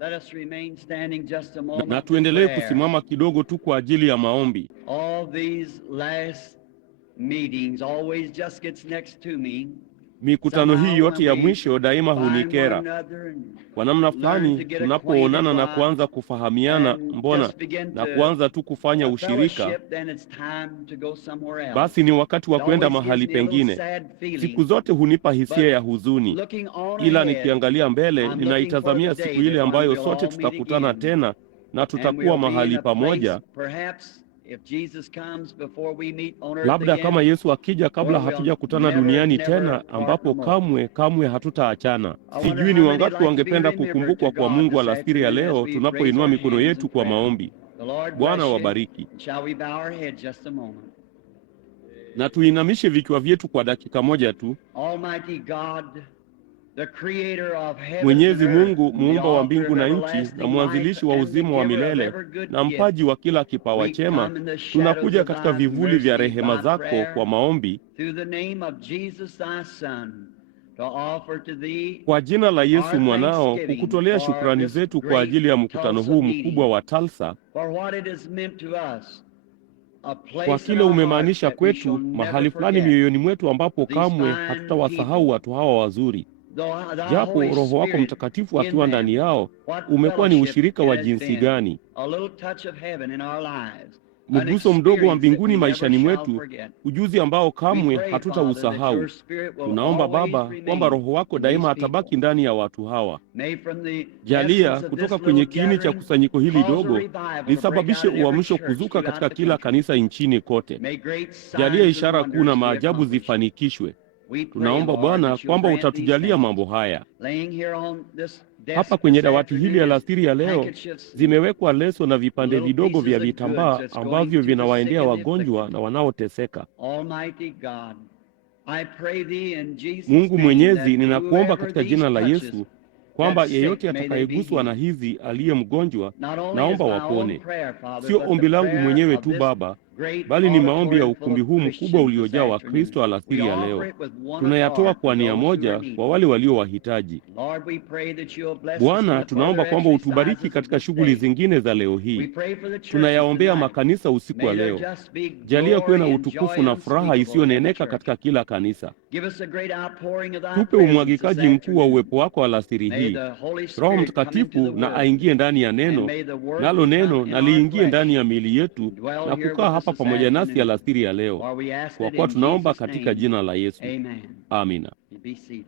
Let us remain standing just a moment Na for tuendelee prayer. kusimama kidogo tu kwa ajili ya maombi. All these last meetings always just gets next to me. Mikutano hii Somehow yote ya when we mwisho daima find one hunikera. another and Kwa namna learn to fulani get tunapoonana na acquainted, kuanza kufahamiana, and mbona just begin na to kuanza tu kufanya ushirika, fellowship, then it's time to go somewhere else. basi ni wakati wa It kwenda always mahali gives me a little pengine. sad Siku feeling. zote hunipa But hisia ya huzuni, looking on ila ahead, nikiangalia mbele, I'm looking for ninaitazamia the siku day ile that when ambayo we'll sote all meet tutakutana again. tena na And tutakuwa we'll be in mahali a place, pamoja. perhaps, if Jesus comes before we meet on earth Labda kama again, Yesu akija kabla where we'll hatujakutana never duniani tena, part ambapo no more. kamwe hatutaachana. I wonder Sijui ni how many wangapi like to be wangependa remembered kukumbukwa to kwa God Mungu this alasiri ya afternoon as leo we tunapoinua raise our mikono hands yetu in kwa prayer. maombi. The Lord Bwana bless you. wabariki. Shall we bow our heads just a moment? Na tuinamishe vichwa vyetu kwa dakika moja tu. Almighty God, the creator of heavens Mwenyezi and earth, Mungu, the muumba wa author mbingu of na nchi everlasting na mwanzilishi wa life, and the uzima wa giver of milele every good na gift, mpaji wa kila kipawa we chema, come in the shadows tunakuja of katika thy vivuli vya mercy rehema by zako prayer, kwa maombi, through the name of Jesus thy Son, to offer to thee kwa jina la Yesu our mwanao, thanksgiving kukutolea for shukrani this zetu kwa great ajili ya mkutano Tulsa huu mkubwa meeting, wa Tulsa, for what it has meant to us, a kwa place in kile our hearts umemaanisha that we shall kwetu, never mahali fulani forget. mioyoni mwetu ambapo These kamwe fine hatutawasahau people, watu hawa wazuri. though thy Japo Holy Roho wako Spirit Mtakatifu in akiwa ndani them, yao, what umekuwa ni fellowship ushirika it wa has jinsi been, gani, a little touch of heaven in our lives, an mguso mdogo wa experience that mbinguni we never maishani shall mwetu, forget. ujuzi ambao We kamwe pray, Father, that hatutausahau. your Spirit will Tunaomba always Baba kwamba remain Roho wako in these daima people. atabaki ndani ya watu hawa. May from the Jalia essence of kutoka this kwenye little kiini cha gathering kusanyiko hili cause a dogo revival to break out lisababishe in every uamsho church kuzuka katika throughout the kila country. kanisa nchini kote. May great Jalia signs and ishara kuu na wonders be maajabu accomplished. zifanikishwe. We pray, Tunaomba Lord, Bwana that you'll kwamba grant these utatujalia things. mambo haya. Laying here on this Hapa desk kwenye this dawati hili afternoon is alasiri ya leo handkerchiefs and zimewekwa leso na vipande little vidogo vya pieces of goods vitambaa that's going ambavyo to the sick vinawaendea and the wagonjwa afflicted. na wanaoteseka. Almighty God, I pray thee in Jesus' Mungu name Mwenyezi, that ninakuomba whoever katika these jina la touches Yesu kwamba that's sick, yeyote may they be atakayeguswa na healed. hizi aliye mgonjwa, Not only is naomba my own wapone. prayer, Father, Sio but the ombi langu prayer mwenyewe of tu this Baba, great bali ni maombi ya auditorium full ukumbi of huu mkubwa Christians this uliojaa wa afternoon. Kristo We alasiri ya offer leo. it with one Tunayatoa accord kwa to nia those who are moja needy. kwa wale walio wahitaji. Lord, we pray that you'll bless us in Bwana, the tunaomba further kwamba utubariki exercises of katika this shughuli day. zingine za leo We hii. pray for the churches Tunayaombea tonight. makanisa usiku wa May there leo. just be Jalia kuwe na glory and utukufu joy na furaha unspeakable in every isiyoneneka church. katika kila kanisa. Give us a great outpouring of thy Tupe presence this umwagikaji mkuu wa afternoon. uwepo wako alasiri May hii. the Holy Roho Spirit come into the Mtakatifu na Word, aingie ndani ya and neno, may the Word nalo become neno in na our liingie ndani flesh ya miili yetu and dwell na here kukaa with us hapa this pamoja nasi afternoon. alasiri ya leo, For we ask kwa it kuwa in tunaomba Jesus' katika name. jina la Yesu. Amen. Amina. You be seated.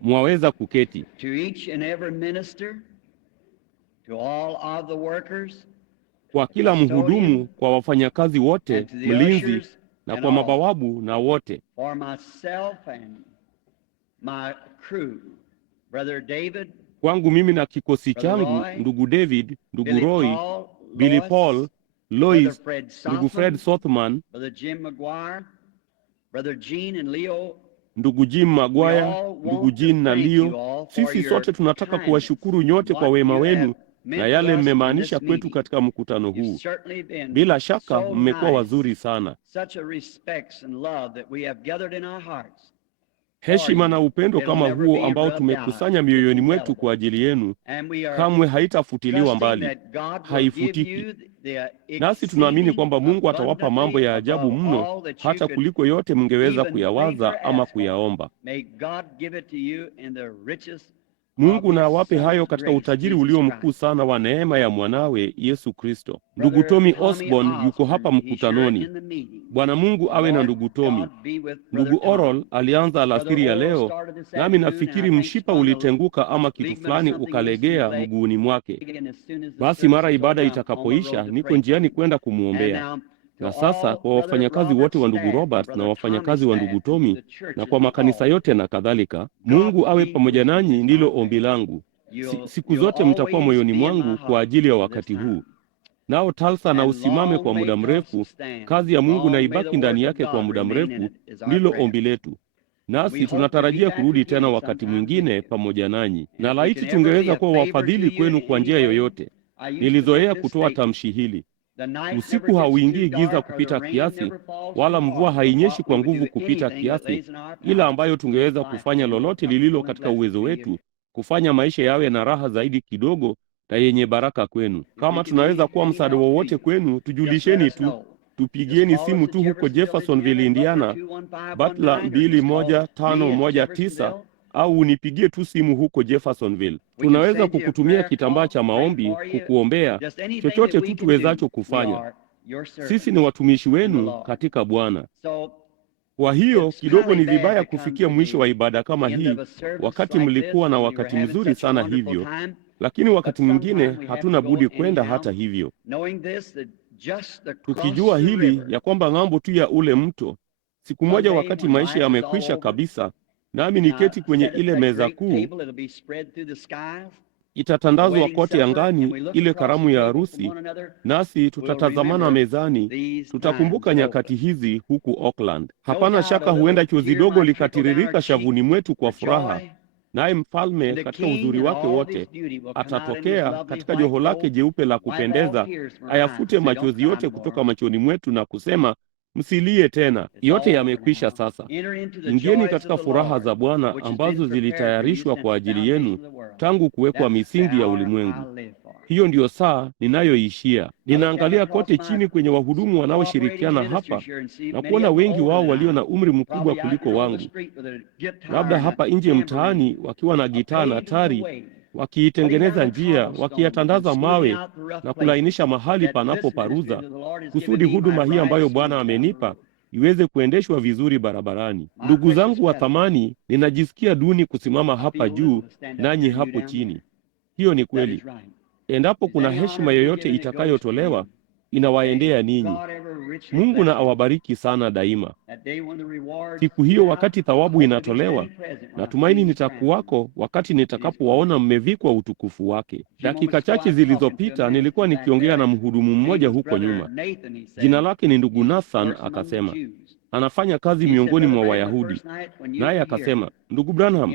Mwaweza kuketi. To each and every minister, to all of the workers, Kwa kila mhudumu, kwa wafanyakazi wote, and to the mlinzi ushers na and kwa all, mabawabu na wote, for myself and my crew, Brother David, kwangu mimi na kikosi Brother changu, Roy, ndugu David, ndugu Billy Roy, Paul, Billy Lois, Paul, Brother Lois, Fred ndugu Fred Sothman, Sothman, Brother Jim McGuire, Brother Gene and Leo. ndugu Jim We Maguire, all ndugu want to Jean na thank you Leo. all for Sisi your sote tunataka kindness, kuwashukuru nyote kwa what wema you have wenu na meant to yale us in mmemaanisha this kwetu meeting. katika mkutano You've huu. certainly been Bila shaka so mmekuwa nice, wazuri sana. such a respects and love that we have gathered in our hearts. Heshima na upendo It'll kama never huo be ambao rubbed tumekusanya out. mioyoni It's mwetu indelible. kwa ajili yenu And we are kamwe haitafutiliwa trusting mbali, that God will give haifutiki. you the Nasi tunaamini exceeding kwamba Mungu atawapa mambo abundantly ya ajabu above mno, all that you hata could kuliko yote mngeweza even think or kuyawaza ama ask for. kuyaomba. May God give it to you in the richest of Mungu na His awape hayo Son's katika grace, utajiri Jesus ulio Christ. mkuu sana wa neema ya mwanawe Yesu Kristo. Ndugu Brother Tommy Tommy Osborne yuko hapa Osborne, he's here mkutanoni. in the meeting. Bwana Mungu awe na Lord ndugu Tommy. God be with Brother Ndugu Tommy. Oral alianza Brother alasiri ya Oral leo, started this nami afternoon, and nafikiri I think mshipa spun the ulitenguka ama kitu ligament or fulani something loose in his ukalegea leg. mguuni mwake. And as soon as the Basi service mara is ibada over, I'm on my itakapoisha, road to niko pray for njiani him. kwenda And kumwombea. now Na to sasa all kwa Brother wafanyakazi wote wa ndugu Robert's Robert staff, na Brother Tommy's wafanyakazi wa ndugu staff, and Tommy to the churches na kwa and makanisa all, yote na kadhalika, God Mungu awe be pamoja with you nanyi, is my ndilo prayer. ombi langu. You'll Siku zote mtakuwa always moyoni be in my mwangu kwa heart ajili ya this wakati time. huu. Nao Tulsa na And usimame long kwa may muda Tulsa mrefu, stand. kazi ya Mungu na Long may the ibaki ndani work of yake kwa God muda remain in mrefu, it is our ndilo prayer. ombi letu. We Nasi hope to be tunatarajia back kurudi tena again wakati sometime with mwingine you. pamoja nanyi, And na if we laiti can ever be tungeweza a kuwa favor to wafadhili you kwenu in kwa any njia way, yoyote. I used to Nilizoea make this kutoa statement. tamshi hili. Usiku hauingii giza kupita kiasi, wala mvua hainyeshi kwa nguvu kupita kiasi, ila ambayo tungeweza kufanya lolote lililo katika uwezo wetu kufanya maisha yawe na raha zaidi kidogo na yenye baraka kwenu. Kama tunaweza kuwa msaada wowote kwenu, tujulisheni tu. Tupigieni simu tu huko Jeffersonville, Indiana, Butler 21519, au unipigie tu simu huko Jeffersonville. Tunaweza kukutumia kitambaa cha maombi, kukuombea, chochote tu tuwezacho kufanya. Sisi ni watumishi wenu katika Bwana. Kwa hiyo kidogo ni vibaya kufikia mwisho wa ibada kama hii wakati mlikuwa na wakati mzuri sana hivyo, lakini wakati mwingine hatuna budi kwenda hata hivyo, tukijua hili ya kwamba ng'ambo tu ya ule mto, siku moja wakati maisha yamekwisha kabisa, nami niketi kwenye ile meza kuu, itatandazwa kote angani, ile karamu ya harusi, nasi tutatazamana mezani. Tutakumbuka nyakati hizi huku Auckland. Hapana shaka huenda chozi dogo likatiririka shavuni mwetu kwa furaha, naye mfalme katika uzuri wake wote atatokea katika joho lake jeupe la kupendeza, ayafute machozi yote kutoka machoni mwetu na kusema, msilie tena, yote yamekwisha sasa. Ingieni katika furaha za Bwana ambazo zilitayarishwa kwa ajili yenu tangu kuwekwa misingi ya ulimwengu. Hiyo ndiyo saa ninayoishia. Ninaangalia kote chini kwenye wahudumu wanaoshirikiana hapa na kuona wengi wao walio na umri mkubwa kuliko wangu, labda hapa nje mtaani wakiwa na gitaa na tari, wakiitengeneza njia, wakiyatandaza mawe na kulainisha mahali panapoparuza, kusudi huduma hii ambayo Bwana amenipa iweze kuendeshwa vizuri barabarani. Ndugu zangu wa thamani, ninajisikia duni kusimama hapa juu nanyi hapo chini. Hiyo ni kweli. Endapo kuna heshima yoyote itakayotolewa, inawaendea ninyi. Mungu na awabariki sana daima. Siku hiyo wakati thawabu inatolewa, natumaini nitakuwako wakati nitakapowaona mmevikwa utukufu wake. Dakika chache zilizopita nilikuwa nikiongea na mhudumu mmoja huko nyuma. Jina lake ni ndugu Nathan. Akasema anafanya kazi miongoni mwa Wayahudi, naye akasema, ndugu Branham,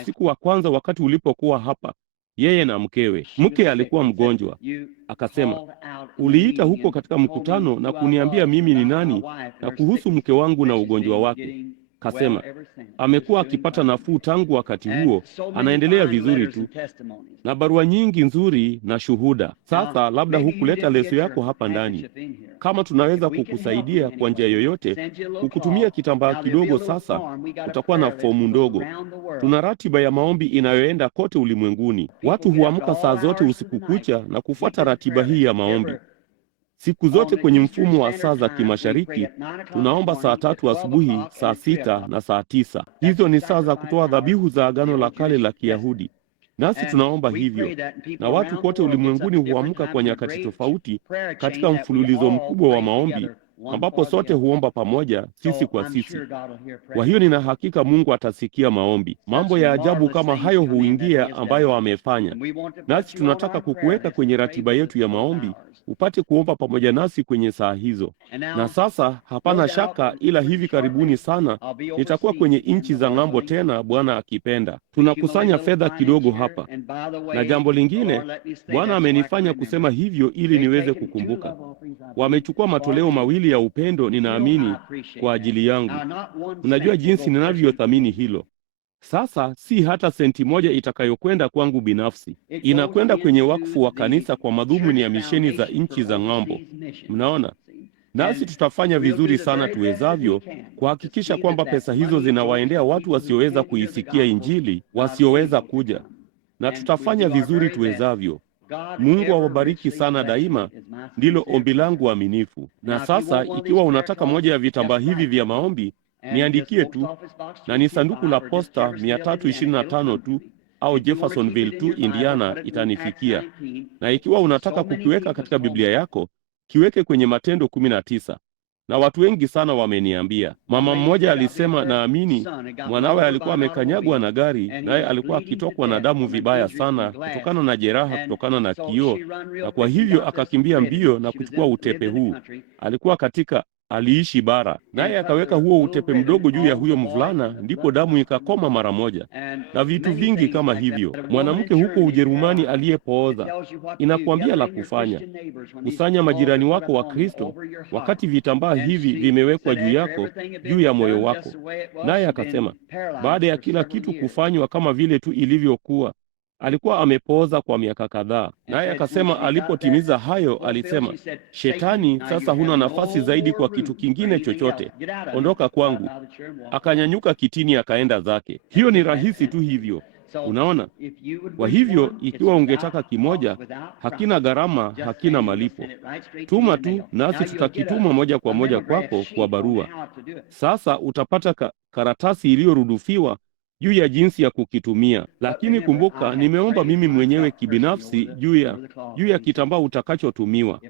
usiku wa kwanza wakati ulipokuwa hapa, yeye na mkewe, mke alikuwa mgonjwa. Akasema, uliita huko katika mkutano na kuniambia mimi ni nani na kuhusu mke wangu na ugonjwa wake. Kasema, amekuwa akipata nafuu tangu wakati huo, anaendelea vizuri tu, na barua nyingi nzuri na shuhuda. Sasa labda hukuleta leso yako hapa ndani. Kama tunaweza kukusaidia kwa njia yoyote, kukutumia kitambaa kidogo, sasa utakuwa na fomu ndogo. Tuna ratiba ya maombi inayoenda kote ulimwenguni. Watu huamka saa zote usiku kucha na kufuata ratiba hii ya maombi. Siku zote kwenye mfumo wa saa za kimashariki tunaomba saa 3 asubuhi, saa 6 na saa 9. Hizo ni saa za kutoa dhabihu za Agano la Kale la Kiyahudi. Nasi tunaomba hivyo, na watu kote ulimwenguni huamka kwa nyakati tofauti katika mfululizo mkubwa wa maombi, ambapo sote huomba pamoja, sisi kwa sisi. Kwa hiyo nina hakika Mungu atasikia maombi. Mambo ya ajabu kama hayo huingia ambayo amefanya, nasi tunataka kukuweka kwenye ratiba yetu ya maombi upate kuomba pamoja nasi kwenye saa hizo. Na sasa hapana shaka, ila hivi karibuni sana nitakuwa kwenye nchi za ng'ambo tena, Bwana akipenda. Tunakusanya fedha kidogo hapa, na jambo lingine, Bwana amenifanya kusema hivyo ili niweze kukumbuka. Wamechukua matoleo mawili ya upendo, ninaamini, kwa ajili yangu. Unajua jinsi ninavyothamini hilo. Sasa si hata senti moja itakayokwenda kwangu binafsi, inakwenda kwenye wakfu wa kanisa kwa madhumuni ya misheni za nchi za ng'ambo. Mnaona? Nasi tutafanya vizuri sana tuwezavyo kuhakikisha kwamba pesa hizo zinawaendea watu wasioweza kuisikia Injili, wasioweza kuja, na tutafanya vizuri tuwezavyo. Mungu awabariki sana daima, ndilo ombi langu aminifu. Na sasa ikiwa unataka moja ya vitambaa hivi vya maombi, niandikie tu, na ni sanduku la posta 325 tu, au Jeffersonville tu, Indiana, itanifikia. Na ikiwa unataka kukiweka katika Biblia yako, kiweke kwenye Matendo 19. Na watu wengi sana wameniambia. Mama mmoja alisema, naamini mwanawe alikuwa amekanyagwa na gari, naye alikuwa akitokwa na damu vibaya sana kutokana na jeraha kutokana na kioo, na kwa hivyo akakimbia mbio na kuchukua utepe huu. aliishi bara, naye akaweka huo utepe mdogo juu ya huyo mvulana, ndipo damu ikakoma mara moja, na vitu vingi kama hivyo. Mwanamke huko Ujerumani aliyepooza, inakuambia la kufanya: kusanya majirani wako wa Kristo wakati vitambaa hivi vimewekwa juu yako, juu ya moyo wako. Naye akasema, baada ya kila kitu kufanywa kama vile tu ilivyokuwa, alikuwa amepooza kwa miaka kadhaa. Naye akasema alipotimiza hayo, alisema, Shetani, sasa huna nafasi zaidi kwa kitu kingine chochote. Ondoka kwangu. Akanyanyuka kitini akaenda zake. Hiyo ni rahisi tu hivyo. Unaona? Kwa hivyo ikiwa ungetaka kimoja, hakina gharama, hakina malipo. Tuma tu, nasi tutakituma moja kwa moja kwako kwa barua. Sasa utapata karatasi iliyorudufiwa juu ya jinsi ya kukitumia. Lakini kumbuka, nimeomba mimi mwenyewe kibinafsi juu ya kitambaa utakachotumiwa.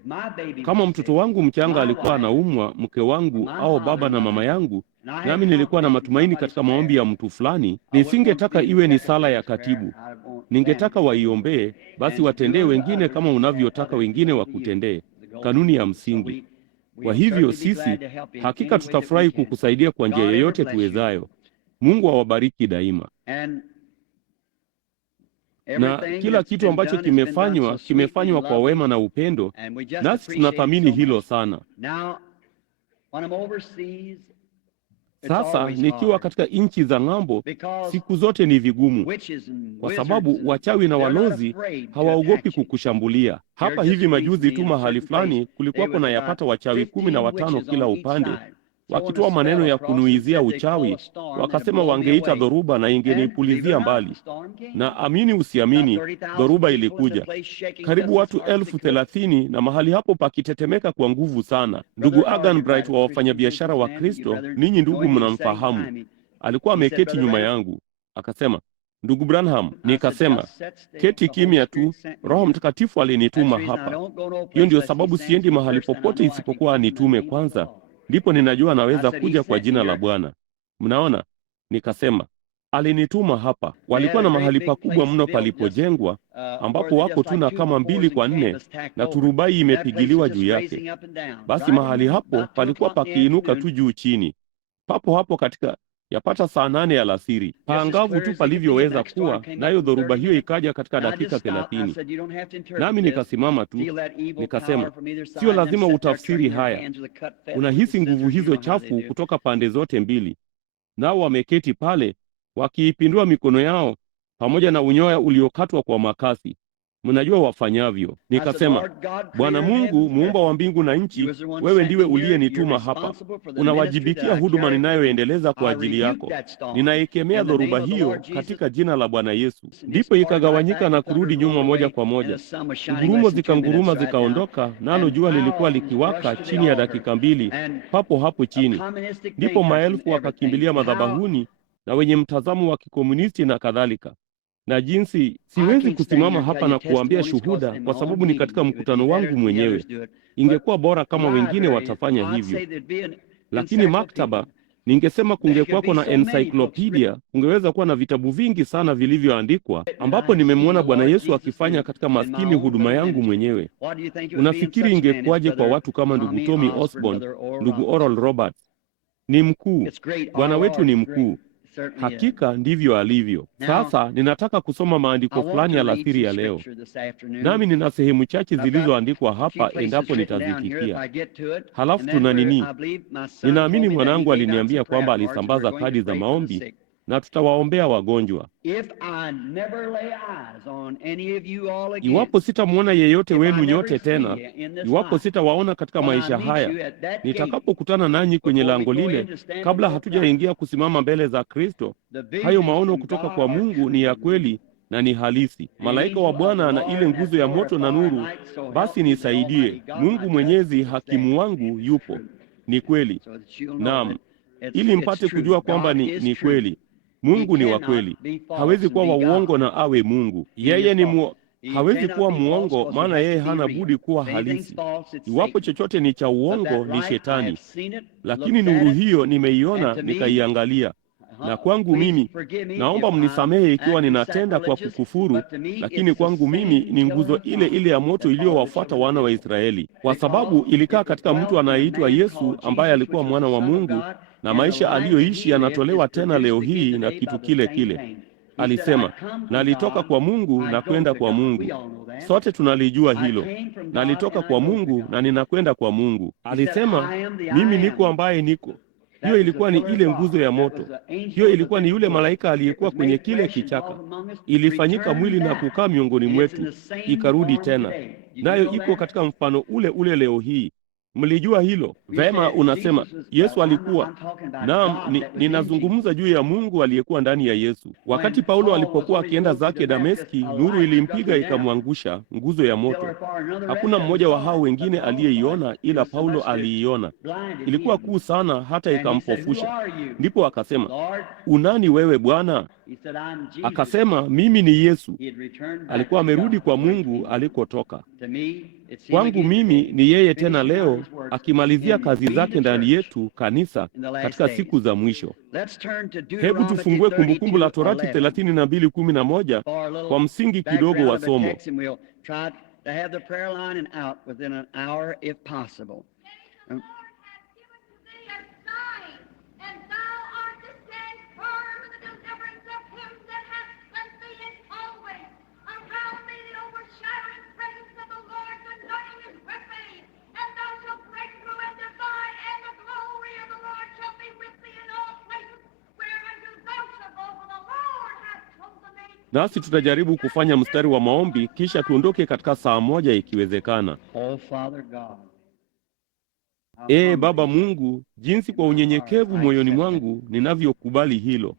Kama mtoto wangu mchanga alikuwa anaumwa, mke wangu au baba na mama yangu, nami nilikuwa na matumaini katika maombi ya mtu fulani, nisingetaka iwe ni sala ya katibu. Ningetaka waiombee, basi watendee wengine kama unavyotaka wengine wakutendee. Kanuni ya msingi. Kwa hivyo sisi hakika tutafurahi kukusaidia kwa njia yoyote tuwezayo. Mungu awabariki daima. Na kila kitu ambacho kimefanywa kwa wema na upendo, nasi tunathamini hilo sana. Sasa nikiwa katika nchi za ng'ambo, siku zote ni vigumu, kwa sababu wachawi na walozi hawaogopi kukushambulia. Hapa hivi majuzi tu mahali fulani kulikuwa na yapata wachawi 15 kila upande, wakitoa maneno ya kunuizia uchawi. Wakasema wangeita dhoruba na ingenipulizia mbali. Na amini usiamini, dhoruba ilikuja. Karibu watu 30,000 na mahali hapo pakitetemeka kwa nguvu sana. Ndugu Agan Bright wa wafanyabiashara wa Kristo, ninyi ndugu mnamfahamu, alikuwa ameketi nyuma yangu. Akasema, Ndugu Branham. Nikasema, keti kimya tu, Roho Mtakatifu alinituma hapa. Hiyo ndio sababu siendi mahali popote isipokuwa anitume kwanza, ndipo ninajua naweza kuja kwa jina la Bwana. Mnaona? Nikasema, alinituma hapa. Walikuwa na mahali pakubwa mno palipojengwa, ambapo wako tu na kama 2 kwa 4 na turubai imepigiliwa juu yake. Basi mahali hapo palikuwa pakiinuka tu juu chini. Papo hapo katika yapata saa 8 alasiri, paangavu tu palivyoweza kuwa, nayo dhoruba hiyo ikaja katika dakika 30. Nami nikasimama tu, nikasema, sio lazima utafsiri haya. Unahisi nguvu hizo chafu kutoka pande zote mbili. Nao wameketi pale, wakiipindua mikono yao, pamoja na unyoya uliokatwa kwa makasi. Mnajua wafanyavyo. Nikasema, Bwana Mungu, muumba wa mbingu na nchi, wewe ndiwe uliyenituma hapa. Unawajibikia huduma ninayoendeleza kwa ajili yako. Ninaikemea dhoruba hiyo katika jina la Bwana Yesu. Ndipo ikagawanyika na kurudi nyuma moja kwa moja. Ngurumo zikanguruma zikaondoka, nalo jua lilikuwa likiwaka chini ya dakika 2, papo hapo chini. Ndipo maelfu wakakimbilia madhabahuni, na wenye mtazamo wa kikomunisti na kadhalika. Na jinsi siwezi kusimama hapa na kuambia shuhuda kwa sababu ni katika mkutano wangu mwenyewe. Ingekuwa bora kama wengine watafanya hivyo. Lakini maktaba, ningesema kungekuwako na encyclopedia, kungeweza kuwa na vitabu vingi sana vilivyoandikwa, ambapo nimemwona Bwana Yesu akifanya katika maskini huduma yangu mwenyewe. Unafikiri ingekuwaje kwa watu kama ndugu Tommy Osborne, ndugu Oral Roberts? Ni mkuu. Bwana wetu ni mkuu. Hakika ndivyo alivyo. Sasa ninataka kusoma maandiko fulani alasiri ya leo, nami nina sehemu chache zilizoandikwa hapa endapo nitazifikia. Halafu tuna nini? Ninaamini mwanangu aliniambia kwamba alisambaza kadi za maombi, na tutawaombea wagonjwa. Iwapo sitamwona yeyote wenu nyote tena, iwapo sitawaona katika maisha haya, nitakapokutana nanyi kwenye lango lile, kabla hatujaingia kusimama mbele za Kristo, hayo maono kutoka kwa Mungu ni ya kweli na ni halisi. Malaika wa Bwana na ile nguzo ya moto na nuru, basi nisaidie. Mungu Mwenyezi hakimu wangu yupo. Ni kweli. Naam, ili mpate kujua kwamba ni kweli. Mungu ni wa kweli. Hawezi kuwa wa uongo na awe Mungu. Yeye ni hawezi kuwa muongo, maana yeye hana budi kuwa halisi. Iwapo chochote ni cha uongo, ni Shetani. Lakini nuru hiyo nimeiona, nikaiangalia. Na kwangu mimi, naomba mnisamehe ikiwa ninatenda kwa kukufuru, lakini kwangu mimi ni nguzo ile ile ya moto iliyowafuata wana wa Israeli, kwa sababu ilikaa katika mtu anayeitwa Yesu, ambaye alikuwa mwana wa Mungu, na maisha aliyoishi yanatolewa tena leo hii na kitu kile kile. Alisema, nalitoka kwa Mungu na kwenda kwa Mungu. Sote tunalijua hilo. Nalitoka kwa Mungu na ninakwenda kwa Mungu. Alisema, mimi niko ambaye niko. Hiyo ilikuwa ni ile nguzo ya moto. Hiyo ilikuwa ni yule malaika aliyekuwa kwenye kile kichaka. Ilifanyika mwili na kukaa miongoni mwetu, ikarudi tena. Nayo iko katika mfano ule ule leo hii. Mlijua hilo? Vema, unasema Yesu alikuwa. Naam, ninazungumza juu ya Mungu aliyekuwa ndani ya Yesu. Wakati Paulo alipokuwa akienda zake Dameski, nuru ilimpiga ikamwangusha, nguzo ya moto. Hakuna mmoja wa hao wengine aliyeiona, ila Paulo aliiona. Ilikuwa kuu sana hata ikampofusha. Ndipo akasema, unani wewe Bwana? Akasema, mimi ni Yesu. Alikuwa amerudi kwa Mungu alikotoka. Kwangu mimi ni yeye tena leo, akimalizia kazi zake ndani yetu kanisa katika siku za mwisho. Hebu tufungue Kumbukumbu la Torati 32:11 kwa msingi kidogo wa somo. Nasi tutajaribu kufanya mstari wa maombi, kisha tuondoke katika saa moja ikiwezekana. Baba Mungu, jinsi kwa unyenyekevu moyoni mwangu ninavyokubali hilo.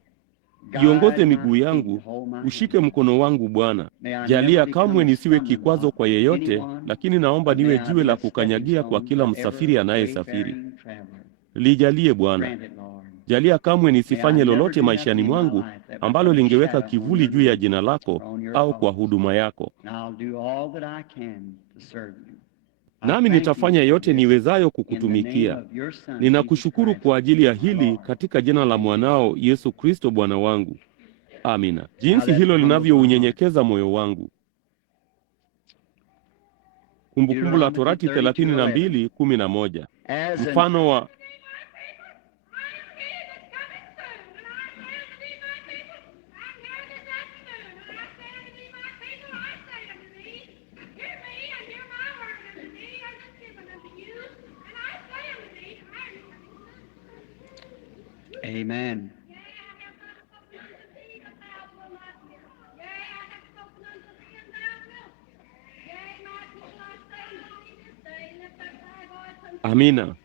Iongoze miguu yangu, ushike mkono wangu Bwana. Jalia kamwe nisiwe kikwazo kwa yeyote, lakini naomba niwe jiwe la kukanyagia kwa kila msafiri anayesafiri. Lijalie Bwana. Jalia kamwe nisifanye lolote maishani mwangu ambalo lingeweka kivuli juu ya jina lako au kwa huduma yako. Nami nitafanya yote niwezayo kukutumikia. Ninakushukuru kwa ajili ya hili katika jina la mwanao Yesu Kristo Bwana wangu. Amina. Jinsi hilo linavyounyenyekeza moyo wangu. Kumbukumbu la Torati 32:11. Mfano wa Amen. Amina.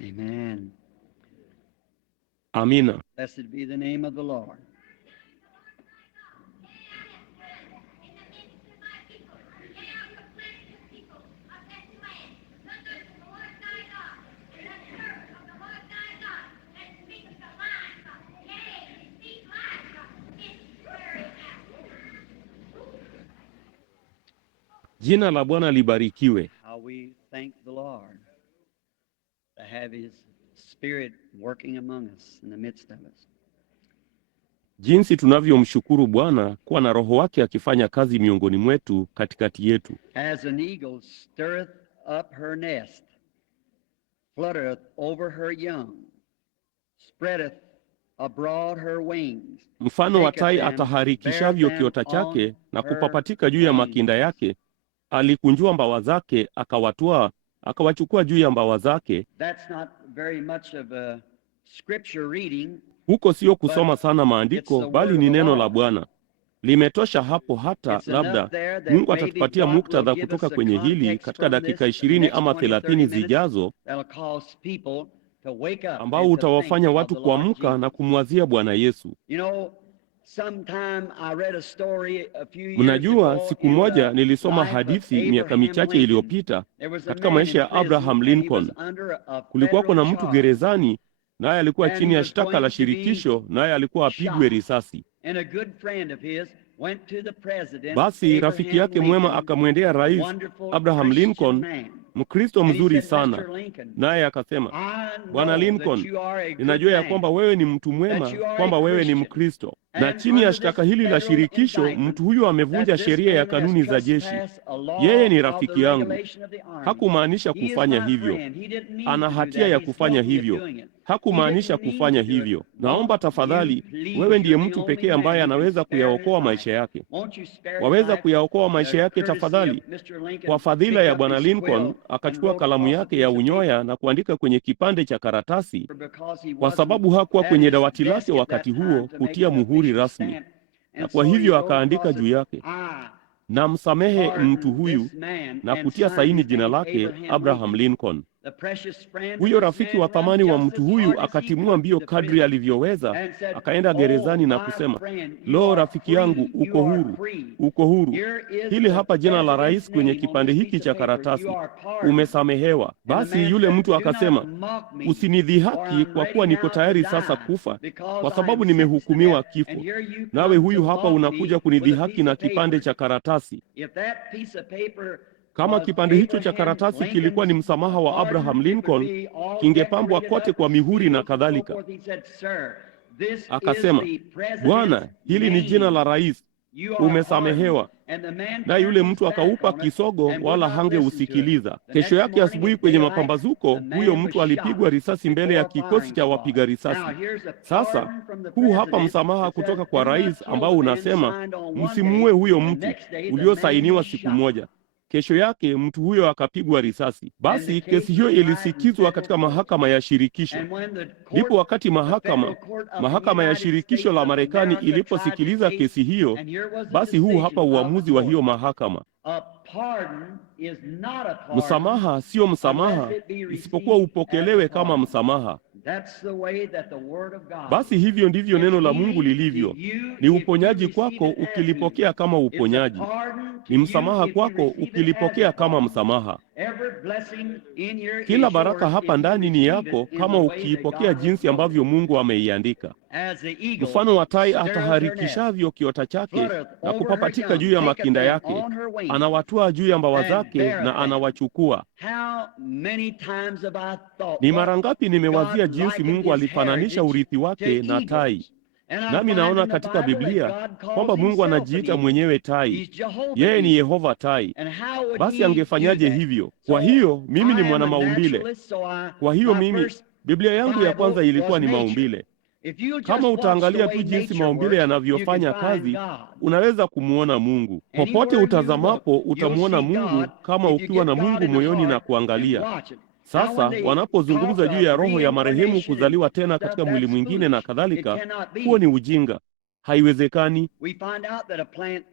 Amen. Amina. Blessed be the name of the Lord. Jina la Bwana libarikiwe. How we thank the Lord to have His Spirit working among us in the midst of us. Jinsi tunavyomshukuru Bwana kuwa na Roho wake akifanya kazi miongoni mwetu katikati yetu. As an eagle stirreth up her nest, fluttereth over her young, spreadeth abroad her wings. Mfano wa tai ataharikishavyo kiota chake na kupapatika juu ya makinda yake, alikunjua mbawa zake, akawachukua juu ya mbawa zake. That's not very much of a scripture reading. Huko sio kusoma sana maandiko, bali ni neno la Bwana. Limetosha hapo. Hata labda Mungu atatupatia muktadha kutoka kwenye hili katika dakika 20 ama 30 zijazo, ambao utawafanya watu kuamka na kumwazia Bwana Yesu. Mnajua, siku moja nilisoma hadithi miaka michache iliyopita katika maisha ya Abraham Lincoln. Kulikuwa kuna mtu gerezani, naye alikuwa chini ya shtaka la shirikisho, naye alikuwa apigwe risasi. Basi rafiki yake mwema akamwendea Rais Abraham Lincoln, Mkristo mzuri sana, naye akasema, Bwana Lincoln, ninajua ya kwamba wewe ni mtu mwema, kwamba wewe ni Mkristo, na chini ya shtaka hili la shirikisho mtu huyu amevunja sheria ya kanuni za jeshi. Yeye ni rafiki yangu. Hakumaanisha kufanya hivyo. Ana hatia ya kufanya hivyo. Hakumaanisha kufanya hivyo. Naomba tafadhali, wewe ndiye mtu pekee ambaye anaweza kuyaokoa maisha yake. Waweza kuyaokoa maisha yake tafadhali? Kwa fadhila ya Bwana Lincoln, akachukua kalamu yake ya unyoya na kuandika kwenye kipande cha karatasi, kwa sababu hakuwa kwenye dawati lake wakati huo kutia muhuri rasmi, na kwa hivyo akaandika juu yake, namsamehe mtu huyu, na kutia saini jina lake Abraham Lincoln. Huyo rafiki wa thamani wa mtu huyu akatimua mbio kadri alivyoweza, akaenda gerezani na kusema, lo, rafiki yangu, uko huru, uko huru. Hili hapa jina la rais kwenye kipande hiki cha karatasi, umesamehewa. Basi yule mtu akasema, usinidhihaki, kwa kuwa niko tayari sasa kufa, kwa sababu nimehukumiwa kifo. Nawe huyu hapa unakuja kunidhihaki na kipande cha karatasi. Kama kipande hicho cha karatasi kilikuwa ni msamaha wa Abraham Lincoln, kingepambwa kote kwa mihuri na kadhalika. Akasema, Bwana, hili ni jina la rais, umesamehewa. Na yule mtu akaupa kisogo, wala hangeusikiliza. Kesho yake asubuhi kwenye mapambazuko, huyo mtu alipigwa risasi mbele ya kikosi cha wapiga risasi. Sasa huu hapa msamaha kutoka kwa rais ambao unasema, msimuue huyo mtu, uliosainiwa siku moja. Kesho yake mtu huyo akapigwa risasi. Basi kesi hiyo ilisikizwa katika mahakama ya shirikisho. Ndipo wakati mahakama ya shirikisho la Marekani iliposikiliza kesi hiyo, basi huu hapa uamuzi wa hiyo mahakama. Msamaha sio msamaha isipokuwa upokelewe kama msamaha. Basi hivyo ndivyo neno la Mungu lilivyo. Ni uponyaji kwako ukilipokea kama uponyaji. Ni msamaha kwako ukilipokea kama msamaha. Kila baraka hapa ndani ni yako kama ukiipokea jinsi ambavyo Mungu ameiandika. Mfano wa tai ataharikishavyo kiota chake na kupapatika juu ya makinda yake, anawatwaa juu ya mbawa zake na anawachukua. Ni mara ngapi nimewazia jinsi Mungu alifananisha urithi wake na tai. Nami naona katika Biblia kwamba Mungu anajiita mwenyewe tai. Yeye ni Yehova tai. Basi angefanyaje hivyo? Kwa hiyo mimi ni mwana maumbile. Kwa hiyo Biblia yangu ya kwanza ilikuwa ni maumbile. Kama utaangalia tu jinsi maumbile yanavyofanya kazi, unaweza kumuona Mungu. Popote utazamapo utamuona Mungu, kama ukiwa na Mungu moyoni na kuangalia. Sasa wanapozungumza juu ya roho ya marehemu kuzaliwa tena katika mwili mwingine na kadhalika, huo ni ujinga. Haiwezekani.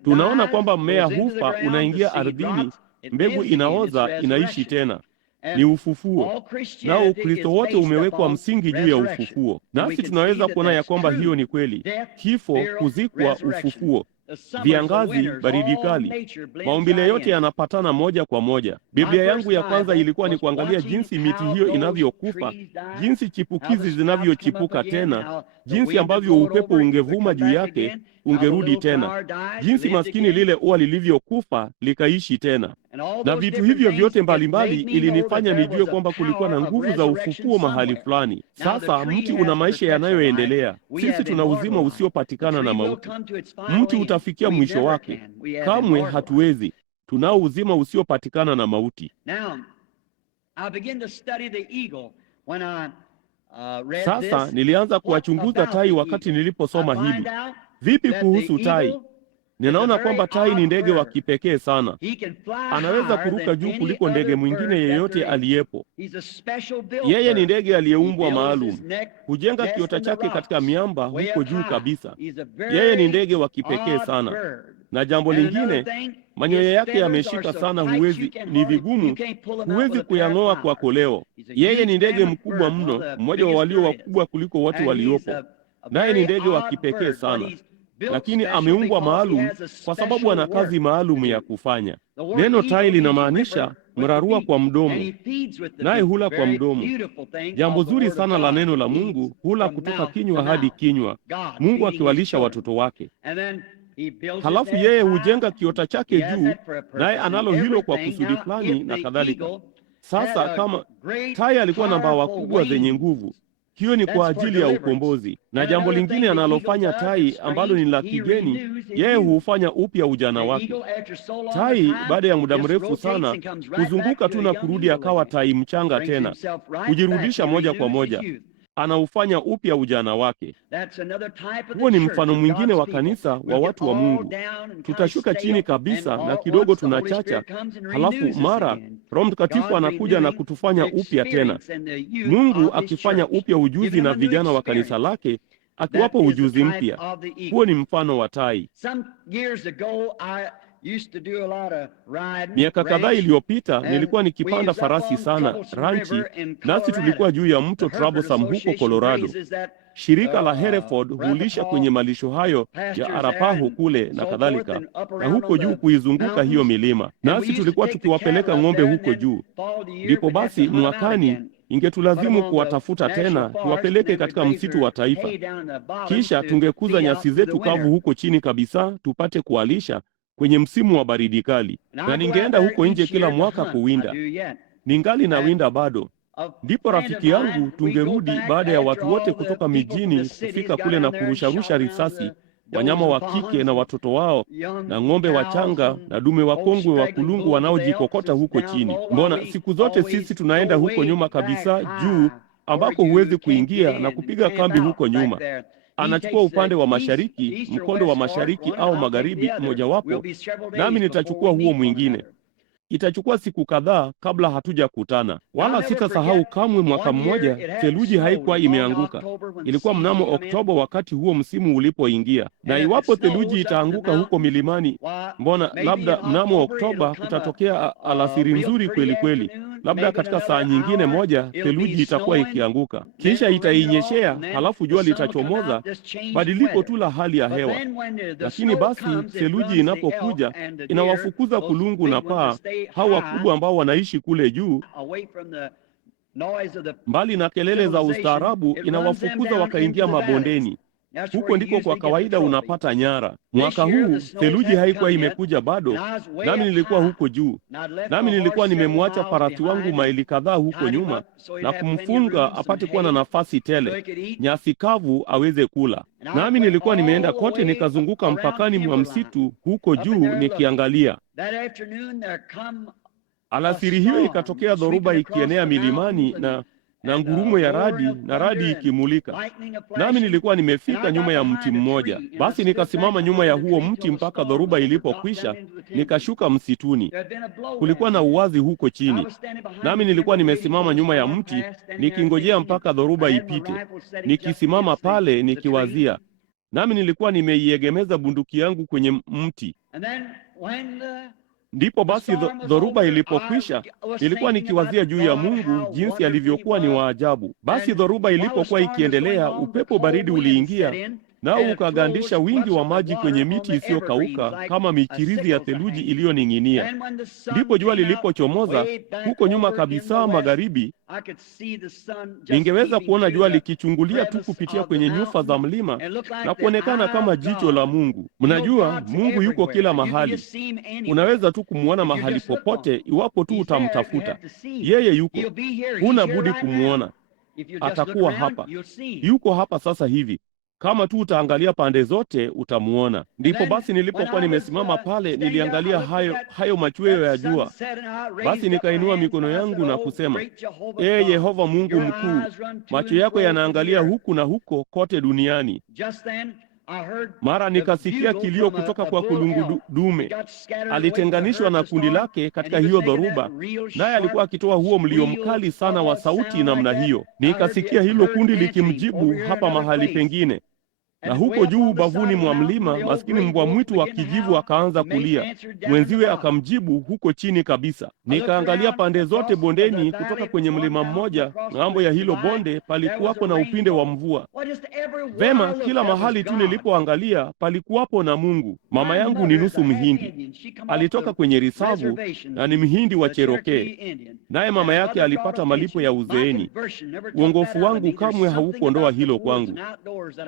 Tunaona kwamba mmea hufa, unaingia ardhini, mbegu inaoza, inaishi tena. Ni ufufuo. Nao Ukristo wote umewekwa msingi juu ya ufufuo. Nasi tunaweza kuona ya kwamba hiyo ni kweli. Kifo, kuzikwa, ufufuo. Viangazi, baridi kali, maumbile yote yanapatana moja kwa moja. Biblia yangu ya kwanza ilikuwa ni kuangalia jinsi miti hiyo inavyokufa, jinsi chipukizi zinavyochipuka tena, jinsi ambavyo upepo ungevuma juu yake ungerudi tena, jinsi maskini lile ua lilivyokufa likaishi tena. Na vitu hivyo vyote mbalimbali ilinifanya nijue kwamba kulikuwa na nguvu za ufufuo mahali fulani. Sasa mti una maisha yanayoendelea. Sisi tuna uzima usiopatikana na mauti. Mti utafikia mwisho wake. Kamwe hatuwezi. Tunao uzima usiopatikana na mauti. Sasa nilianza kuwachunguza tai wakati niliposoma hili. Vipi kuhusu tai? Ninaona kwamba tai ni ndege wa kipekee sana. Anaweza kuruka juu kuliko ndege mwingine yeyote aliyepo. Yeye ni ndege aliyeumbwa maalum. Hujenga kiota chake katika miamba huko juu kabisa. Yeye ni ndege wa kipekee sana. Na jambo lingine, manyoya yake yameshika sana, ni vigumu, huwezi kuyang'oa kwa koleo. Yeye ni ndege mkubwa mno, mmoja wa walio wakubwa kuliko wote waliopo. Naye ni ndege wa kipekee sana. lakini ameumbwa maalum kwa sababu ana kazi maalum ya kufanya. Neno tai linamaanisha mrarua kwa mdomo, naye hula kwa mdomo. Jambo zuri sana la neno la Mungu, hula kutoka kinywa hadi kinywa, Mungu akiwalisha watoto wake. Halafu yeye hujenga kiota chake juu, naye analo hilo kwa kusudi fulani na kadhalika. Sasa kama tai alikuwa na mbawa kubwa zenye nguvu, hiyo ni kwa ajili ya ukombozi. Na jambo lingine analofanya tai ambalo ni la kigeni, yeye huufanya upya ujana wake. Tai baada ya muda mrefu sana kuzunguka tu na kurudi akawa tai mchanga tena, kujirudisha moja kwa moja, anaufanya upya ujana wake. Huo ni mfano mwingine wa kanisa wa watu wa Mungu. Tutashuka chini kabisa na kidogo tunachacha, halafu mara Roho Mtakatifu anakuja na kutufanya upya tena. Mungu akifanya upya ujuzi na vijana wa kanisa lake, akiwapa ujuzi mpya. Huo ni mfano wa tai. Miaka kadhaa iliyopita nilikuwa nikipanda farasi sana ranchi, nasi tulikuwa juu ya mto Troublesome huko Colorado. Shirika la Hereford hulisha kwenye malisho hayo ya Arapaho kule na kadhalika, na huko juu kuizunguka hiyo milima, nasi tulikuwa tukiwapeleka ng'ombe huko juu. Ndipo basi mwakani ingetulazimu kuwatafuta tena tuwapeleke katika msitu wa taifa, kisha tungekuza nyasi zetu kavu huko chini kabisa tupate kuwalisha kwenye msimu wa baridi kali. Na ningeenda huko nje kila mwaka kuwinda, ningali na winda bado. Ndipo rafiki yangu tungerudi baada ya watu wote kutoka mijini kufika kule na kurusharusha risasi wanyama wa kike na watoto wao na ng'ombe wachanga na dume wakongwe wa kulungu wanaojikokota huko chini. Mbona siku zote sisi tunaenda huko nyuma kabisa juu ambako huwezi kuingia na kupiga kambi huko nyuma. Anachukua upande wa mashariki, mkondo wa mashariki au magharibi mojawapo, nami nitachukua huo mwingine. Itachukua siku kadhaa kabla hatujakutana. Wala sitasahau kamwe mwaka mmoja theluji haikuwa imeanguka. Ilikuwa mnamo Oktoba wakati huo msimu ulipoingia. Na iwapo theluji itaanguka huko milimani, mbona labda mnamo Oktoba kutatokea alasiri nzuri kweli kweli. Labda katika saa nyingine moja theluji itakuwa ikianguka. Kisha itainyeshea, halafu jua litachomoza, badiliko tu la hali ya hewa. Lakini basi theluji inapokuja inawafukuza kulungu na paa, hao wakubwa ambao wanaishi kule juu, mbali na kelele za ustaarabu, inawafukuza wakaingia mabondeni. Huko ndiko kwa kawaida unapata nyara. Mwaka huu theluji haikuwa imekuja bado, nami nilikuwa huko juu. Nami nilikuwa nimemwacha farasi wangu maili kadhaa huko nyuma na kumfunga apate kuwa na nafasi tele, nyasi kavu aweze kula. Nami nilikuwa nimeenda kote nikazunguka mpakani mwa msitu huko juu nikiangalia. Alasiri hiyo ikatokea dhoruba ikienea milimani na ngurumo ya radi na radi ikimulika. Nami nilikuwa nimefika nyuma ya mti mmoja. Basi nikasimama nyuma ya huo mti mpaka dhoruba ilipokwisha, nikashuka msituni. Kulikuwa na uwazi huko chini. Nami nilikuwa nimesimama nyuma ya mti nikingojea mpaka dhoruba ipite. Nikisimama pale nikiwazia. Nami nilikuwa nimeiegemeza bunduki yangu kwenye mti. Ndipo basi dhoruba ilipokwisha, nilikuwa nikiwazia juu ya Mungu jinsi alivyokuwa ni wa ajabu. Basi dhoruba ilipokuwa ikiendelea, upepo baridi uliingia, nao ukagandisha wingi wa maji kwenye miti isiyokauka kama michirizi ya theluji iliyoning'inia. Ndipo jua lilipochomoza huko nyuma kabisa magharibi, ningeweza kuona jua likichungulia tu kupitia kwenye nyufa za mlima na kuonekana kama jicho la Mungu. Mnajua Mungu yuko kila mahali. Unaweza tu kumwona mahali popote iwapo tu utamtafuta. Yeye yuko. Huna budi kumwona. Atakuwa hapa. Yuko hapa sasa hivi. Kama tu utaangalia pande zote utamuona. Ndipo basi nilipokuwa nimesimama pale niliangalia hayo machweo ya jua. Basi nikainua mikono yangu na kusema, Ee Yehova Mungu mkuu, macho yako yanaangalia huku na huko kote duniani. Mara nikasikia kilio kutoka kwa kulungu dume. Alitenganishwa na kundi lake katika hiyo dhoruba, naye alikuwa akitoa huo mlio mkali sana wa sauti namna hiyo. Nikasikia hilo kundi likimjibu hapa mahali pengine. Na huko juu ubavuni mwa mlima, maskini mbwa mwitu wa kijivu akaanza kulia. Mwenziwe akamjibu huko chini kabisa. Nikaangalia pande zote bondeni, kutoka kwenye mlima mmoja ng'ambo ya hilo bonde palikuwapo na upinde wa mvua. Vema, kila mahali tu nilipoangalia palikuwapo na Mungu. Mama yangu ni nusu Mhindi, alitoka kwenye risavu na ni Mhindi wa Cherokee, naye mama yake alipata malipo ya uzeeni. Uongofu wangu kamwe haukuondoa hilo kwangu.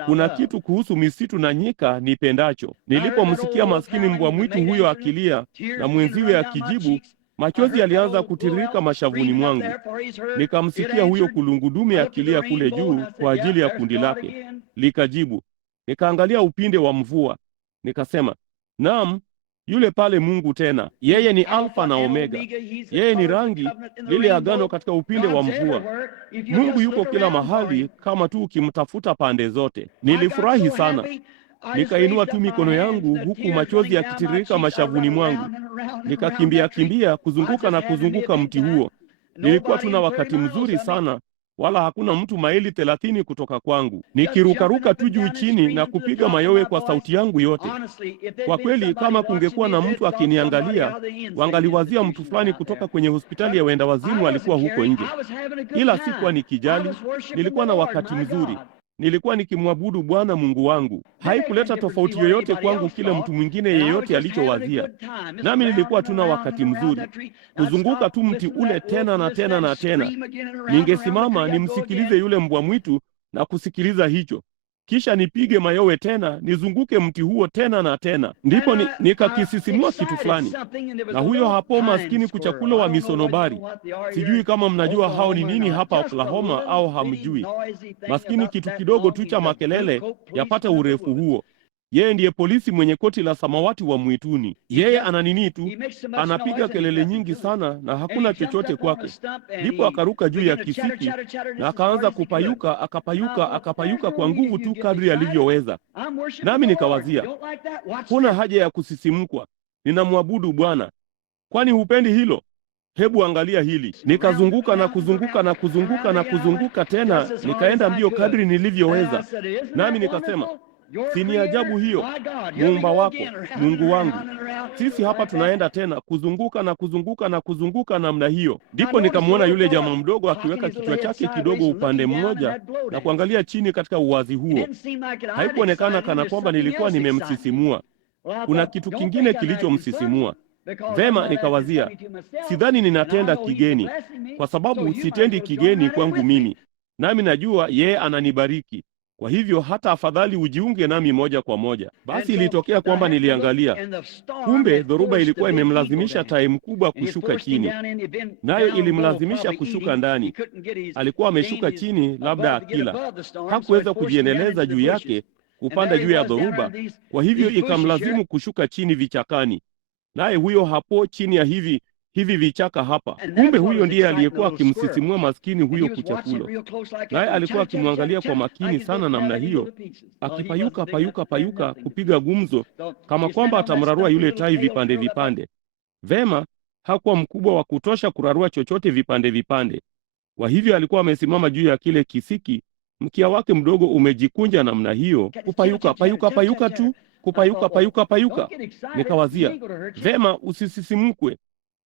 Kuna kitu kuhusu misitu na nyika nipendacho. Nilipomsikia maskini mbwa mwitu huyo akilia na mwenziwe akijibu, machozi yalianza kutiririka mashavuni mwangu. Nikamsikia huyo kulungudume akilia kule juu kwa ajili ya kundi lake. Likajibu. Nikaangalia upinde wa mvua. Nikasema, naam, yule pale Mungu tena. Yeye ni Alfa na Omega. Yeye ni rangi, lile agano katika upinde wa mvua. Mungu yuko kila mahali kama tu ukimtafuta pande zote. Nilifurahi sana. Nikainua tu mikono yangu huku machozi yakitiririka mashavuni mwangu. Nikakimbia kuzunguka na kuzunguka mti huo. Nilikuwa tuna wakati mzuri sana, wala hakuna mtu maili 30 kutoka kwangu. Nikirukaruka tu juu chini na kupiga mayowe kwa sauti yangu yote. Kwa kweli, kama kungekuwa na mtu akiniangalia, wangaliwazia mtu fulani kutoka kwenye hospitali ya wenda wazimu alikuwa huko nje. Ila sikuwa nikijali, nilikuwa na wakati mzuri. Nilikuwa nikimwabudu Bwana Mungu wangu. Haikuleta tofauti yoyote kwangu kile mtu mwingine yeyote alichowazia. Nami nilikuwa tuna wakati mzuri. Kuzunguka tu mti ule tena na tena na tena. Ningesimama nimsikilize yule mbwa mwitu na kusikiliza hicho. Kisha nipige mayowe tena, nizunguke mti huo tena na tena. Ndipo nikakisisimua kitu fulani. Na huyo hapo maskini kuchakula wa misonobari. Sijui kama mnajua hao ni nini hapa Oklahoma au hamjui. Maskini kitu kidogo tu cha makelele yapata urefu huo. Yeye ndiye polisi mwenye koti la samawati wa mwituni. Yeye ana nini tu, anapiga kelele nyingi sana na hakuna chochote kwake. Ndipo akaruka juu ya kisiki na akaanza kupayuka, akapayuka kwa nguvu tu kadri alivyoweza. Nami nikawazia, kuna haja ya kusisimkwa. Ninamwabudu Bwana. Kwani hupendi hilo? Hebu angalia hili. Nikazunguka na kuzunguka na kuzunguka na kuzunguka tena, nikaenda mbio kadri nilivyoweza. Nami nikasema, si ni ajabu hiyo, Muumba wako, Mungu wangu. Sisi hapa tunaenda tena kuzunguka na kuzunguka na kuzunguka namna hiyo. Ndipo nikamwona yule jamaa mdogo akiweka kichwa chake kidogo upande mmoja na kuangalia chini katika uwazi huo. Haikuonekana kana kwamba nilikuwa nimemsisimua. Kuna kitu kingine kilichomsisimua. Vema, nikawazia, sidhani ninatenda kigeni, kwa sababu sitendi kigeni kwangu mimi. Nami najua yeye ananibariki. Kwa hivyo hata afadhali ujiunge nami moja kwa moja. Basi ilitokea kwamba niliangalia. Kumbe dhoruba ilikuwa imemlazimisha tai mkubwa kushuka chini. Nayo ilimlazimisha kushuka ndani. Alikuwa ameshuka chini labda akila. Hakuweza kujiendeleza juu yake kupanda juu ya dhoruba. Kwa hivyo ikamlazimu kushuka chini vichakani. Naye huyo hapo chini ya hivi vichaka hapa. Kumbe huyo ndiye aliyekuwa akimsisimua maskini huyo kuchakulo. Naye alikuwa akimwangalia kwa makini sana namna hiyo, akipayuka kupiga gumzo kama kwamba atamrarua yule tai vipande vipande. Vema, hakuwa mkubwa wa kutosha kurarua chochote vipande vipande. Kwa hivyo alikuwa amesimama juu ya kile kisiki, mkia wake mdogo umejikunja namna hiyo, kupayuka tu, kupayuka. Nikawazia, vema, usisisimkwe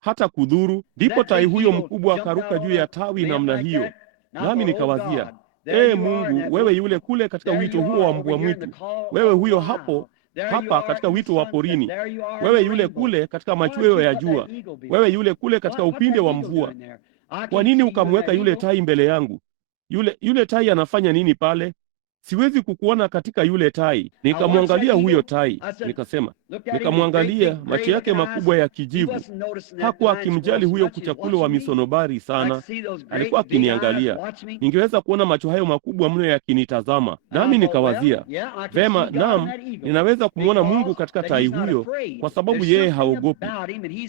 hata kudhuru. Ndipo tai huyo mkubwa akaruka juu ya tawi namna hiyo. Nami nikawazia, Mungu, wewe yule kule katika wito huo wa mbwa mwitu, wewe huyo hapa katika wito wa porini, wewe yule kule katika machweo ya jua, wewe yule kule katika upinde wa mvua. Kwa nini ukamweka yule tai mbele yangu? Yule tai anafanya nini pale? Siwezi kukuona katika yule tai. Nikamwangalia huyo tai, nikasema, nikamwangalia macho yake makubwa ya kijivu. Hakuwa akimjali huyo kuchakulo wa misonobari sana. Alikuwa akiniangalia. Ningeweza kuona macho hayo makubwa mno yakinitazama. Nami nikawazia, vema, naam, ninaweza kumwona Mungu katika tai huyo kwa sababu yeye haogopi.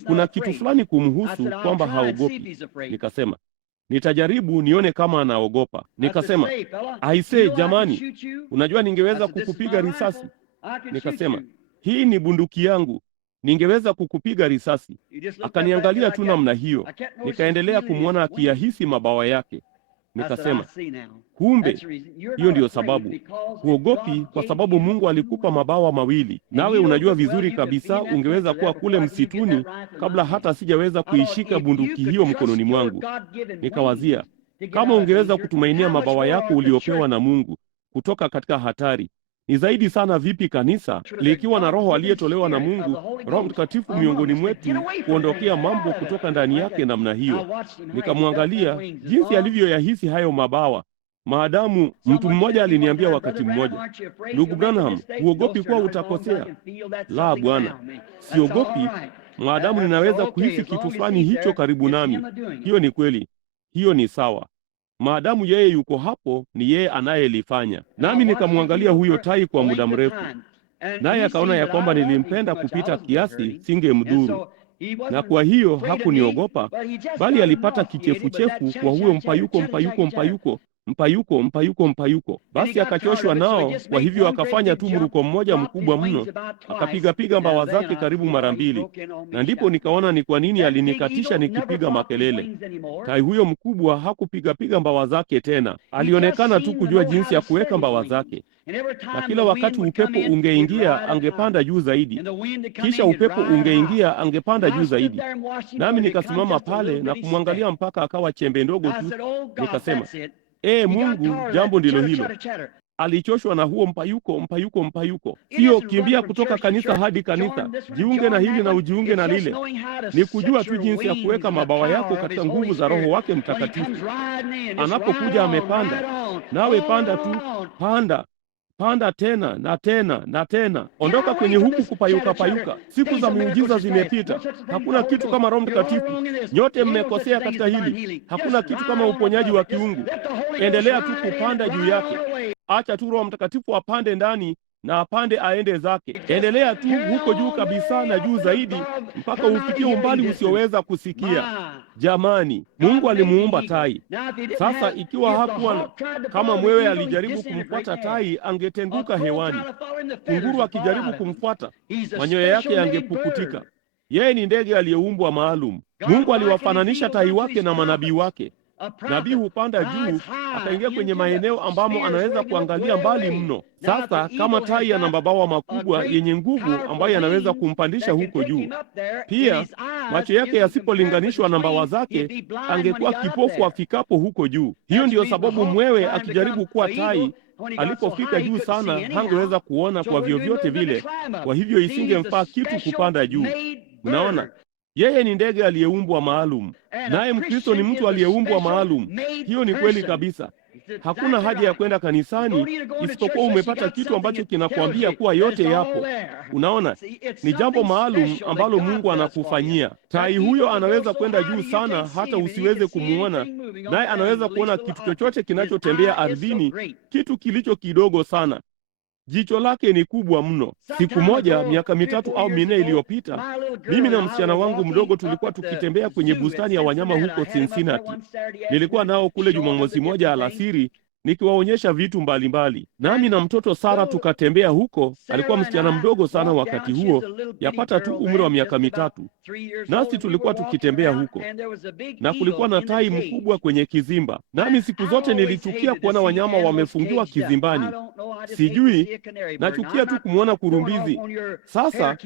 Kuna kitu fulani kumhusu kwamba haogopi. Nikasema, nitajaribu nione kama anaogopa. Nikasema, aisee jamani, unajua ningeweza kukupiga risasi. Nikasema, hii ni bunduki yangu, ningeweza kukupiga risasi. Akaniangalia tu namna hiyo. Nikaendelea kumwona akiyahisi mabawa yake. Nikasema, kumbe hiyo ndiyo sababu. Huogopi kwa sababu Mungu alikupa mabawa mawili, nawe unajua vizuri kabisa ungeweza kuwa kule msituni kabla hata sijaweza kuishika bunduki hiyo mkononi mwangu. Nikawazia, kama ungeweza kutumainia mabawa yako uliopewa na Mungu kutoka katika hatari, ni zaidi sana vipi kanisa likiwa na Roho aliyetolewa na Mungu, Roho Mtakatifu miongoni mwetu, kuondokea mambo kutoka ndani yake namna hiyo. Nikamwangalia jinsi alivyoyahisi hayo mabawa. Maadamu mtu mmoja aliniambia wakati mmoja, ndugu Branham, huogopi kuwa utakosea? La, Bwana, siogopi maadamu ninaweza kuhisi kitu fulani hicho karibu nami. Hiyo ni kweli, hiyo ni sawa. Maadamu yeye yuko hapo, ni yeye anayelifanya. Nami nikamwangalia huyo tai kwa muda mrefu, naye akaona ya kwamba nilimpenda kupita kiasi, singemdhuru. Na kwa hiyo hakuniogopa, bali alipata kichefuchefu kwa huyo mpayuko. Basi akachoshwa nao, kwa hivyo akafanya tu mruko mmoja mkubwa mno, akapiga mbawa zake karibu mara mbili. Na ndipo nikaona ni kwa nini alinikatisha nikipiga makelele. Tai huyo mkubwa hakupiga mbawa zake tena, alionekana tu kujua jinsi ya kuweka mbawa zake. Na kila wakati upepo ungeingia, angepanda juu zaidi, kisha upepo ungeingia, angepanda juu zaidi. Nami nikasimama pale na kumwangalia mpaka akawa chembe ndogo tu. Nikasema, Mungu, jambo ndilo hilo. Alichoshwa na huo mpayuko. Sio kimbia kutoka kanisa hadi kanisa, jiunge na hili na ujiunge na lile. Ni kujua tu jinsi ya kuweka mabawa yako katika nguvu za Roho wake Mtakatifu. Anapokuja amepanda, nawe panda tu, panda tena na tena na tena. Ondoka kwenye huku kupayuka. Siku za miujiza zimepita. Hakuna kitu kama Roho Mtakatifu. Nyote mmekosea katika hili. Hakuna kitu kama uponyaji wa kiungu. Endelea tu kupanda juu yake. Acha tu Roho Mtakatifu apande ndani na apande aende zake. Endelea tu huko juu kabisa na juu zaidi mpaka ufikie umbali usioweza kusikia. Jamani, Mungu alimuumba tai. Sasa ikiwa hakuwa kama mwewe alijaribu kumfuata tai, angetenguka hewani. Kunguru akijaribu kumfuata, manyoya yake yangepukutika. Yeye ni ndege aliyeumbwa maalum. Mungu aliwafananisha tai wake na manabii wake. Nabii hupanda juu, akaingia kwenye maeneo ambamo anaweza kuangalia mbali mno. Sasa kama tai ana mabawa makubwa yenye nguvu ambayo yanaweza kumpandisha huko juu, pia macho yake yasipolinganishwa na mbawa zake, angekuwa kipofu afikapo huko juu. Hiyo ndiyo sababu mwewe akijaribu kuwa tai, alipofika juu sana hangeweza kuona kwa vyovyote vile, kwa hivyo isingemfaa kitu kupanda juu. Unaona? Yeye ni ndege aliyeumbwa maalum, naye Mkristo ni mtu aliyeumbwa maalum. Hiyo ni kweli kabisa. Hakuna haja ya kwenda kanisani isipokuwa umepata kitu ambacho kinakwambia kuwa yote yapo. Unaona, ni jambo maalum ambalo Mungu anakufanyia. Tai huyo anaweza kwenda juu sana hata usiweze kumuona, naye anaweza kuona kitu chochote kinachotembea ardhini, kitu kilicho kidogo sana. Jicho lake ni kubwa mno. Siku moja miaka 3 au 4 iliyopita, mimi na msichana wangu mdogo tulikuwa tukitembea kwenye bustani ya wanyama huko Cincinnati. Nilikuwa nao kule Jumamosi moja alasiri nikiwaonyesha vitu mbalimbali. Nami na mtoto Sara tukatembea huko. Alikuwa msichana mdogo sana wakati huo, yapata tu umri wa miaka 3. Nasi tulikuwa tukitembea huko, na kulikuwa na tai mkubwa kwenye kizimba. Nami siku zote nilichukia kuona wanyama wamefungiwa kizimbani. Sijui, nachukia tu kumwona kurumbizi. Sasa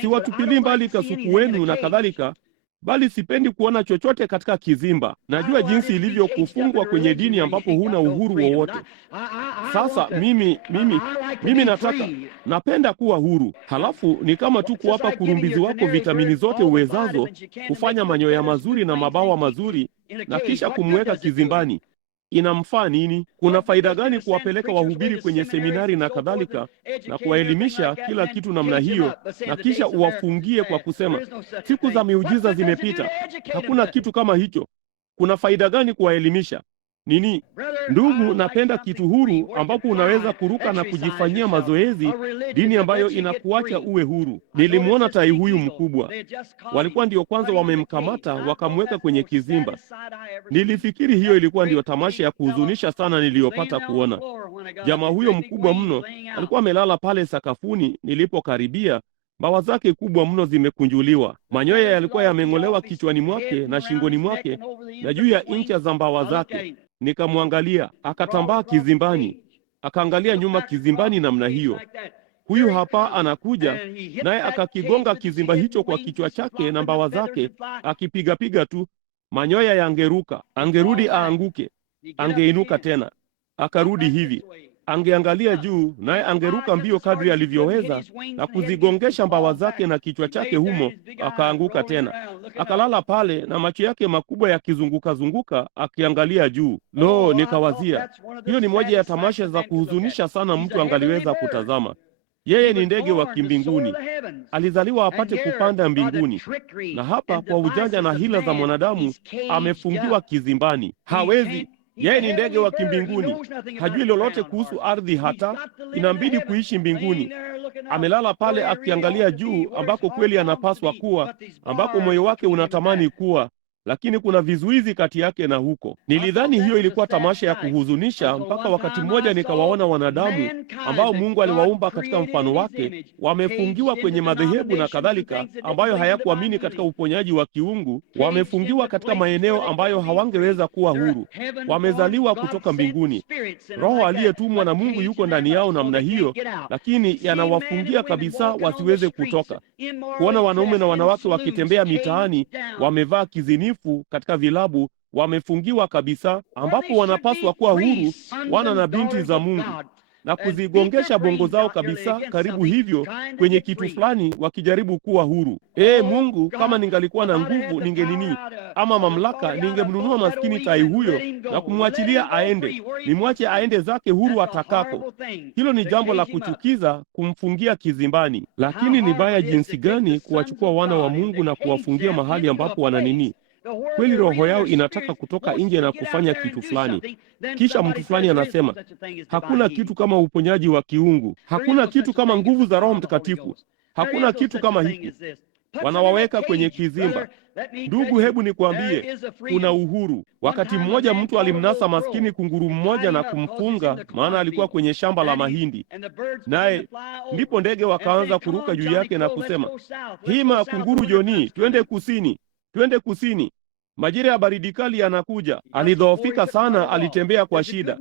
siwatupilii mbali kasuku wenu na kadhalika, bali sipendi kuona chochote katika kizimba. Najua jinsi ilivyo kufungwa kwenye dini ambapo huna uhuru wowote. Sasa mimi napenda kuwa huru. Halafu ni kama tu kuwapa kurumbizi wako vitamini zote uwezazo, kufanya manyoya mazuri na mabawa mazuri, na kisha kumweka kizimbani. Inamfaa nini? Kuna faida gani kuwapeleka wahubiri kwenye seminari na kadhalika na kuwaelimisha kila kitu namna hiyo, na kisha uwafungie kwa kusema siku za miujiza zimepita? Hakuna kitu kama hicho. Kuna faida gani kuwaelimisha? Nini? Ndugu, napenda kitu huru ambapo unaweza kuruka na kujifanyia mazoezi, dini ambayo inakuacha uwe huru. Nilimwona tai huyu mkubwa. Walikuwa ndio kwanza wamemkamata wakamweka kwenye kizimba. Nilifikiri hiyo ilikuwa ndio tamasha ya kuhuzunisha sana niliyopata kuona. Jamaa huyo mkubwa mno alikuwa amelala pale sakafuni nilipokaribia. Mbawa zake kubwa mno zimekunjuliwa. Manyoya yalikuwa yameng'olewa kichwani mwake na shingoni mwake na juu ya incha za mbawa zake. Nikamwangalia, akatambaa kizimbani, akaangalia nyuma kizimbani namna hiyo. Huyu hapa anakuja, naye akakigonga kizimba hicho kwa kichwa chake na mbawa zake, akipiga tu. Manyoya yangeruka, angerudi aanguke, angeinuka tena, akarudi hivi, angeangalia juu, naye angeruka mbio kadri alivyoweza na kuzigongesha mbawa zake na kichwa chake humo, akaanguka tena, akalala pale na macho yake makubwa yakizunguka akiangalia juu. Lo, nikawazia, hiyo ni moja ya tamasha za kuhuzunisha sana mtu angaliweza kutazama. Yeye ni ndege wa kimbinguni, alizaliwa apate kupanda mbinguni, na hapa kwa ujanja na hila za mwanadamu amefungiwa kizimbani. Hawezi. Yeye ni ndege wa kimbinguni, hajui lolote kuhusu ardhi, hata inambidi kuishi mbinguni. Amelala pale akiangalia juu, ambako kweli anapaswa kuwa, ambako moyo wake unatamani kuwa, lakini kuna vizuizi kati yake na huko. Nilidhani hiyo ilikuwa tamasha ya kuhuzunisha, mpaka wakati mmoja nikawaona wanadamu ambao Mungu aliwaumba katika mfano wake, wamefungiwa kwenye madhehebu na kadhalika, ambayo hayakuamini katika uponyaji wa kiungu, wamefungiwa katika maeneo ambayo hawangeweza kuwa huru. Wamezaliwa kutoka mbinguni. Roho aliyetumwa na Mungu yuko ndani yao namna hiyo, lakini yanawafungia kabisa wasiweze kutoka. Kuona wanaume na wanawake wakitembea mitaani wamevaa kizinifu katika vilabu, wamefungiwa kabisa, ambapo wanapaswa kuwa huru, wana na binti za Mungu, na kuzigongesha bongo zao kabisa karibu hivyo kwenye kitu fulani, wakijaribu kuwa huru. Mungu, kama ningalikuwa na nguvu ningenini ama mamlaka, ningemnunua maskini tai huyo na kumwachilia aende, nimwache aende zake huru atakako. Hilo ni jambo la kuchukiza, kumfungia kizimbani. Lakini ni baya jinsi gani kuwachukua wana wa Mungu na kuwafungia mahali ambapo wananini kweli roho yao inataka kutoka nje na kufanya kitu fulani. Kisha mtu fulani anasema, hakuna kitu kama uponyaji wa kiungu, hakuna kitu kama nguvu za Roho Mtakatifu, hakuna kitu kama hiki. Wanawaweka kwenye kizimba. Ndugu, hebu nikwambie, kuna uhuru. Wakati mmoja mtu alimnasa maskini kunguru mmoja na kumfunga, maana alikuwa kwenye shamba la mahindi. Naye ndipo ndege wakaanza kuruka juu yake na kusema, hima kunguru Joni, twende kusini, twende kusini. Majira ya baridi kali yanakuja. Alidhoofika sana, alitembea kwa shida.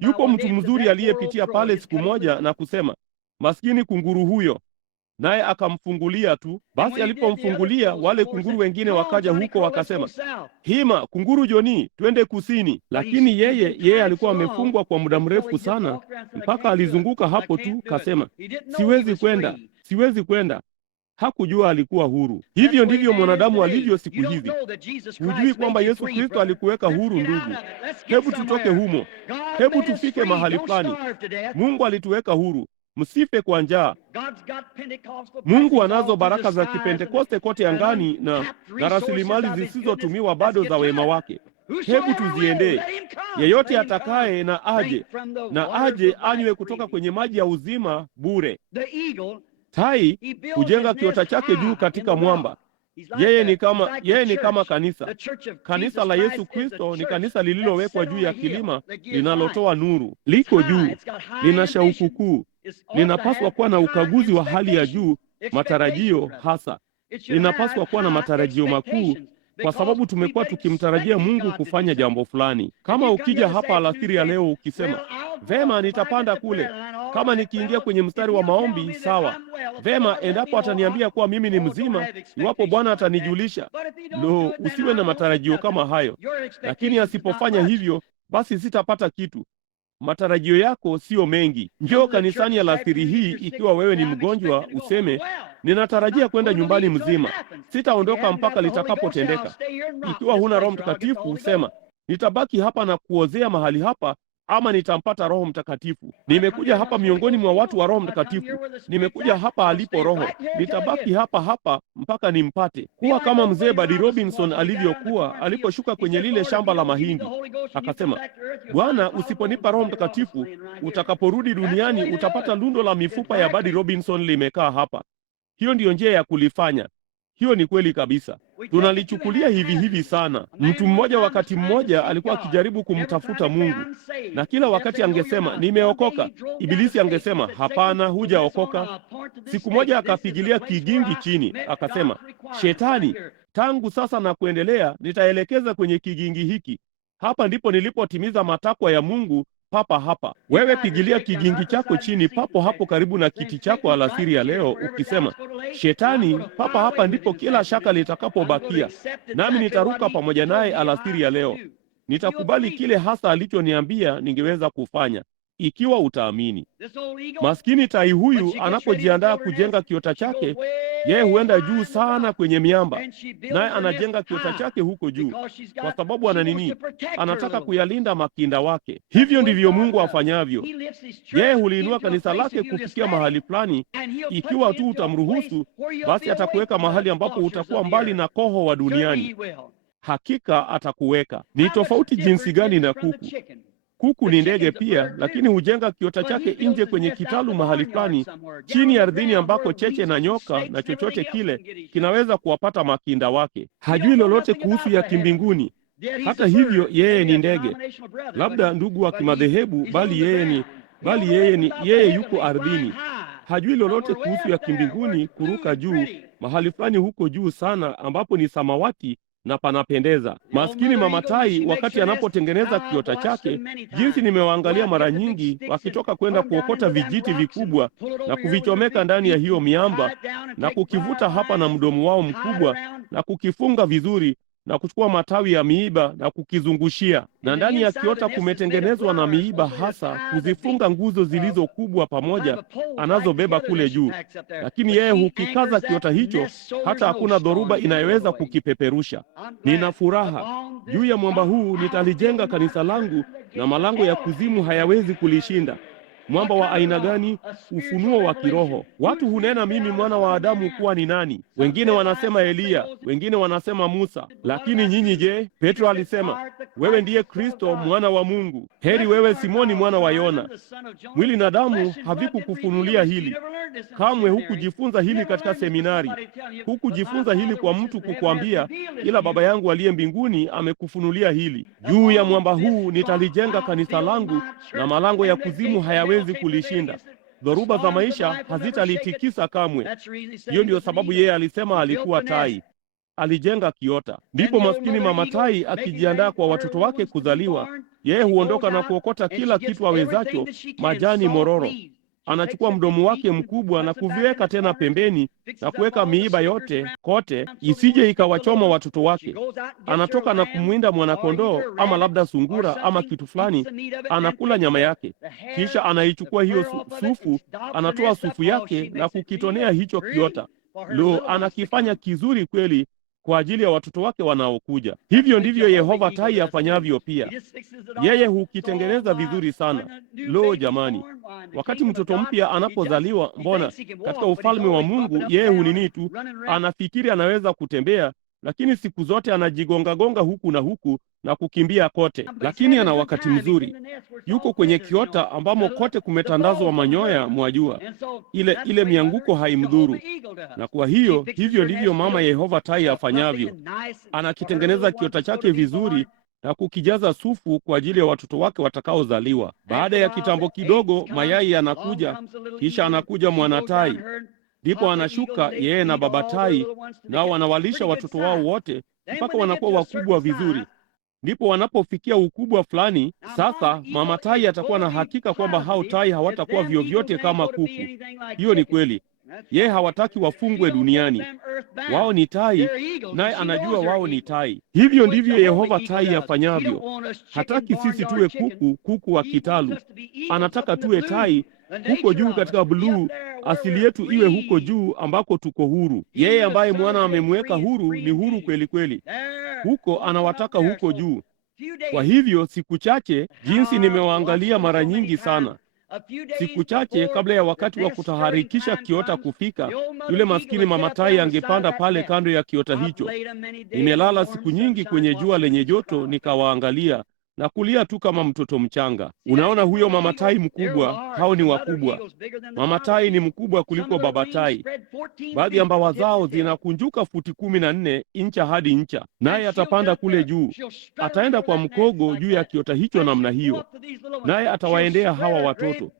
Yupo mtu mzuri aliyepitia pale siku moja na kusema, maskini kunguru huyo, naye akamfungulia tu. Basi alipomfungulia, wale kunguru wengine wakaja huko wakasema, hima kunguru Joni, twende kusini. Lakini yeye alikuwa amefungwa kwa muda mrefu sana, mpaka alizunguka hapo tu, kasema, siwezi kwenda. Hakujua alikuwa huru. Hivyo ndivyo mwanadamu alivyo siku hizi. Hujui kwamba Yesu Kristo alikuweka huru. Ndugu, hebu tutoke humo, hebu tufike mahali fulani. Mungu alituweka huru, msife kwa njaa. Mungu anazo baraka za Kipentekoste kote angani na rasilimali zisizotumiwa bado za wema wake. Hebu tuziendee. Yeyote atakaye na aje anywe kutoka kwenye maji ya uzima bure. Tai hujenga kiota chake juu katika mwamba. Yeye ni kama kanisa. Kanisa la Yesu Kristo ni kanisa lililowekwa juu ya kilima, linalotoa nuru. Liko juu, lina shauku kuu, linapaswa kuwa na ukaguzi wa hali ya juu, matarajio hasa. Linapaswa kuwa na matarajio makuu, kwa sababu tumekuwa tukimtarajia Mungu kufanya jambo fulani. Kama ukija hapa alasiri ya leo ukisema, vema, nitapanda kule, kama nikiingia kwenye mstari wa maombi, sawa. Vema, endapo ataniambia kuwa mimi ni mzima, iwapo Bwana atanijulisha. Lo, usiwe na matarajio kama hayo. Lakini asipofanya hivyo, basi sitapata kitu. Matarajio yako sio mengi. Njoo kanisani alasiri hii ikiwa wewe ni mgonjwa, useme, ninatarajia kwenda nyumbani mzima, sitaondoka mpaka litakapotendeka. Ikiwa huna Roho Mtakatifu, usema, nitabaki hapa na kuozea mahali hapa, ama nitampata Roho Mtakatifu. Nimekuja hapa miongoni mwa watu wa Roho Mtakatifu. Nimekuja hapa alipo Roho. Nitabaki hapa mpaka nimpate. Kuwa kama mzee Buddy Robinson alivyokuwa aliposhuka kwenye lile shamba la mahindi. Akasema, Bwana, usiponipa Roho Mtakatifu, utakaporudi duniani utapata lundo la mifupa ya Buddy Robinson limekaa hapa. Hiyo ndiyo njia ya kulifanya. Hiyo ni kweli kabisa. Tunalichukulia hivi sana. Mtu mmoja wakati mmoja alikuwa akijaribu kumtafuta Mungu, na kila wakati angesema, nimeokoka. Ibilisi angesema, hapana, hujaokoka. Siku moja akapigilia kigingi chini, akasema, Shetani, tangu sasa na kuendelea nitaelekeza kwenye kigingi hiki. Hapa ndipo nilipotimiza matakwa ya Mungu papa hapa. Wewe pigilia kigingi chako chini papo hapo karibu na kiti chako alasiri ya leo, ukisema, Shetani, papa hapa ndipo kila shaka litakapobakia, nami nitaruka pamoja naye alasiri ya leo. Nitakubali kile hasa alichoniambia ningeweza kufanya, ikiwa utaamini. Maskini tai huyu anapojiandaa kujenga kiota chake, yeye huenda juu sana kwenye miamba, naye anajenga kiota chake huko juu, kwa sababu ana nini? Anataka kuyalinda makinda wake. Hivyo ndivyo Mungu afanyavyo. Yeye huliinua kanisa lake kufikia mahali fulani. Ikiwa tu utamruhusu, basi atakuweka mahali ambapo utakuwa mbali na koho wa duniani. Hakika atakuweka. Ni tofauti jinsi gani na kuku? Kuku ni ndege pia, lakini hujenga kiota chake nje kwenye kitalu mahali fulani chini ardhini, ambako cheche na nyoka na chochote kile kinaweza kuwapata makinda wake. Hajui lolote kuhusu ya kimbinguni. Hata hivyo, yeye ni ndege, labda ndugu wa kimadhehebu, bali yeye yuko ardhini. Hajui lolote kuhusu ya kimbinguni, kuruka juu mahali fulani huko juu sana, ambapo ni samawati na panapendeza. Maskini mama tai, wakati anapotengeneza kiota chake, jinsi nimewaangalia mara nyingi wakitoka kwenda kuokota vijiti vikubwa na kuvichomeka ndani ya hiyo miamba na kukivuta hapa na mdomo wao mkubwa na kukifunga vizuri na kuchukua matawi ya miiba na kukizungushia, na ndani ya kiota kumetengenezwa na miiba hasa kuzifunga nguzo zilizo kubwa pamoja anazobeba kule juu. Lakini yeye hukikaza kiota hicho hata hakuna dhoruba inayoweza kukipeperusha. Nina furaha juu ya mwamba huu nitalijenga kanisa langu, na malango ya kuzimu hayawezi kulishinda. Mwamba wa aina gani? Ufunuo wa kiroho. Watu hunena mimi mwana wa Adamu kuwa ni nani? Wengine wanasema Eliya, wengine wanasema Musa. Lakini nyinyi je? Petro alisema, wewe ndiye Kristo mwana wa Mungu. Heri wewe Simoni mwana wa Yona. Mwili na damu havikukufunulia hili. Kamwe hukujifunza hili katika seminari. Hukujifunza hili kwa mtu kukwambia, ila Baba yangu aliye mbinguni amekufunulia hili. Juu ya mwamba huu nitalijenga kanisa langu, na malango ya kuzimu hayawezi kulishinda. Dhoruba za maisha hazitalitikisa kamwe. Hiyo ndiyo sababu yeye alisema alikuwa tai. Alijenga kiota. Ndipo maskini mama tai akijiandaa kwa watoto wake kuzaliwa, yeye huondoka na kuokota kila kitu awezacho, majani mororo. Anachukua mdomo wake mkubwa na kuviweka tena pembeni na kuweka miiba yote kote, isije ikawachoma watoto wake. Anatoka na kumwinda mwanakondoo ama labda sungura ama kitu fulani, anakula nyama yake. Kisha anaichukua hiyo sufu, anatoa sufu yake na kukitonea hicho kiota. Lo, anakifanya kizuri kweli kwa ajili ya watoto wake wanaokuja. Hivyo ndivyo Yehova tai afanyavyo pia. Yeye hukitengeneza vizuri sana. Lo jamani, wakati mtoto mpya anapozaliwa, mbona katika ufalme wa Mungu yeye hunini tu, anafikiri anaweza kutembea, lakini siku zote anajigonga-gonga huku na huku na kukimbia kote. Lakini ana wakati mzuri. Yuko kwenye kiota ambamo kote kumetandazwa manyoya, mwajua. Ile mianguko haimdhuru. Na kwa hivyo ndivyo mama Yehova tai afanyavyo. Anakitengeneza kiota chake vizuri na kukijaza sufu kwa ajili ya watoto wake watakaozaliwa. Baada ya kitambo kidogo, mayai yanakuja, kisha anakuja mwanatai. Ndipo anashuka yeye na baba tai, nao wanawalisha watoto wao wote mpaka wanakuwa wakubwa vizuri. Ndipo wanapofikia ukubwa fulani, sasa mama tai atakuwa na hakika kwamba hao tai hawatakuwa vyovyote kama kuku. Hiyo ni kweli. Yeye hawataki wafungwe duniani. Wao ni tai, naye anajua wao ni tai. Hivyo ndivyo Yehova tai afanyavyo. Hataki sisi tuwe kuku wa kitalu. Anataka tuwe tai huko juu katika buluu, asili yetu iwe huko juu ambako tuko huru. Yeye ambaye mwana amemweka huru ni huru kweli kweli. Huko anawataka huko juu. Kwa hivyo siku chache, jinsi nimewaangalia mara nyingi sana, siku chache kabla ya wakati wa kutaharikisha kiota kufika, yule maskini mama tai angepanda pale kando ya kiota hicho. Nimelala siku nyingi kwenye jua lenye joto nikawaangalia na kulia tu kama mtoto mchanga. Unaona huyo mama tai mkubwa, hao ni wakubwa. Mama tai ni mkubwa kuliko baba tai. Baadhi ya mbawa zao zinakunjuka futi 14 incha hadi incha. Naye atapanda kule juu. Ataenda kwa mkogo juu ya kiota hicho namna hiyo. Naye atawaendea hawa watoto.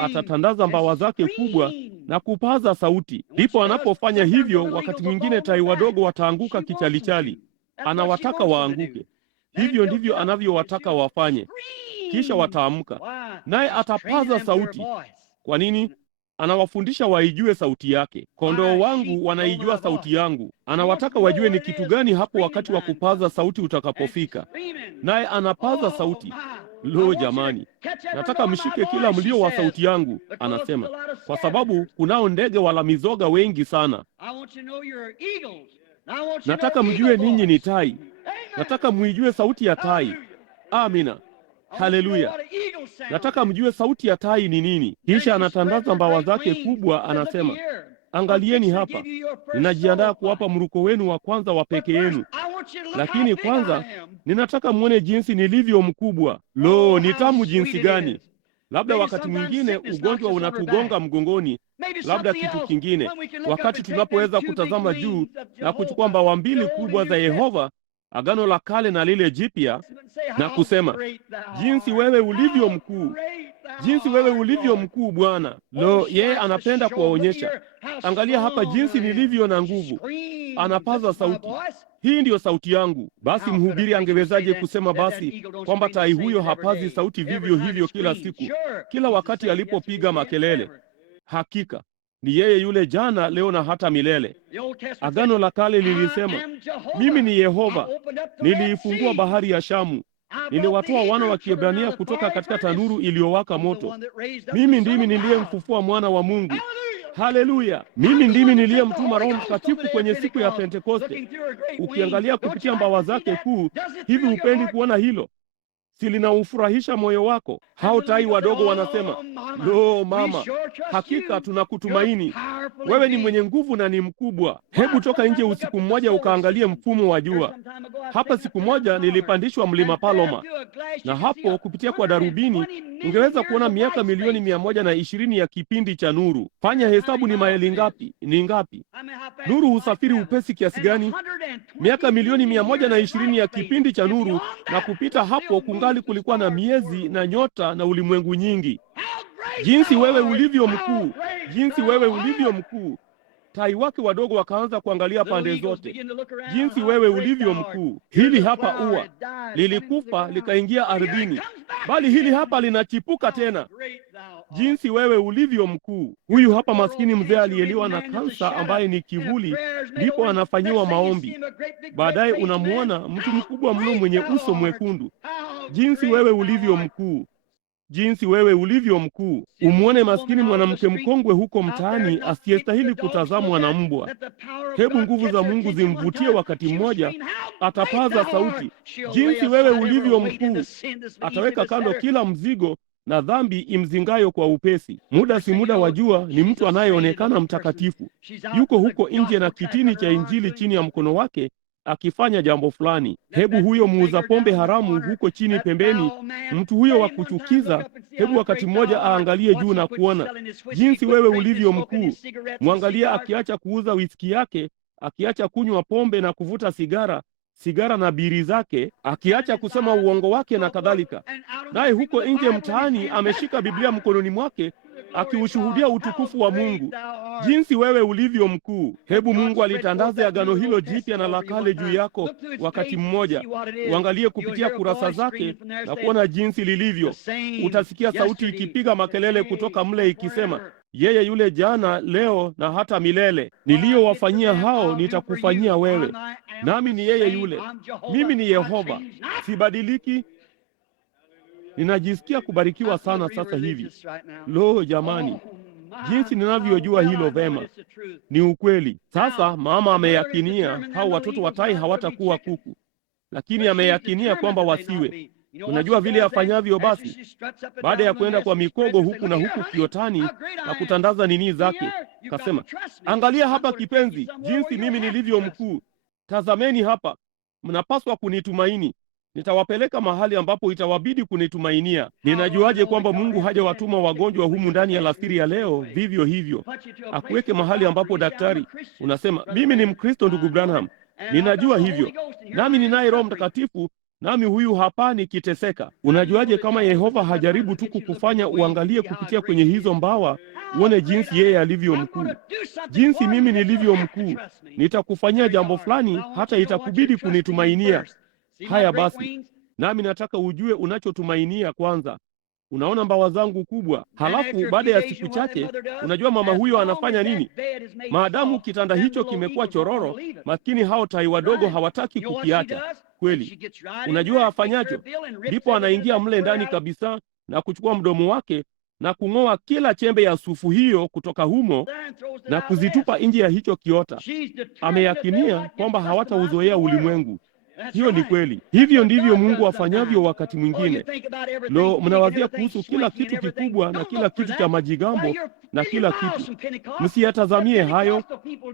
Atatandaza mbawa zake kubwa na kupaza sauti. Ndipo anapofanya hivyo, wakati mwingine tai wadogo wataanguka kichalichali. Anawataka waanguke. Hivyo ndivyo anavyowataka wafanye. Kisha wataamka, naye atapaza sauti. Kwa nini? Anawafundisha waijue sauti yake. Kondoo wangu wanaijua sauti yangu. Anawataka wajue ni kitu gani hapo wakati wa kupaza sauti utakapofika. Naye anapaza sauti. Lo jamani, nataka mshike kila mlio wa sauti yangu, anasema, kwa sababu kunao ndege wala mizoga wengi sana. Nataka mjue ninyi ni tai. Nataka muijue sauti ya tai. Amina. Haleluya. Nataka mjue sauti ya tai ni nini. Kisha anatandaza mbawa zake kubwa, anasema, angalieni hapa, ninajiandaa kuwapa mruko wenu wa kwanza wa peke yenu. Lakini kwanza ninataka muone jinsi nilivyo mkubwa. Lo, ni tamu jinsi gani! Labda wakati mwingine ugonjwa unatugonga mgongoni, labda kitu kingine, wakati tunapoweza kutazama juu na kuchukua mbawa mbili kubwa za Yehova, Agano la Kale na lile Jipya, na kusema, jinsi wewe ulivyo mkuu, jinsi wewe ulivyo mkuu Bwana. Lo, yeye anapenda kuwaonyesha, angalia hapa jinsi nilivyo na nguvu. Anapaza sauti. Hii ndiyo sauti yangu. Basi mhubiri angewezaje kusema basi kwamba tai huyo hapazi sauti vivyo hivyo kila siku, kila wakati alipopiga makelele? Hakika ni yeye yule jana, leo na hata milele. Agano la Kale lilisema, mimi ni Yehova, niliifungua bahari ya Shamu, niliwatoa wana wa Kiebrania kutoka katika tanuru iliyowaka moto. Mimi ndimi niliyemfufua mwana wa Mungu. Haleluya! Mimi ndimi niliyemtuma Roho Mtakatifu kwenye siku ya Pentekoste. Ukiangalia kupitia mbawa zake kuu, hivi upendi kuona hilo? Si linaufurahisha moyo wako? Hao tai wadogo wanasema, lo mama, hakika tunakutumaini. Wewe ni mwenye nguvu na ni mkubwa. Hebu toka nje usiku mmoja ukaangalie mfumo wa jua. Hapa siku moja nilipandishwa mlima Paloma, na hapo kupitia kwa darubini ungeweza kuona miaka milioni 120 ya kipindi cha nuru. Fanya hesabu, ni maili ngapi? Ni ngapi? Nuru husafiri upesi kiasi gani? Miaka milioni 120 ya kipindi cha nuru, na kupita hapo kungali kulikuwa na miezi na nyota na ulimwengu nyingi. Jinsi wewe ulivyo mkuu, jinsi wewe ulivyo mkuu. Tai wake wadogo wakaanza kuangalia pande zote. Jinsi wewe ulivyo mkuu. Hili hapa ua lilikufa likaingia ardhini, bali hili hapa linachipuka tena. Jinsi wewe ulivyo mkuu. Huyu hapa maskini mzee aliyeliwa na kansa, ambaye ni kivuli, ndipo anafanyiwa maombi. Baadaye unamuona mtu mkubwa mno mwenye uso mwekundu. Jinsi wewe ulivyo mkuu. Jinsi wewe ulivyo mkuu. Umuone maskini mwanamke mkongwe huko mtaani asiyestahili kutazamwa na mbwa. Hebu nguvu za Mungu zimvutie wakati mmoja, atapaza sauti. Jinsi wewe ulivyo mkuu. Ataweka kando kila mzigo na dhambi imzingayo kwa upesi. Muda si muda wajua, ni mtu anayeonekana mtakatifu. Yuko huko nje na kitini cha Injili chini ya mkono wake, akifanya jambo fulani. Hebu huyo muuza pombe haramu huko chini pembeni, mtu huyo wa kuchukiza, hebu wakati mmoja aangalie juu na kuona jinsi wewe ulivyo mkuu. Mwangalia akiacha kuuza whisky yake, akiacha kunywa pombe na kuvuta sigara na biri zake, akiacha kusema uongo wake na kadhalika. Naye huko nje mtaani ameshika Biblia mkononi mwake, akiushuhudia utukufu wa Mungu. Jinsi wewe ulivyo mkuu. Hebu Mungu alitandaze agano hilo jipya na la kale juu yako wakati mmoja. Uangalie kupitia kurasa zake na kuona jinsi lilivyo. Utasikia sauti ikipiga makelele kutoka mle ikisema, yeye yule jana, leo na hata milele. Niliyowafanyia hao nitakufanyia wewe. Nami ni yeye yule. Mimi ni Yehova, sibadiliki. Ninajisikia kubarikiwa sana sasa hivi. Lo jamani, jinsi ninavyojua hilo vema. Ni ukweli. Sasa mama ameyakinia hao watoto wa tai hawatakuwa kuku, lakini ameyakinia kwamba wasiwe. Unajua vile afanyavyo basi? Baada ya kwenda kwa mikogo huku na huku kiotani na kutandaza nini zake, kasema, angalia hapa kipenzi, jinsi mimi nilivyo mkuu. Tazameni hapa, mnapaswa kunitumaini. Nitawapeleka mahali ambapo itawabidi kunitumainia. Ninajuaje kwamba Mungu hajawatuma wagonjwa humu ndani ya alasiri ya leo? Vivyo hivyo akuweke mahali ambapo daktari unasema, mimi ni Mkristo ndugu Branham, ninajua hivyo, nami ninaye Roho Mtakatifu, nami huyu hapa nikiteseka. Unajuaje kama Yehova hajaribu tu kukufanya uangalie kupitia kwenye hizo mbawa, uone jinsi yeye alivyo mkuu? Jinsi mimi nilivyo mkuu. Nitakufanyia jambo fulani hata itakubidi kunitumainia. Haya basi, nami nataka ujue unachotumainia kwanza. Unaona mbawa zangu kubwa. Halafu baada ya siku chache, unajua mama huyo anafanya nini? Maadamu kitanda hicho kimekuwa chororo, maskini hao tai wadogo hawataki kukiacha. Kweli. Unajua afanyacho? Ndipo anaingia mle ndani kabisa na kuchukua mdomo wake na kung'oa kila chembe ya sufu hiyo kutoka humo na kuzitupa nje ya hicho kiota. Ameyakinia kwamba hawatauzoea ulimwengu. Hiyo ni kweli. Hivyo ndivyo Mungu afanyavyo wakati mwingine. Lo, mnawazia kuhusu kila kitu kikubwa na kila kitu cha majigambo na kila kitu. Msiyatazamie hayo.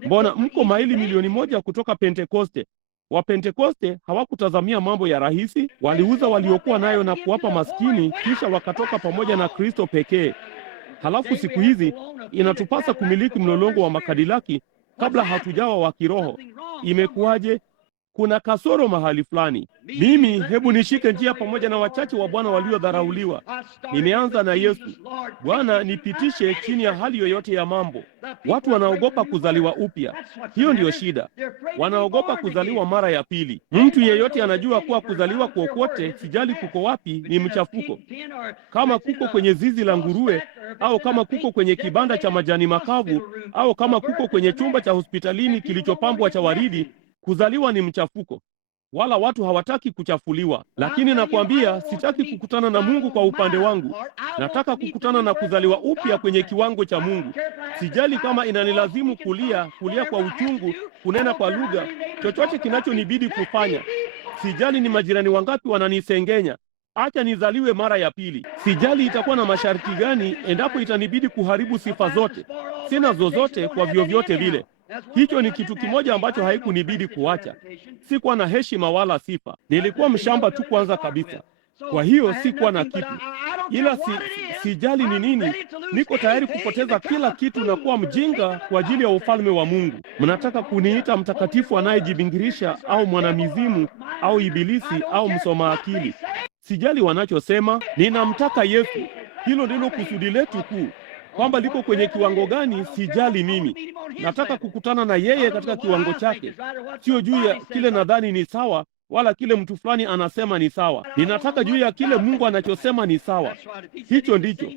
Mbona mko maili milioni 1 kutoka Pentekoste? Wa Pentekoste hawakutazamia mambo ya rahisi. Waliuza waliokuwa nayo na kuwapa maskini, kisha wakatoka pamoja na Kristo pekee. Halafu siku hizi inatupasa kumiliki mlolongo wa makadilaki kabla hatujawa wa kiroho. Imekuwaje? Kuna kasoro mahali fulani. Mimi hebu nishike njia pamoja na wachache wa Bwana waliodharauliwa. Nimeanza na Yesu. Bwana, nipitishe chini ya hali yoyote ya mambo. Watu wanaogopa kuzaliwa upya. Hiyo ndiyo shida. Wanaogopa kuzaliwa mara ya pili. Mtu yeyote anajua kuwa kuzaliwa kokote, sijali kuko wapi, ni mchafuko. Kama kuko kwenye zizi la nguruwe, au kama kuko kwenye kibanda cha majani makavu, au kama kuko kwenye chumba cha hospitalini kilichopambwa cha waridi, kuzaliwa ni mchafuko. Wala watu hawataki kuchafuliwa. Lakini nakwambia, sitaki kukutana na Mungu kwa upande wangu. Nataka kukutana na kuzaliwa upya kwenye kiwango cha Mungu. Sijali kama inanilazimu kulia kwa uchungu, kunena kwa lugha, chochote kinachonibidi kufanya. Sijali ni majirani wangapi wananisengenya. Acha nizaliwe mara ya pili. Sijali itakuwa na masharti gani, endapo itanibidi kuharibu sifa zote. Sina zozote kwa vyovyote vile. Hicho ni kitu kimoja ambacho haikunibidi kuacha. Sikuwa na heshima wala sifa. Nilikuwa mshamba tu kwanza kabisa. Kwa hiyo sikuwa na kitu. Ila sijali ni nini. Niko tayari kupoteza kila kitu na kuwa mjinga kwa ajili ya ufalme wa Mungu. Mnataka kuniita mtakatifu anayejibingirisha au mwanamizimu au ibilisi au msoma akili. Sijali wanachosema, ninamtaka Yesu. Hilo ndilo kusudi letu kuu. Kwamba liko kwenye kiwango gani, sijali mimi. Nataka kukutana na yeye katika kiwango chake. Sio juu ya kile nadhani ni sawa, wala kile mtu fulani anasema ni sawa. Ninataka juu ya kile Mungu anachosema ni sawa. Hicho ndicho.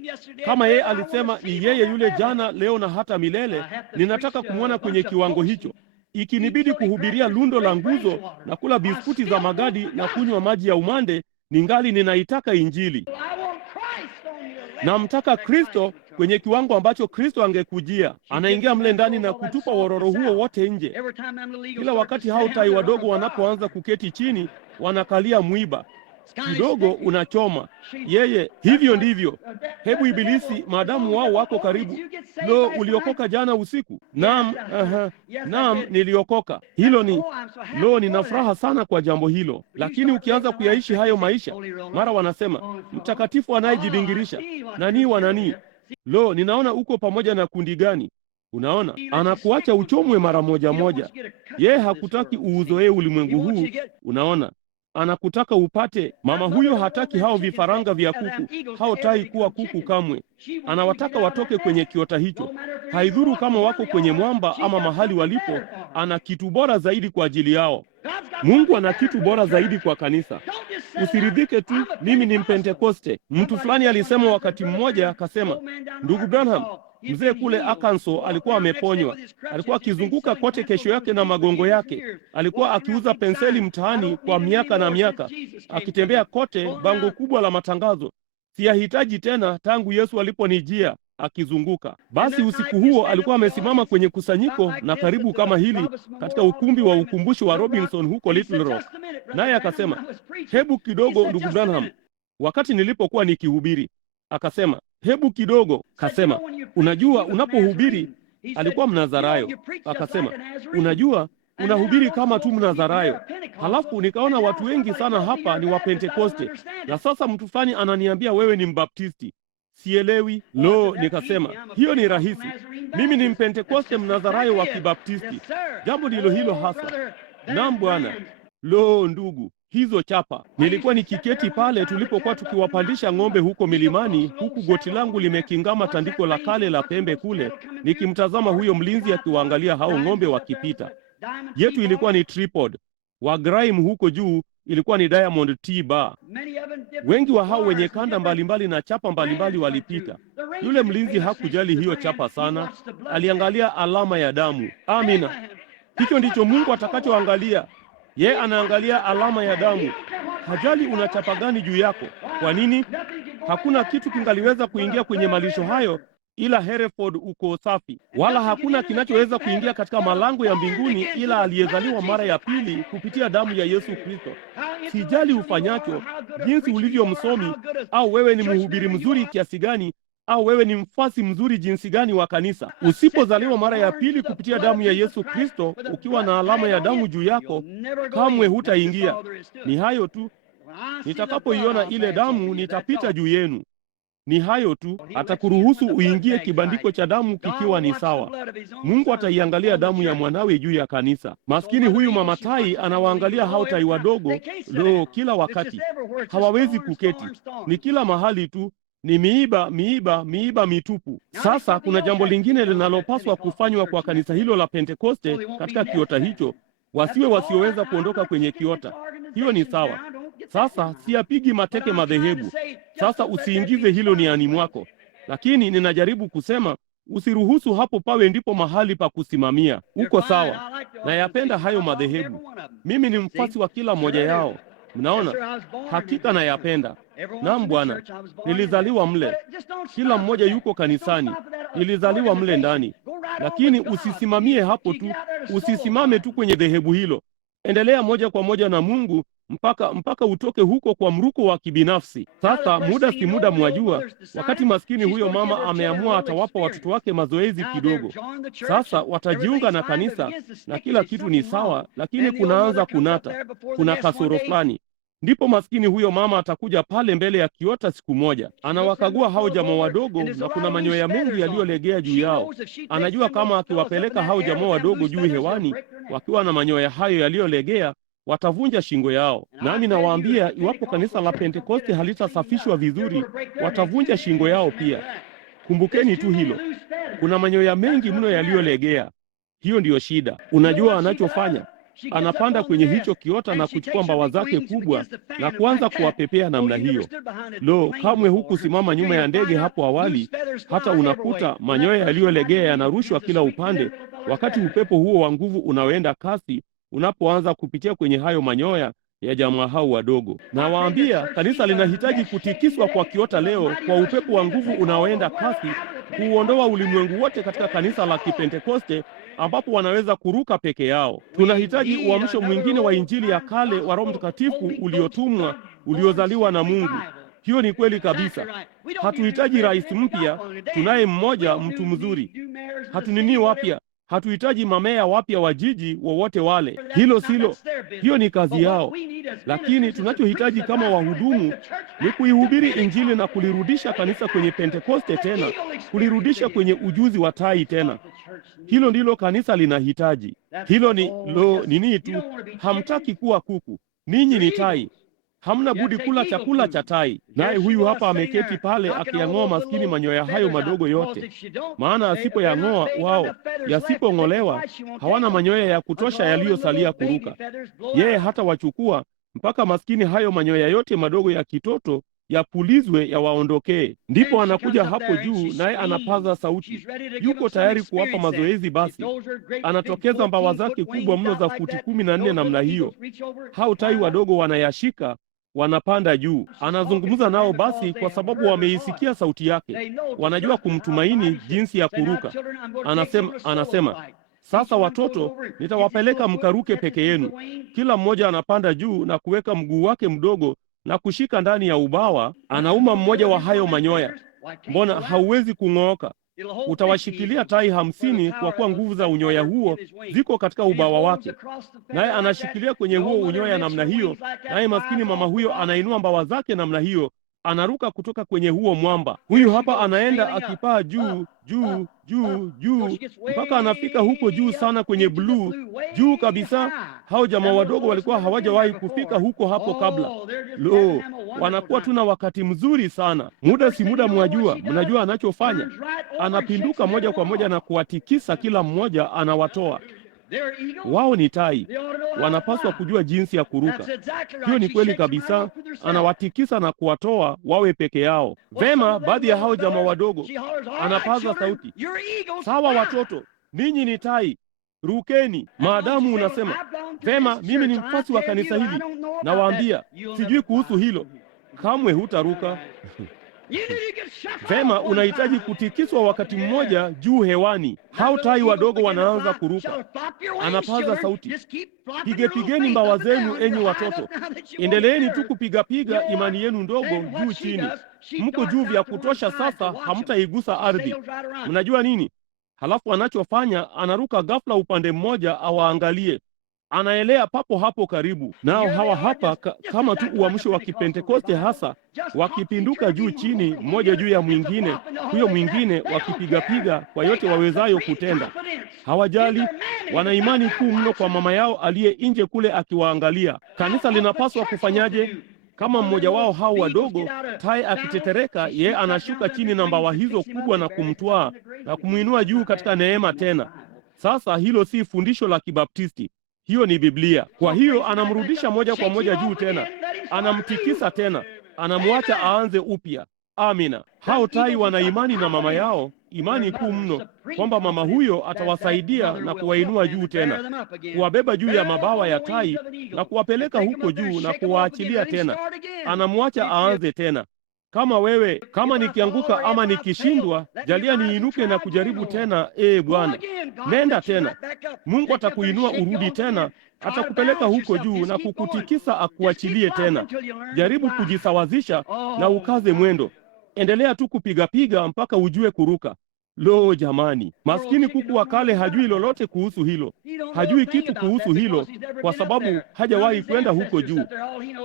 Kama yeye alisema ni yeye yule jana, leo na hata milele, ninataka kumwona kwenye kiwango hicho. Ikinibidi kuhubiria lundo la nguzo na kula biskuti za magadi na kunywa maji ya umande, ningali ninaitaka Injili. Namtaka Kristo kwenye kiwango ambacho Kristo angekujia. Anaingia mle ndani na kutupa wororo huo wote nje. Kila wakati hao tai wadogo wanapoanza kuketi chini, wanakalia mwiba. Kidogo unachoma. Yeye, hivyo ndivyo. Hebu ibilisi, maadamu wao wako karibu. Lo, uliokoka jana usiku? Naam, naam, niliokoka. Hilo ni, lo, nina furaha sana kwa jambo hilo. Lakini ukianza kuyaishi hayo maisha, mara wanasema, mtakatifu anayejibingirisha. Nani wa nani? Lo, ninaona uko pamoja na kundi gani? Unaona, anakuacha uchomwe mara moja. Yeye hakutaki uuzoee ulimwengu huu. Unaona, anakutaka upate. Mama huyo hataki hao vifaranga vya kuku, hao tai kuwa kuku kamwe. Anawataka watoke kwenye kiota hicho. Haidhuru kama wako kwenye mwamba ama mahali walipo, ana kitu bora zaidi kwa ajili yao. Mungu ana kitu bora zaidi kwa kanisa. Usiridhike tu, mimi ni Mpentekoste. Mtu fulani alisema wakati mmoja, akasema, ndugu Branham, mzee kule Arkansas alikuwa ameponywa. Alikuwa akizunguka kote kesho yake na magongo yake. Alikuwa akiuza penseli mtaani kwa miaka na miaka, akitembea kote, bango kubwa la matangazo, siyahitaji tena tangu Yesu aliponijia, akizunguka. Basi usiku huo alikuwa amesimama kwenye kusanyiko na karibu kama hili katika ukumbi wa ukumbusho wa Robinson huko Little Rock. Naye akasema, hebu kidogo ndugu Branham, wakati nilipokuwa nikihubiri. Akasema, hebu kidogo. Kasema, unajua unapohubiri, alikuwa Mnazarayo. Akasema, unajua unahubiri kama tu Mnazarayo. Halafu nikaona watu wengi sana hapa ni wa Pentekoste, na sasa mtu fulani ananiambia wewe ni Mbaptisti. Sielewi. Lo, nikasema, hiyo ni rahisi. Mimi ni Mpentekoste Mnazarayo wa Kibaptisti. Jambo ndilo hilo hasa. Naam Bwana. Lo, ndugu, hizo chapa. Nilikuwa nikiketi pale tulipokuwa tukiwapandisha ng'ombe huko milimani, huku goti langu limekingama tandiko la kale la pembe kule, nikimtazama huyo mlinzi akiwaangalia hao ng'ombe wakipita. Yetu ilikuwa ni tripod. Wa Grime huko juu ilikuwa ni Diamond T Bar. Wengi wa hao wenye kanda mbalimbali na chapa mbalimbali walipita. Yule mlinzi hakujali hiyo chapa sana, aliangalia alama ya damu. Amina. Hicho ndicho Mungu atakachoangalia. Yeye anaangalia alama ya damu. Hajali una chapa gani juu yako. Kwa nini? Hakuna kitu kingaliweza kuingia kwenye malisho hayo ila Hereford uko safi, wala hakuna kinachoweza kuingia katika malango ya mbinguni ila aliyezaliwa mara ya pili kupitia damu ya Yesu Kristo. Sijali ufanyacho, jinsi ulivyo msomi, au wewe ni mhubiri mzuri kiasi gani, au wewe ni mfasi mzuri jinsi gani wa kanisa, usipozaliwa mara ya pili kupitia damu ya Yesu Kristo, ukiwa na alama ya damu juu yako, kamwe hutaingia. Ni hayo tu. Nitakapoiona ile damu nitapita juu yenu. Ni hayo tu. Atakuruhusu uingie kibandiko cha damu kikiwa ni sawa. Mungu ataiangalia damu ya mwanawe juu ya kanisa. Maskini huyu mama tai anawaangalia hao tai wadogo, kila wakati. Hawawezi kuketi. Ni kila mahali tu. Ni miiba mitupu. Sasa kuna jambo lingine linalopaswa kufanywa kwa kanisa hilo la Pentekoste katika kiota hicho. Wasiwe wasioweza kuondoka kwenye kiota. Hiyo ni sawa. Sasa siyapigi mateke madhehebu. Sasa usiingize hilo niani mwako. Lakini ninajaribu kusema usiruhusu hapo pawe ndipo mahali pa kusimamia. Uko sawa. Na yapenda hayo madhehebu. Mimi ni mfasi wa kila mmoja yao. Mnaona? Hakika na yapenda. Naam Bwana, nilizaliwa mle. Kila mmoja yuko kanisani. Nilizaliwa mle ndani. Lakini usisimamie hapo tu. Usisimame tu kwenye dhehebu hilo. Endelea moja kwa moja na Mungu mpaka utoke huko kwa mruko wa kibinafsi. Sasa muda si muda, mwajua, wakati maskini huyo mama ameamua atawapa watoto wake mazoezi kidogo. Sasa watajiunga na kanisa na kila kitu ni sawa, lakini kunaanza kunata, kuna kasoro fulani. Ndipo maskini huyo mama atakuja pale mbele ya kiota siku moja. Anawakagua hao jamaa wadogo na kuna manyoya mengi yaliyolegea juu yao. Anajua kama akiwapeleka hao jamaa wadogo juu hewani wakiwa na manyoya hayo yaliyolegea, watavunja shingo yao. Nami nawaambia, iwapo kanisa la Pentekoste halitasafishwa vizuri, watavunja shingo yao pia. Kumbukeni tu hilo. Kuna manyoya mengi mno yaliyolegea. Hiyo ndiyo shida. Unajua anachofanya? Anapanda kwenye hicho kiota na kuchukua mbawa zake kubwa na kuanza kuwapepea namna hiyo. Kamwe hukusimama nyuma ya ndege hapo awali, hata unakuta manyoya yaliyolegea yanarushwa kila upande, wakati upepo huo wa nguvu unaoenda kasi unapoanza kupitia kwenye hayo manyoya ya jamaa hao wadogo. Na waambia, kanisa linahitaji kutikiswa kwa kiota leo kwa upepo wa nguvu unaoenda kasi, kuondoa ulimwengu wote katika kanisa la Kipentekoste ambapo wanaweza kuruka peke yao. Tunahitaji uamsho mwingine wa Injili ya kale wa Roho Mtakatifu uliotumwa, uliozaliwa na Mungu. Hiyo ni kweli kabisa. Hatuhitaji rais mpya, tunaye mmoja, mtu mzuri. Hatunini wapya, hatuhitaji mamea wapya wa jiji wowote wale. Hilo silo, hiyo ni kazi yao. Lakini tunachohitaji kama wahudumu ni kuihubiri Injili na kulirudisha kanisa kwenye Pentekoste tena, kulirudisha kwenye ujuzi wa tai tena. Hilo ndilo kanisa linahitaji. Hilo ni nini tu. Hamtaki kuwa kuku, ninyi ni tai. Hamna budi kula chakula cha tai. Naye huyu hapa ameketi pale akiyang'oa maskini manyoya hayo madogo yote. Maana asipoyang'oa wao, yasipong'olewa, hawana manyoya ya kutosha yaliyosalia kuruka. Yeye hata wachukua mpaka maskini hayo manyoya yote madogo ya kitoto yapulizwe yawaondokee. Ndipo anakuja hapo juu, naye anapaza sauti. Yuko tayari kuwapa mazoezi. Basi anatokeza mbawa zake kubwa mno za futi 14 namna hiyo. Hao tai wadogo wanayashika, wanapanda juu. Anazungumza nao basi kwa sababu wameisikia sauti yake. Wanajua kumtumaini jinsi ya kuruka. Anasema, sasa watoto, nitawapeleka mkaruke peke yenu. Kila mmoja anapanda juu na kuweka mguu wake mdogo na kushika ndani ya ubawa. Anauma mmoja wa hayo manyoya. Mbona hauwezi kung'ooka? Utawashikilia tai 50 kwa kuwa nguvu za unyoya huo ziko katika ubawa wake. Naye anashikilia kwenye huo unyoya namna hiyo, naye maskini mama huyo anainua mbawa zake namna hiyo, anaruka kutoka kwenye huo mwamba. Huyu hapa anaenda akipaa juu mpaka anafika huko juu sana kwenye bluu, juu kabisa. Hao jamaa wadogo walikuwa hawajawahi kufika huko hapo kabla. Wanakuwa tuna wakati mzuri sana. Muda si muda, mnajua anachofanya. Anapinduka moja kwa moja na kuwatikisa kila mmoja, anawatoa. Wao ni tai, wanapaswa kujua jinsi ya kuruka. Hiyo ni kweli kabisa. Anawatikisa na kuwatoa wawe peke yao. Vema, baadhi ya hao jamaa wadogo anapaza sauti, sawa watoto, ninyi ni tai, rukeni. Maadamu unasema vema, mimi ni mfuasi wa kanisa hili, nawaambia sijui kuhusu hilo, kamwe hutaruka. Vema, unahitaji kutikiswa wakati mmoja juu hewani. Hao tai wadogo wanaanza kuruka. Anapaza sauti, pigeni mbawa zenu enyi watoto, endeleeni tu kupiga imani yenu ndogo juu chini. Mko juu vya kutosha sasa, hamtaigusa ardhi. Mnajua nini? Halafu anachofanya, anaruka ghafla upande mmoja awaangalie. Anaelea papo hapo karibu nao. Hawa hapa kama tu uamsho wa Kipentekoste hasa, wakipinduka juu chini, mmoja juu ya mwingine, huyo mwingine wakipiga kwa yote wawezayo kutenda. Hawajali, wana imani kuu mno kwa mama yao aliye nje kule akiwaangalia. Kanisa linapaswa kufanyaje? Kama mmoja wao hao wadogo, tai akitetereka, yeye anashuka chini na mbawa hizo kubwa na kumtwaa na kumuinua juu katika neema tena. Sasa hilo si fundisho la Kibaptisti. Hiyo ni Biblia. Kwa hiyo anamrudisha moja kwa moja juu tena, anamtikisa tena, anamwacha aanze upya. Amina. Hao tai wana imani na mama yao, imani kuu mno kwamba mama huyo atawasaidia na kuwainua juu tena, kuwabeba juu ya mabawa ya tai na kuwapeleka huko juu na kuwaachilia tena. Anamwacha aanze tena. Kama nikianguka ama nikishindwa, jalia niinuke na kujaribu tena. Bwana, nenda tena. Mungu atakuinua urudi tena, atakupeleka huko juu na kukutikisa akuachilie tena. Jaribu kujisawazisha na ukaze mwendo. Endelea tu kupiga mpaka ujue kuruka. Lo jamani, maskini kuku wa kale hajui lolote kuhusu hilo. Hajui kitu kuhusu hilo kwa sababu hajawahi kwenda huko juu.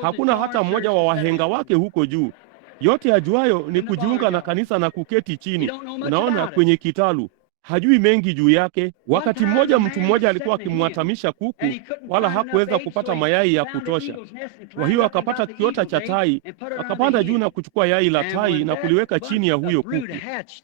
Hakuna hata mmoja wa wahenga wake huko juu. Yote ajuayo ni kujiunga na kanisa na kuketi chini, unaona, kwenye kitalu. Hajui mengi juu yake. Wakati mmoja mtu mmoja alikuwa akimwatamisha kuku, wala hakuweza kupata mayai ya kutosha. Kwa hiyo akapata kiota cha tai, akapanda juu na kuchukua yai la tai na kuliweka chini ya huyo kuku.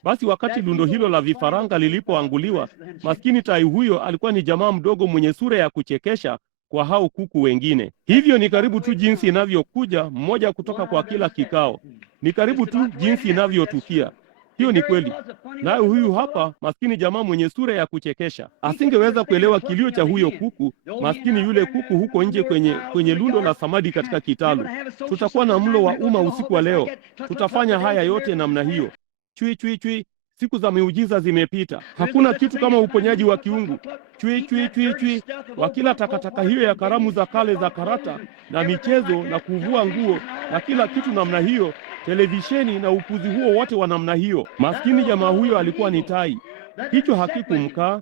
Basi wakati lundo hilo la vifaranga lilipoanguliwa, maskini tai huyo alikuwa ni jamaa mdogo mwenye sura ya kuchekesha kwa hao kuku wengine. Hivyo ni karibu tu jinsi inavyokuja mmoja kutoka kwa kila kikao. Ni karibu tu jinsi inavyotukia. Hiyo ni kweli. Naye huyu hapa maskini jamaa mwenye sura ya kuchekesha asingeweza kuelewa kilio cha huyo kuku, maskini yule kuku huko nje kwenye lundo la samadi katika kitalu. Tutakuwa na mlo wa umma usiku wa leo. Tutafanya haya yote namna hiyo. Chui chui chui. Siku za miujiza zimepita. Hakuna kitu kama uponyaji wa kiungu. Chui chui chui chui. Wakila takataka hiyo ya karamu za kale za karata na michezo na kuvua nguo na kila kitu namna hiyo, televisheni na upuzi huo wote wa namna hiyo. Maskini jamaa huyo alikuwa ni tai. Hicho hakikumkaa,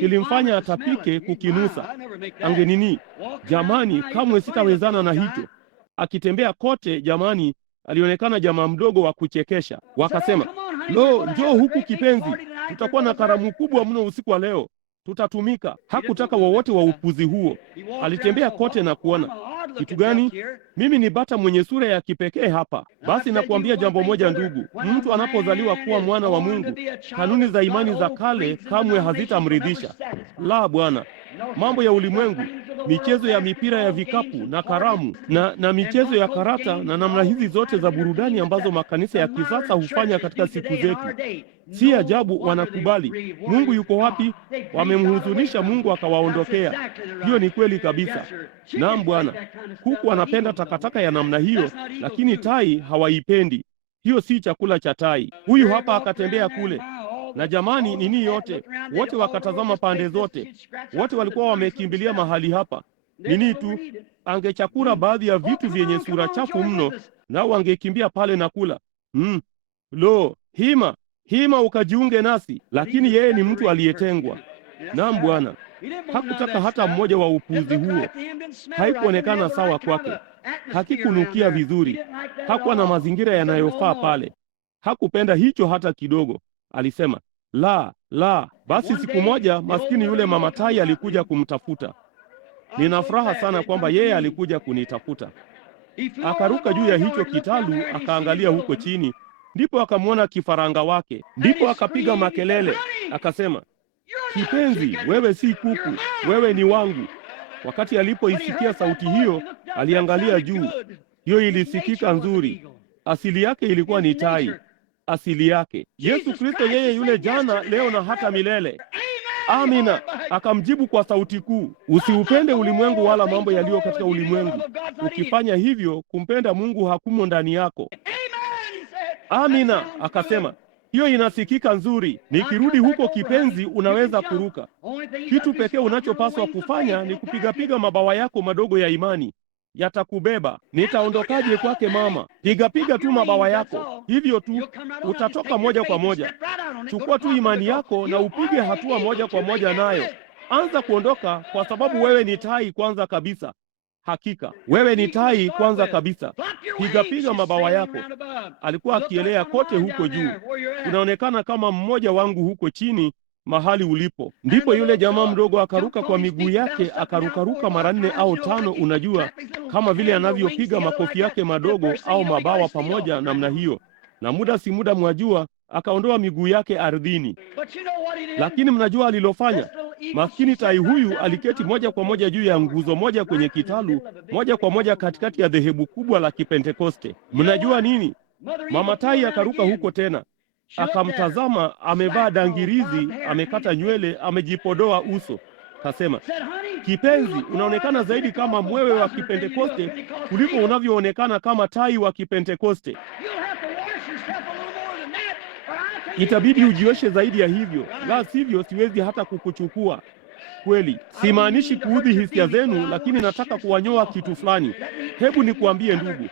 kilimfanya atapike kukinusa. Angenini, jamani, kamwe sitawezana na hicho. Akitembea kote, jamani, alionekana jamaa mdogo wa kuchekesha. Wakasema, lo, njoo huku kipenzi, tutakuwa na karamu kubwa mno usiku wa leo, tutatumika. Hakutaka wowote wa upuzi huo. Alitembea kote na kuona kitu gani? Mimi ni bata mwenye sura ya kipekee hapa. Basi nakuambia jambo moja ndugu, mtu anapozaliwa kuwa mwana wa Mungu, kanuni za imani za kale kamwe hazitamridhisha. La bwana, mambo ya ulimwengu, michezo ya mipira ya vikapu na karamu na michezo ya karata na namna hizi zote za burudani ambazo makanisa ya kisasa hufanya katika siku zetu. Si ajabu wanakubali. Mungu yuko wapi? Wamemhuzunisha Mungu akawaondokea. Hiyo ni kweli kabisa. Naam bwana, kuku anapenda takataka ya namna hiyo, lakini tai hawaipendi. Hiyo si chakula cha tai. Huyu hapa akatembea kule. Na jamani, nini yote, wote wakatazama pande zote. Wote walikuwa wamekimbilia mahali hapa. Nini tu, angechakura baadhi ya vitu vyenye sura chafu mno, nao wangekimbia pale na kula. Lo, hima ukajiunge nasi. Lakini yeye ni mtu aliyetengwa. Naam bwana, hakutaka hata mmoja wa upuzi huo. Haikuonekana sawa kwake. Hakikunukia vizuri. Hakuwa na mazingira yanayofaa pale. Hakupenda hicho hata kidogo. Alisema, la. Basi siku moja maskini yule mama tai alikuja kumtafuta. Nina furaha sana kwamba yeye alikuja kunitafuta. Akaruka juu ya hicho kitalu, akaangalia huko chini, ndipo akamwona kifaranga wake. Ndipo akapiga makelele, akasema, kipenzi, wewe si kuku, wewe ni wangu. Wakati alipoisikia sauti hiyo, aliangalia juu. Hiyo ilisikika nzuri. Asili yake ilikuwa ni tai. Asili yake Yesu Kristo, yeye yule jana, leo na hata milele. Amina. Akamjibu kwa sauti kuu, usiupende ulimwengu wala mambo yaliyo katika ulimwengu. Ukifanya hivyo, kumpenda Mungu hakumo ndani yako. Amina. Akasema, hiyo inasikika nzuri. Nikirudi huko, kipenzi, unaweza kuruka. Kitu pekee unachopaswa kufanya ni kupigapiga mabawa yako madogo ya imani. Yatakubeba. Nitaondokaje kwake mama? Pigapiga tu mabawa yako, hivyo tu utatoka moja kwa moja. Chukua tu imani yako na upige hatua moja kwa moja nayo. Anza kuondoka, kwa sababu wewe ni tai kwanza kabisa. Hakika wewe ni tai kwanza kabisa. Pigapiga mabawa yako. Alikuwa akielea kote huko juu. Unaonekana kama mmoja wangu huko chini mahali ulipo. Ndipo yule jamaa mdogo akaruka kwa miguu yake, akarukaruka mara 4 au 5, unajua, kama vile anavyopiga makofi yake madogo au mabawa pamoja namna hiyo. Na muda si muda, mwajua, akaondoa miguu yake ardhini. Lakini mnajua alilofanya? Maskini tai huyu aliketi moja kwa moja juu ya nguzo moja kwenye kitalu, moja kwa moja katikati ya dhehebu kubwa la Kipentekoste. Mnajua nini? Mama tai akaruka huko tena. Akamtazama, amevaa dangirizi, amekata nywele, amejipodoa uso. Kasema, kipenzi, unaonekana zaidi kama mwewe wa Kipentekoste kuliko unavyoonekana kama tai wa Kipentekoste. Itabidi ujioshe zaidi ya hivyo, la sivyo siwezi hata kukuchukua. Kweli, simaanishi kuudhi hisia zenu, lakini nataka kuwanyoa kitu fulani. Hebu nikuambie ndugu,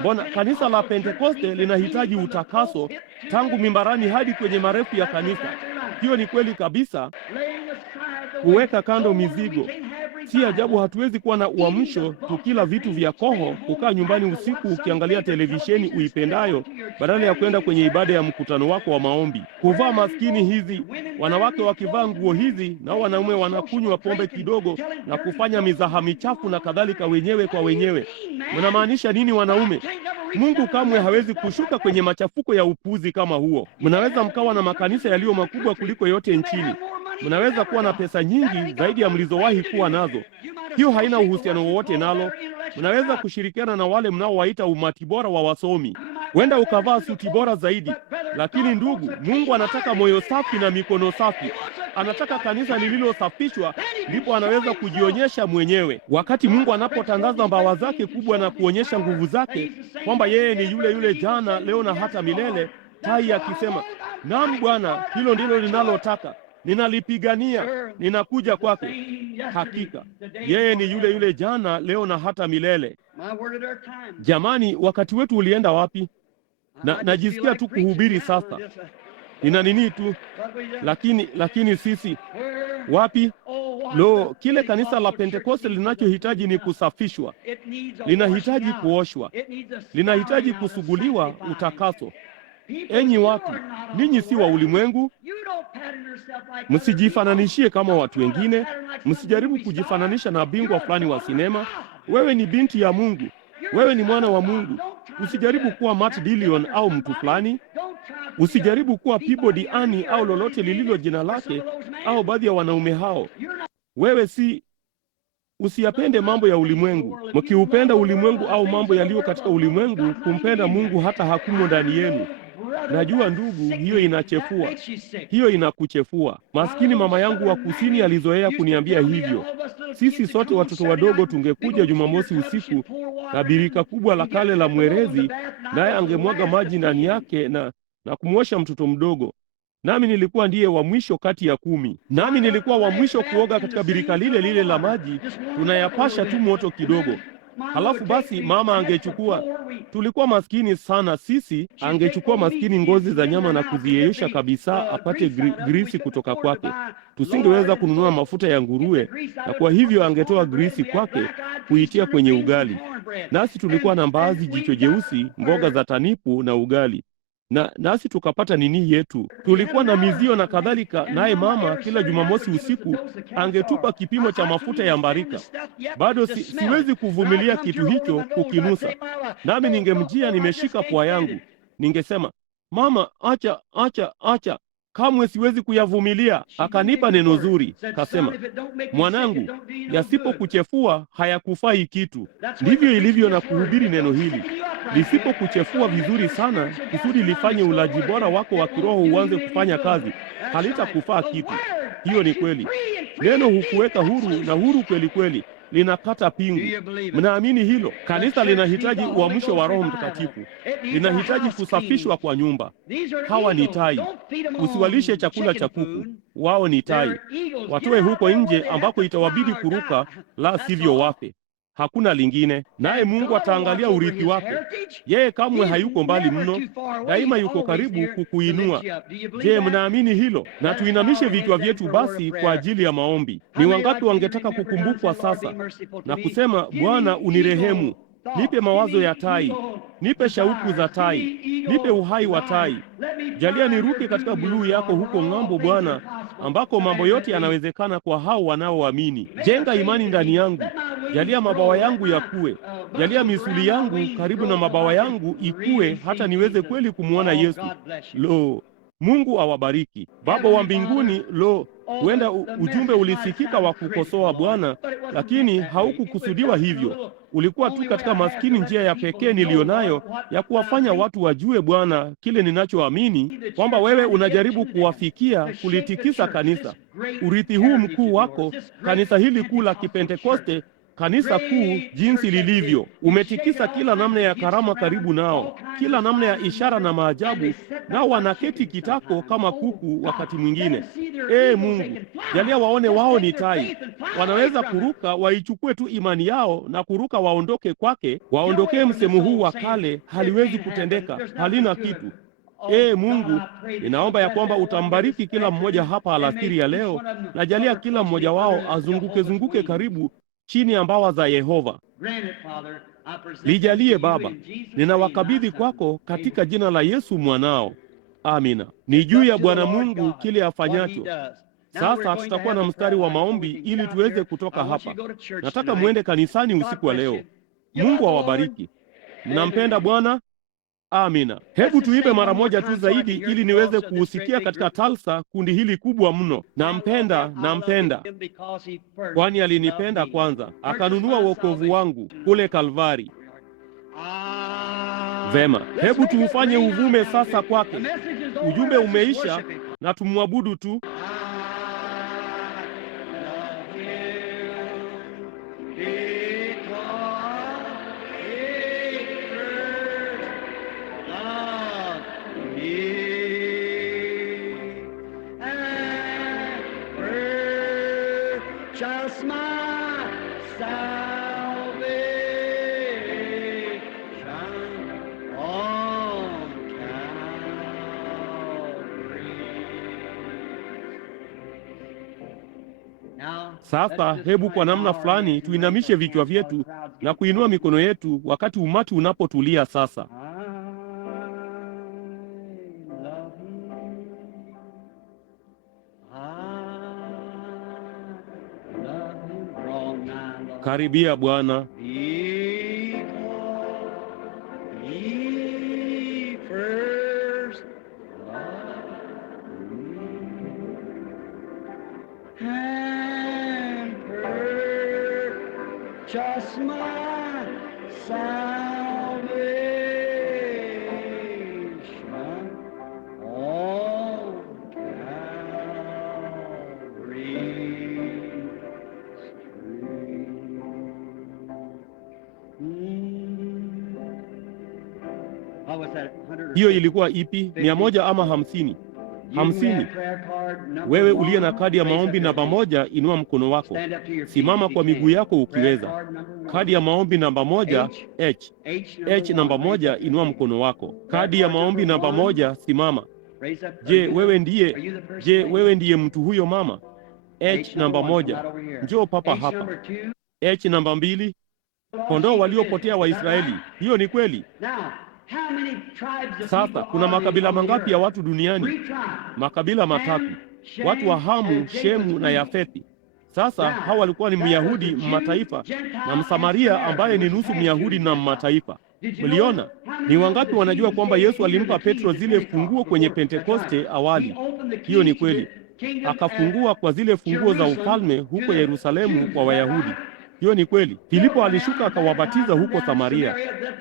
mbona kanisa la Pentekoste linahitaji utakaso tangu mimbarani hadi kwenye marefu ya kanisa. Hiyo ni kweli kabisa. Kuweka kando mizigo. Si ajabu hatuwezi kuwa na uamsho tukila vitu vya koho, kukaa nyumbani usiku ukiangalia televisheni uipendayo badala ya kwenda kwenye ibada ya mkutano wako wa maombi. Kuvaa maskini hizi, wanawake wakivaa nguo hizi, na wanaume wanakunywa pombe kidogo na kufanya mizaha michafu na kadhalika wenyewe kwa wenyewe. Mnamaanisha nini wanaume? Mungu kamwe hawezi kushuka kwenye machafuko ya upuzi kama huo. Mnaweza mkawa na makanisa yaliyo makubwa kuliko yote nchini. Mnaweza kuwa na pesa nyingi zaidi ya mlizowahi kuwa nazo. Hiyo haina uhusiano wowote nalo. Mnaweza kushirikiana na wale mnaowaita umati bora wa wasomi. Wenda ukavaa suti bora zaidi. Lakini ndugu, Mungu anataka moyo safi na mikono safi. Anataka kanisa lililosafishwa, ndipo anaweza kujionyesha mwenyewe. Wakati Mungu anapotangaza mbawa zake kubwa na kuonyesha nguvu zake, kwamba yeye ni yule yule jana, leo na hata milele, tai akisema, naam Bwana, hilo ndilo ninalotaka. Ninalipigania, ninakuja kwake. Hakika yeye ni yule yule jana, leo na hata milele. Jamani, wakati wetu ulienda wapi? Najisikia tu kuhubiri sasa. Nina nini tu. Lakini sisi wapi? Lo, kile kanisa la Pentekoste linachohitaji ni kusafishwa. Linahitaji kuoshwa. Linahitaji kusuguliwa utakaso. Enyi watu, ninyi si wa ulimwengu. Msijifananishie kama watu wengine. Msijaribu kujifananisha na bingwa fulani wa sinema. Wewe ni binti ya Mungu. Wewe ni mwana wa Mungu. Usijaribu kuwa Matt Dillon au mtu fulani. Usijaribu kuwa Peabody Annie au lolote lililo jina lake au baadhi ya wanaume hao. Wewe si. Usiyapende mambo ya ulimwengu. Mkiupenda ulimwengu au mambo yaliyo katika ulimwengu, kumpenda Mungu hata hakumo ndani yenu. Najua ndugu, hiyo inachefua. Hiyo inakuchefua. Maskini mama yangu wa kusini alizoea kuniambia hivyo. Sisi sote watoto wadogo tungekuja Jumamosi usiku na birika kubwa la kale la mwerezi, naye angemwaga maji ndani yake na kumwosha mtoto mdogo. Nami nilikuwa ndiye wa mwisho kati ya 10. Nami nilikuwa wa mwisho kuoga katika birika lile la maji, tunayapasha tu moto kidogo. Halafu basi mama angechukua, tulikuwa maskini sana sisi, angechukua maskini ngozi za nyama na kuziyeyusha kabisa apate grisi kutoka kwake. Tusingeweza kununua mafuta ya nguruwe, na kwa hivyo angetoa grisi kwake kuitia kwenye ugali. Nasi tulikuwa na mbaazi, jicho jeusi, mboga za tanipu na ugali. Nasi tukapata nini yetu. Tulikuwa na mizio na kadhalika, naye mama kila Jumamosi usiku angetupa kipimo cha mafuta ya mbarika. Bado siwezi kuvumilia kitu hicho kukinusa. Nami ningemjia nimeshika pua yangu. Ningesema, "Mama, acha." kamwe siwezi kuyavumilia. Akanipa neno zuri, kasema, mwanangu, yasipokuchefua hayakufai kitu. Ndivyo ilivyo na kuhubiri neno hili. Lisipokuchefua vizuri sana, kusudi lifanye ulaji bora wako wa kiroho uanze kufanya kazi, halitakufaa kitu. Hiyo ni kweli. Neno hukuweka huru, na huru kweli kweli, linakata pingu. Mnaamini hilo? Kanisa linahitaji uamsho wa Roho Mtakatifu. Linahitaji kusafishwa kwa nyumba. Hawa ni tai. Usiwalishe chakula cha kuku. Wao ni tai. Watoe huko nje ambako itawabidi kuruka, la sivyo wafe. Hakuna lingine. Naye Mungu ataangalia urithi wake. Yeye kamwe hayuko mbali mno, daima yuko karibu kukuinua. Je, mnaamini hilo? Na tuinamishe vichwa vyetu basi kwa ajili ya maombi. Ni wangapi wangetaka kukumbukwa sasa na kusema, Bwana unirehemu, nipe mawazo ya tai, nipe shauku za tai, nipe uhai wa tai. Jalia niruke katika buluu yako huko ng'ambo, Bwana, ambako mambo yote yanawezekana kwa hao wanaoamini. Jenga imani ndani yangu. Jalia mabawa yangu yakue. Jalia misuli yangu karibu na mabawa yangu ikue hata niweze kweli kumwona Yesu. Lo, Mungu awabariki. Baba wa mbinguni, lo, huenda ujumbe ulisikika wa kukosoa Bwana, lakini haukukusudiwa hivyo. Ulikuwa tu katika maskini njia ya pekee nilionayo ya kuwafanya watu wajue, Bwana, kile ninachoamini, kwamba wewe unajaribu kuwafikia, kulitikisa kanisa. Urithi huu mkuu wako, kanisa hili kuu la Kipentekoste, kanisa kuu jinsi lilivyo, umetikisa kila namna ya karama karibu nao, kila namna ya ishara na maajabu, nao wanaketi kitako kama kuku wakati mwingine. Mungu, jalia waone wao ni tai, wanaweza kuruka, waichukue tu imani yao na kuruka, waondoke kwake, waondokee msemo huu wa kale, haliwezi kutendeka, halina kitu. Mungu, ninaomba ya kwamba utambariki kila mmoja hapa alasiri ya leo, na jalia kila mmoja wao azunguke karibu chini ya mbawa za Yehova. Lijalie Baba, ninawakabidhi kwako katika jina la Yesu mwanao. Amina. Ni juu ya Bwana Mungu kile afanyacho. Sasa tutakuwa na mstari wa maombi ili tuweze kutoka hapa. Nataka muende kanisani usiku wa leo. Mungu awabariki. Mnampenda Bwana? Amina. Hebu tuibe mara moja tu zaidi ili niweze kuusikia katika Tulsa kundi hili kubwa mno. Nampenda kwani alinipenda kwanza, akanunua wokovu wangu kule Kalvari. Vema, hebu tuufanye uvume sasa kwake. Ujumbe umeisha na tumwabudu tu. Just my salvation on Calvary. Sasa hebu kwa namna fulani tuinamishe vichwa vyetu na kuinua mikono yetu wakati umati unapotulia sasa. Karibia Bwana. Just my salvation on Calvary. Hiyo ilikuwa ipi? 100 ama 50? 50. Wewe uliye na kadi ya maombi namba 1, inua mkono wako. Simama kwa miguu yako ukiweza. Kadi ya maombi namba 1, H namba 1, inua mkono wako. Kadi ya maombi namba 1, simama. Je, wewe ndiye mtu huyo mama? H namba 1, njoo papa hapa. H namba 2, kondoo waliopotea wa Israeli. Hiyo ni kweli. Sasa kuna makabila mangapi ya watu duniani? Makabila 3. Watu wa Hamu, Shemu na Yafethi. Sasa hawa walikuwa ni Myahudi mataifa na Msamaria ambaye ni nusu Myahudi na mataifa. Mliona? Ni wangapi wanajua kwamba Yesu alimpa Petro zile funguo kwenye Pentekoste awali? Hiyo ni kweli. Akafungua kwa zile funguo za ufalme huko Yerusalemu kwa Wayahudi. Hiyo ni kweli. Filipo alishuka akawabatiza huko Samaria.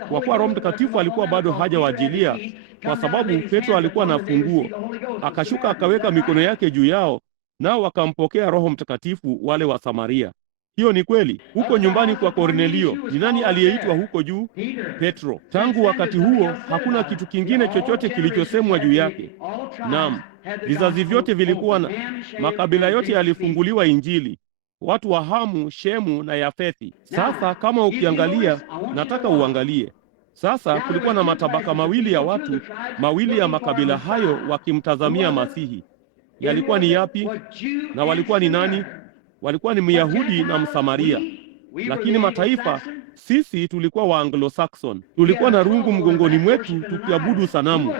Kwa kuwa Roho Mtakatifu alikuwa bado hajawajilia, kwa sababu Petro alikuwa na funguo. Akashuka akaweka mikono yake juu yao, nao wakampokea Roho Mtakatifu wale wa Samaria. Hiyo ni kweli. Huko nyumbani kwa Kornelio, ni nani aliyeitwa huko juu? Petro. Tangu wakati huo hakuna kitu kingine chochote kilichosemwa juu yake. Naam, vizazi vyote vilikuwa na makabila yote yalifunguliwa Injili. Watu wa Hamu, Shemu na Yafethi. Sasa kama ukiangalia, nataka uangalie. Sasa kulikuwa na matabaka mawili ya watu, mawili ya makabila hayo wakimtazamia Masihi. Yalikuwa ni yapi? Na walikuwa ni nani? Walikuwa ni Myahudi na Msamaria. Lakini mataifa, sisi tulikuwa wa Anglo-Saxon. Tulikuwa na rungu mgongoni mwetu tukiabudu sanamu.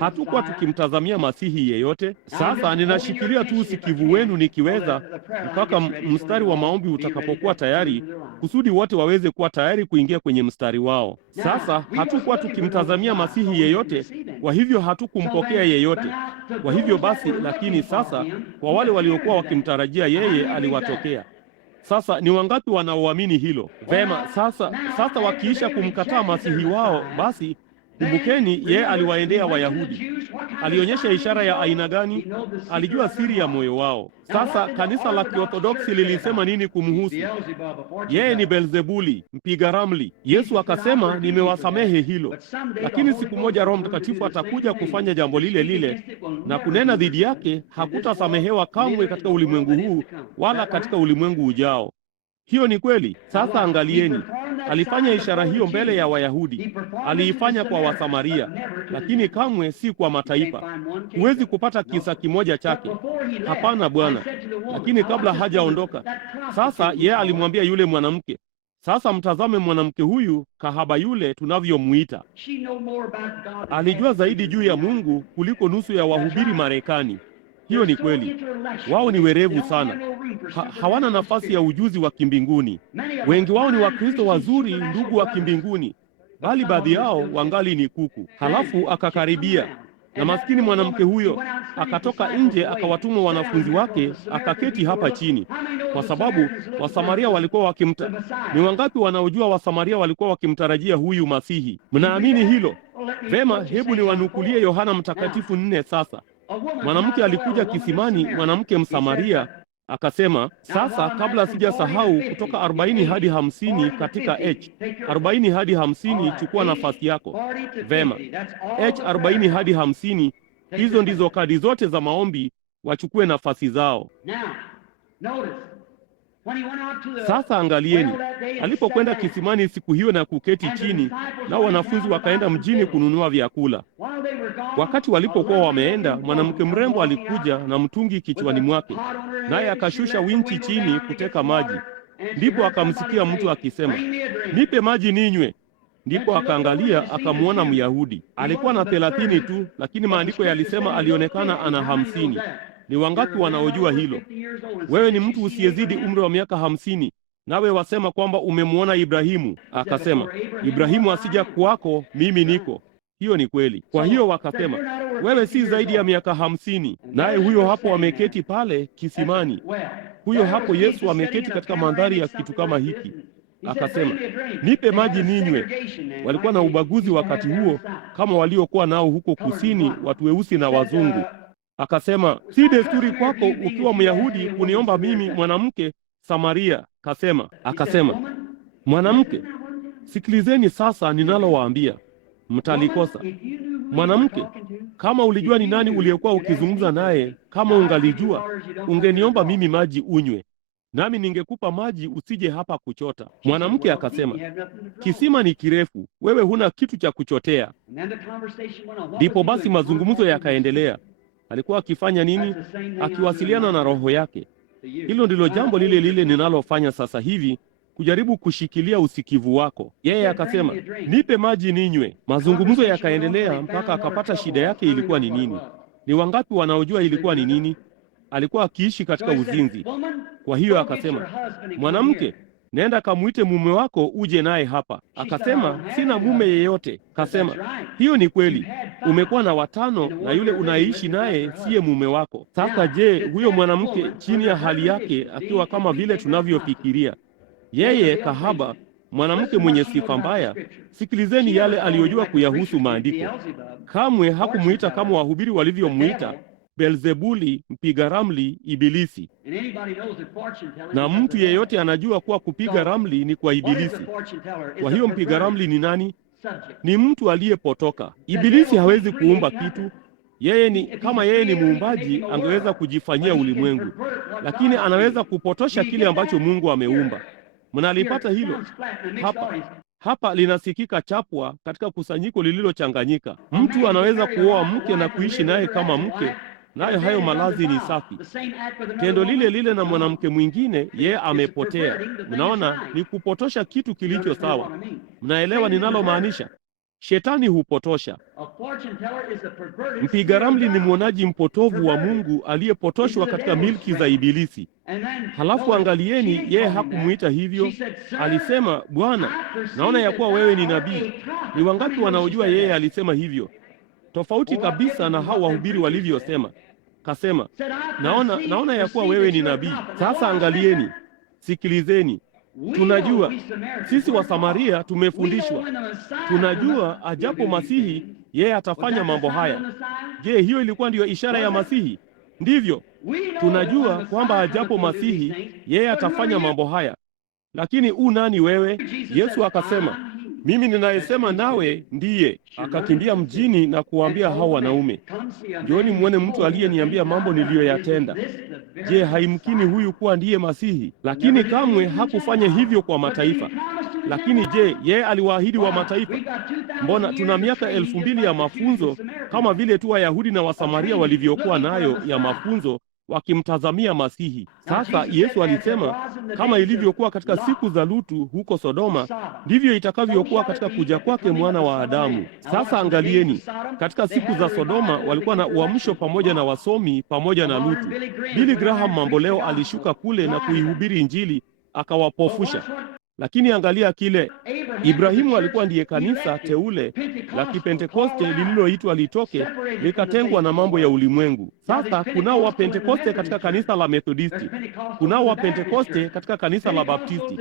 Hatukuwa tukimtazamia Masihi yeyote. Sasa ninashikilia tu usikivu wenu nikiweza mpaka mstari wa maombi utakapokuwa tayari, kusudi wote waweze kuwa tayari kuingia kwenye mstari wao. Sasa hatukuwa tukimtazamia Masihi yeyote, kwa hivyo hatukumpokea yeyote. Kwa hivyo basi, lakini sasa kwa wale waliokuwa wakimtarajia yeye, aliwatokea. Sasa ni wangapi wanaoamini hilo? Vema, sasa wakiisha kumkataa Masihi wao, basi kumbukeni, yeye aliwaendea Wayahudi. Alionyesha ishara ya aina gani? Alijua siri ya moyo wao. Sasa kanisa la Kiorthodoksi lilisema nini kumhusu? Yeye ni Beelzebuli, mpiga ramli. Yesu akasema, nimewasamehe hilo. Lakini siku moja Roho Mtakatifu atakuja kufanya jambo lile lile, na kunena dhidi yake hakutasamehewa kamwe katika ulimwengu huu wala katika ulimwengu ujao. Hiyo ni kweli. Sasa angalieni, alifanya ishara hiyo mbele ya Wayahudi, aliifanya kwa Wasamaria, lakini kamwe si kwa mataifa. Huwezi kupata kisa kimoja chake. Hapana Bwana. Lakini kabla hajaondoka, sasa yeye alimwambia yule mwanamke, sasa mtazame mwanamke huyu, kahaba yule tunavyomuita. Alijua zaidi juu ya Mungu kuliko nusu ya wahubiri Marekani. Hiyo ni kweli. Wao ni werevu sana. Hawana nafasi ya ujuzi wa kimbinguni. Wengi wao ni Wakristo wazuri, ndugu wa kimbinguni, bali baadhi yao wangali ni kuku. Halafu akakaribia, na maskini mwanamke huyo akatoka nje, akawatuma wanafunzi wake, akaketi hapa chini, kwa sababu Wasamaria walikuwa Ni wangapi wanaojua Wasamaria walikuwa wakimtarajia huyu Masihi? Mnaamini hilo? Vema, hebu niwanukulie Yohana Mtakatifu 4 sasa. Mwanamke alikuja kisimani, mwanamke Msamaria, akasema, sasa kabla sijasahau, kutoka 40 hadi 50 katika H. 40 hadi 50, chukua nafasi yako. Vema. H 40 hadi 50, hizo ndizo kadi zote za maombi, wachukue nafasi zao. Sasa angalieni, alipokwenda kisimani siku hiyo na kuketi chini, nao wanafunzi wakaenda mjini kununua vyakula. Wakati walipokuwa wameenda, mwanamke mrembo alikuja na mtungi kichwani mwake, naye akashusha winchi chini kuteka maji. Ndipo akamsikia mtu akisema, nipe maji ninywe. Ndipo akaangalia akamwona Myahudi. Alikuwa na 30 tu, lakini maandiko yalisema alionekana ana 50. Ni wangapi wanaojua hilo? Wewe ni mtu usiyezidi umri wa miaka 50, nawe wasema kwamba umemwona Ibrahimu. Akasema, Ibrahimu asija kwako, mimi niko. Hiyo ni kweli. Kwa hiyo wakasema, wewe si zaidi ya miaka 50. Naye huyo hapo ameketi pale kisimani. Huyo hapo Yesu ameketi katika mandhari ya kitu kama hiki. Akasema, nipe maji ninywe. Walikuwa na ubaguzi wakati huo kama waliokuwa nao huko kusini, watu weusi na wazungu. Akasema, si desturi kwako ukiwa Myahudi kuniomba mimi, mwanamke Samaria. Akasema, mwanamke, sikilizeni sasa ninalowaambia, mtalikosa. Mwanamke, kama ulijua ni nani uliyekuwa ukizungumza naye, kama ungalijua, ungeniomba mimi maji unywe, nami ningekupa maji usije hapa kuchota. Mwanamke akasema, kisima ni kirefu, wewe huna kitu cha kuchotea. Ndipo basi mazungumzo yakaendelea. Alikuwa akifanya nini? Akiwasiliana na roho yake. Hilo ndilo jambo lile lile ninalofanya sasa hivi, kujaribu kushikilia usikivu wako. Yeye akasema, nipe maji ninywe. Mazungumzo yakaendelea mpaka akapata shida yake ilikuwa ni nini. Ni wangapi wanaojua ilikuwa ni nini? Alikuwa akiishi katika uzinzi. Kwa hiyo akasema, mwanamke, nenda kamuite mume wako uje naye hapa. Akasema, sina mume yeyote. Kasema, hiyo ni kweli, umekuwa na 5 na yule unaishi naye siye mume wako. Sasa je, huyo mwanamke chini ya hali yake, akiwa kama vile tunavyofikiria, yeye kahaba, mwanamke mwenye sifa mbaya, sikilizeni yale aliyojua kuyahusu maandiko. Kamwe hakumuita kama wahubiri walivyomuita, Beelzebuli, mpiga ramli, ibilisi. Na mtu yeyote anajua kuwa kupiga ramli ni kwa ibilisi. Kwa hiyo mpiga ramli ni nani? Ni mtu aliyepotoka. Ibilisi hawezi kuumba kitu. Yeye ni muumbaji, angeweza kujifanyia ulimwengu, lakini anaweza kupotosha kile ambacho Mungu ameumba. Mnalipata hilo? Hapa linasikika chapwa katika kusanyiko lililochanganyika. Mtu anaweza kuoa mke na kuishi naye kama mke, nayo hayo malazi ni safi. Tendo lile lile na mwanamke mwingine, yeye amepotea. Mnaona, ni kupotosha kitu kilicho sawa. Mnaelewa ninalomaanisha? Shetani hupotosha. Mpiga ramli ni mwonaji mpotovu wa Mungu aliyepotoshwa katika milki za ibilisi. Halafu angalieni, yeye hakumuita hivyo. Alisema, Bwana, naona ya kuwa wewe ni nabii. Ni wangapi wanaojua yeye alisema hivyo? Tofauti kabisa na hao wahubiri walivyosema. Kasema, naona ya kuwa wewe ni nabii. Sasa angalieni, sikilizeni. Tunajua sisi wa Samaria tumefundishwa, tunajua ajapo Masihi yeye atafanya mambo haya. Je, hiyo ilikuwa ndiyo ishara ya Masihi? Ndivyo. Tunajua kwamba ajapo Masihi yeye atafanya mambo haya. Lakini nani wewe? Yesu akasema, mimi ninayesema nawe ndiye. Akakimbia mjini na kuwaambia hao wanaume, njooni muone mtu aliyeniambia mambo niliyoyatenda. Je, haimkini huyu kuwa ndiye Masihi? Lakini kamwe hakufanya hivyo kwa mataifa. Lakini je, yeye aliwaahidi wa mataifa? Mbona tuna miaka 2000 ya mafunzo, kama vile tu Wayahudi na Wasamaria walivyokuwa nayo ya mafunzo, wakimtazamia Masihi. Sasa Yesu alisema, kama ilivyokuwa katika siku za Lutu huko Sodoma, ndivyo itakavyokuwa katika kuja kwake Mwana wa Adamu. Sasa angalieni, katika siku za Sodoma walikuwa na uamsho pamoja na wasomi pamoja na Lutu. Billy Graham mambo leo alishuka kule na kuihubiri Injili, akawapofusha. Lakini angalia kile Ibrahimu alikuwa ndiye kanisa teule la Kipentekoste lililoitwa litoke, likatengwa na mambo ya ulimwengu. Sasa kunao wa Pentekoste katika kanisa la Methodisti, kunao wa Pentekoste katika kanisa la Baptisti.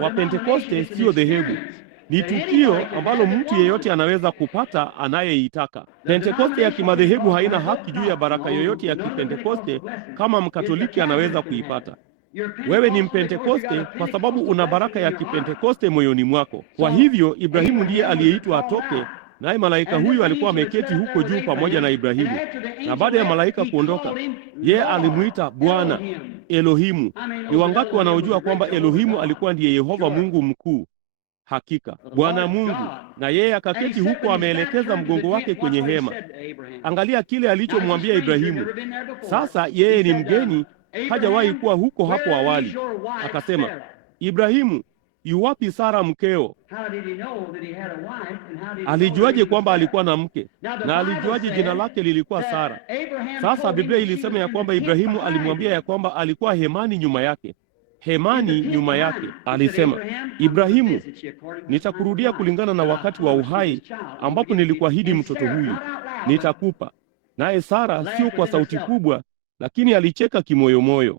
Wa Pentekoste sio dhehebu, ni tukio ambalo mtu yeyote anaweza kupata anayeitaka. Pentekoste ya kimadhehebu haina haki juu ya baraka yoyote ya Kipentekoste kama Mkatoliki anaweza kuipata. Wewe ni Mpentekoste kwa sababu una baraka ya Kipentekoste moyoni mwako. Kwa hivyo Ibrahimu ndiye aliyeitwa atoke, naye malaika huyu alikuwa ameketi huko juu pamoja na Ibrahimu. Na baada ya malaika kuondoka, yeye alimuita Bwana, Elohimu. Ni wangapi wanaojua kwamba Elohimu alikuwa ndiye Yehova Mungu mkuu? Hakika, Bwana Mungu. Na yeye akaketi huko ameelekeza mgongo wake kwenye hema. Angalia kile alichomwambia Ibrahimu. Sasa yeye ni mgeni, hajawahi kuwa huko hapo awali. Akasema, Ibrahimu, yuwapi Sara mkeo? Alijuaje kwamba alikuwa na mke? Na alijuaje jina lake lilikuwa Sara? Sasa Biblia ilisema ya kwamba Ibrahimu alimwambia ya kwamba alikuwa hemani nyuma yake. Hemani nyuma yake. Alisema, Ibrahimu, nitakurudia kulingana na wakati wa uhai ambapo nilikuahidi mtoto huyu, nitakupa. Naye Sara sio kwa sauti kubwa, lakini alicheka kimoyomoyo.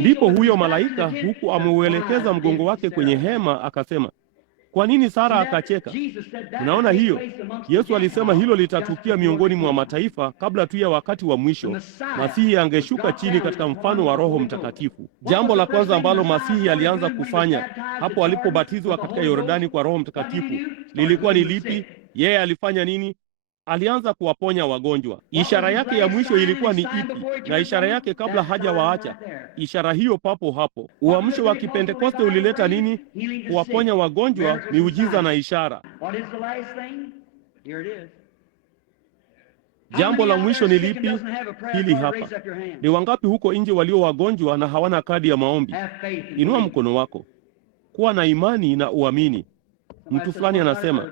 Ndipo huyo malaika huku ameuelekeza mgongo wake kwenye hema akasema, kwa nini Sara akacheka? Unaona hiyo? Yesu alisema hilo litatukia miongoni mwa mataifa kabla tu ya wakati wa mwisho. Masihi angeshuka chini katika mfano wa Roho Mtakatifu. Jambo la kwanza ambalo Masihi alianza kufanya hapo alipobatizwa katika Yordani kwa Roho Mtakatifu lilikuwa ni lipi? Yeye alifanya nini? Alianza kuwaponya wagonjwa. Ishara yake ya mwisho ilikuwa ni ipi? Na ishara yake kabla hajawaacha, ishara hiyo papo hapo. Uamsho wa Kipentekoste ulileta nini? Kuwaponya wagonjwa, miujiza na ishara. Jambo la mwisho ni lipi? Hili hapa. Ni wangapi huko nje walio wagonjwa na hawana kadi ya maombi? Inua mkono wako. Kuwa na imani na uamini. Mtu fulani anasema,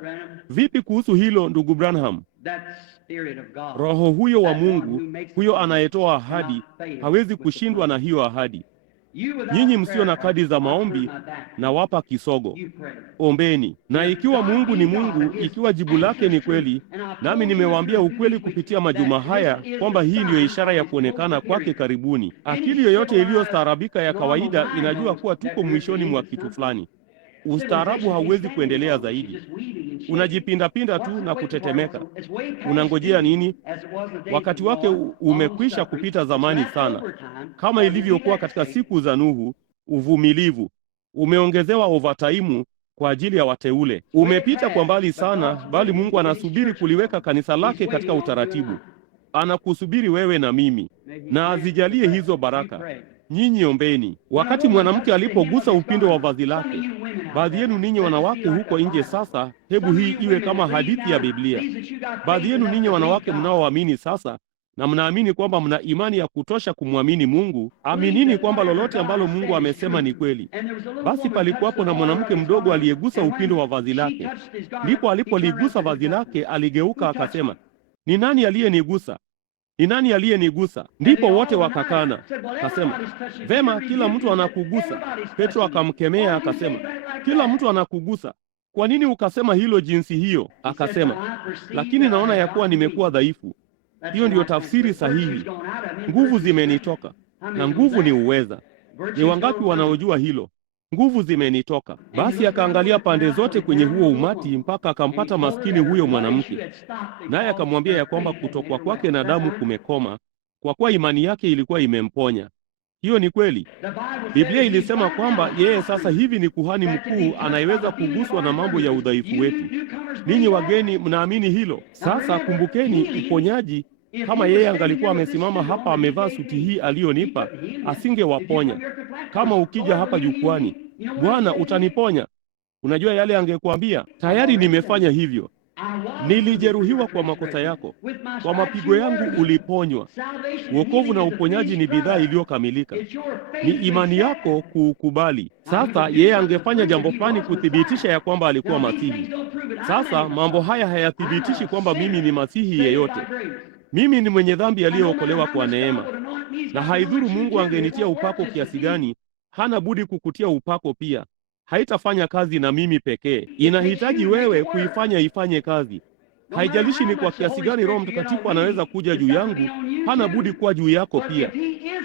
vipi kuhusu hilo ndugu Branham? Roho huyo wa Mungu, huyo anayetoa ahadi, hawezi kushindwa na hiyo ahadi. Nyinyi msio na kadi za maombi, na wapa kisogo. Ombeni. Na ikiwa Mungu ni Mungu, ikiwa jibu lake ni kweli, nami nimewaambia ukweli kupitia majuma haya kwamba hii ndiyo ishara ya kuonekana kwake karibuni. Akili yoyote iliyostaarabika ya kawaida inajua kuwa tuko mwishoni mwa kitu fulani. Ustaarabu hauwezi kuendelea zaidi. Unajipindapinda tu na kutetemeka. Unangojea nini? Wakati wake umekwisha kupita zamani sana. Kama ilivyokuwa katika siku za Nuhu, uvumilivu umeongezewa overtime kwa ajili ya wateule. Umepita kwa mbali sana, bali Mungu anasubiri kuliweka kanisa lake katika utaratibu. Anakusubiri wewe na mimi, na azijalie hizo baraka. Nyinyi ombeni. Wakati mwanamke alipogusa upindo wa vazi lake, baadhi yenu ninyi wanawake huko nje sasa, hebu hii iwe kama hadithi ya Biblia. Baadhi yenu ninyi wanawake mnaoamini sasa, na mnaamini kwamba mna imani ya kutosha kumwamini Mungu, aminini kwamba lolote ambalo Mungu amesema ni kweli. Basi palikuwapo na mwanamke mdogo aliyegusa upindo wa vazi lake. Ndipo alipoligusa vazi lake, aligeuka akasema, ni nani aliyenigusa? Ni nani aliyenigusa? Ndipo wote wakakana. Akasema, vema, kila mtu anakugusa. Petro akamkemea akasema, kila mtu anakugusa. Kwa nini ukasema hilo jinsi hiyo? Akasema, lakini naona ya kuwa nimekuwa dhaifu. Hiyo ndiyo tafsiri sahihi. Nguvu zimenitoka, na nguvu ni uweza. Ni wangapi wanaojua hilo? Nguvu zimenitoka. Basi akaangalia pande zote kwenye huo umati mpaka akampata maskini huyo mwanamke, naye akamwambia ya kwamba kutokwa kwake na damu kumekoma, kwa kuwa imani yake ilikuwa imemponya. Hiyo ni kweli. Biblia ilisema kwamba yeye sasa hivi ni kuhani mkuu anayeweza kuguswa na mambo ya udhaifu wetu. Ninyi wageni mnaamini hilo? Sasa kumbukeni, uponyaji, kama yeye angalikuwa amesimama hapa amevaa suti hii aliyonipa, asingewaponya. Kama ukija hapa jukwani, Bwana utaniponya, unajua yale angekuambia? Tayari nimefanya hivyo. Nilijeruhiwa kwa makosa yako, kwa mapigo yangu uliponywa. Wokovu na uponyaji ni bidhaa iliyokamilika. Ni imani yako kuukubali. Sasa yeye angefanya jambo fulani kuthibitisha ya kwamba alikuwa Masihi. Sasa mambo haya hayathibitishi kwamba mimi ni Masihi yeyote. Mimi ni mwenye dhambi aliyeokolewa kwa neema, na haidhuru Mungu angenitia upako kiasi gani, hana budi kukutia upako pia. Haitafanya kazi na mimi pekee, inahitaji wewe kuifanya ifanye kazi. Haijalishi ni kwa kiasi gani Roho Mtakatifu anaweza kuja juu yangu, hana budi kuwa juu yako pia.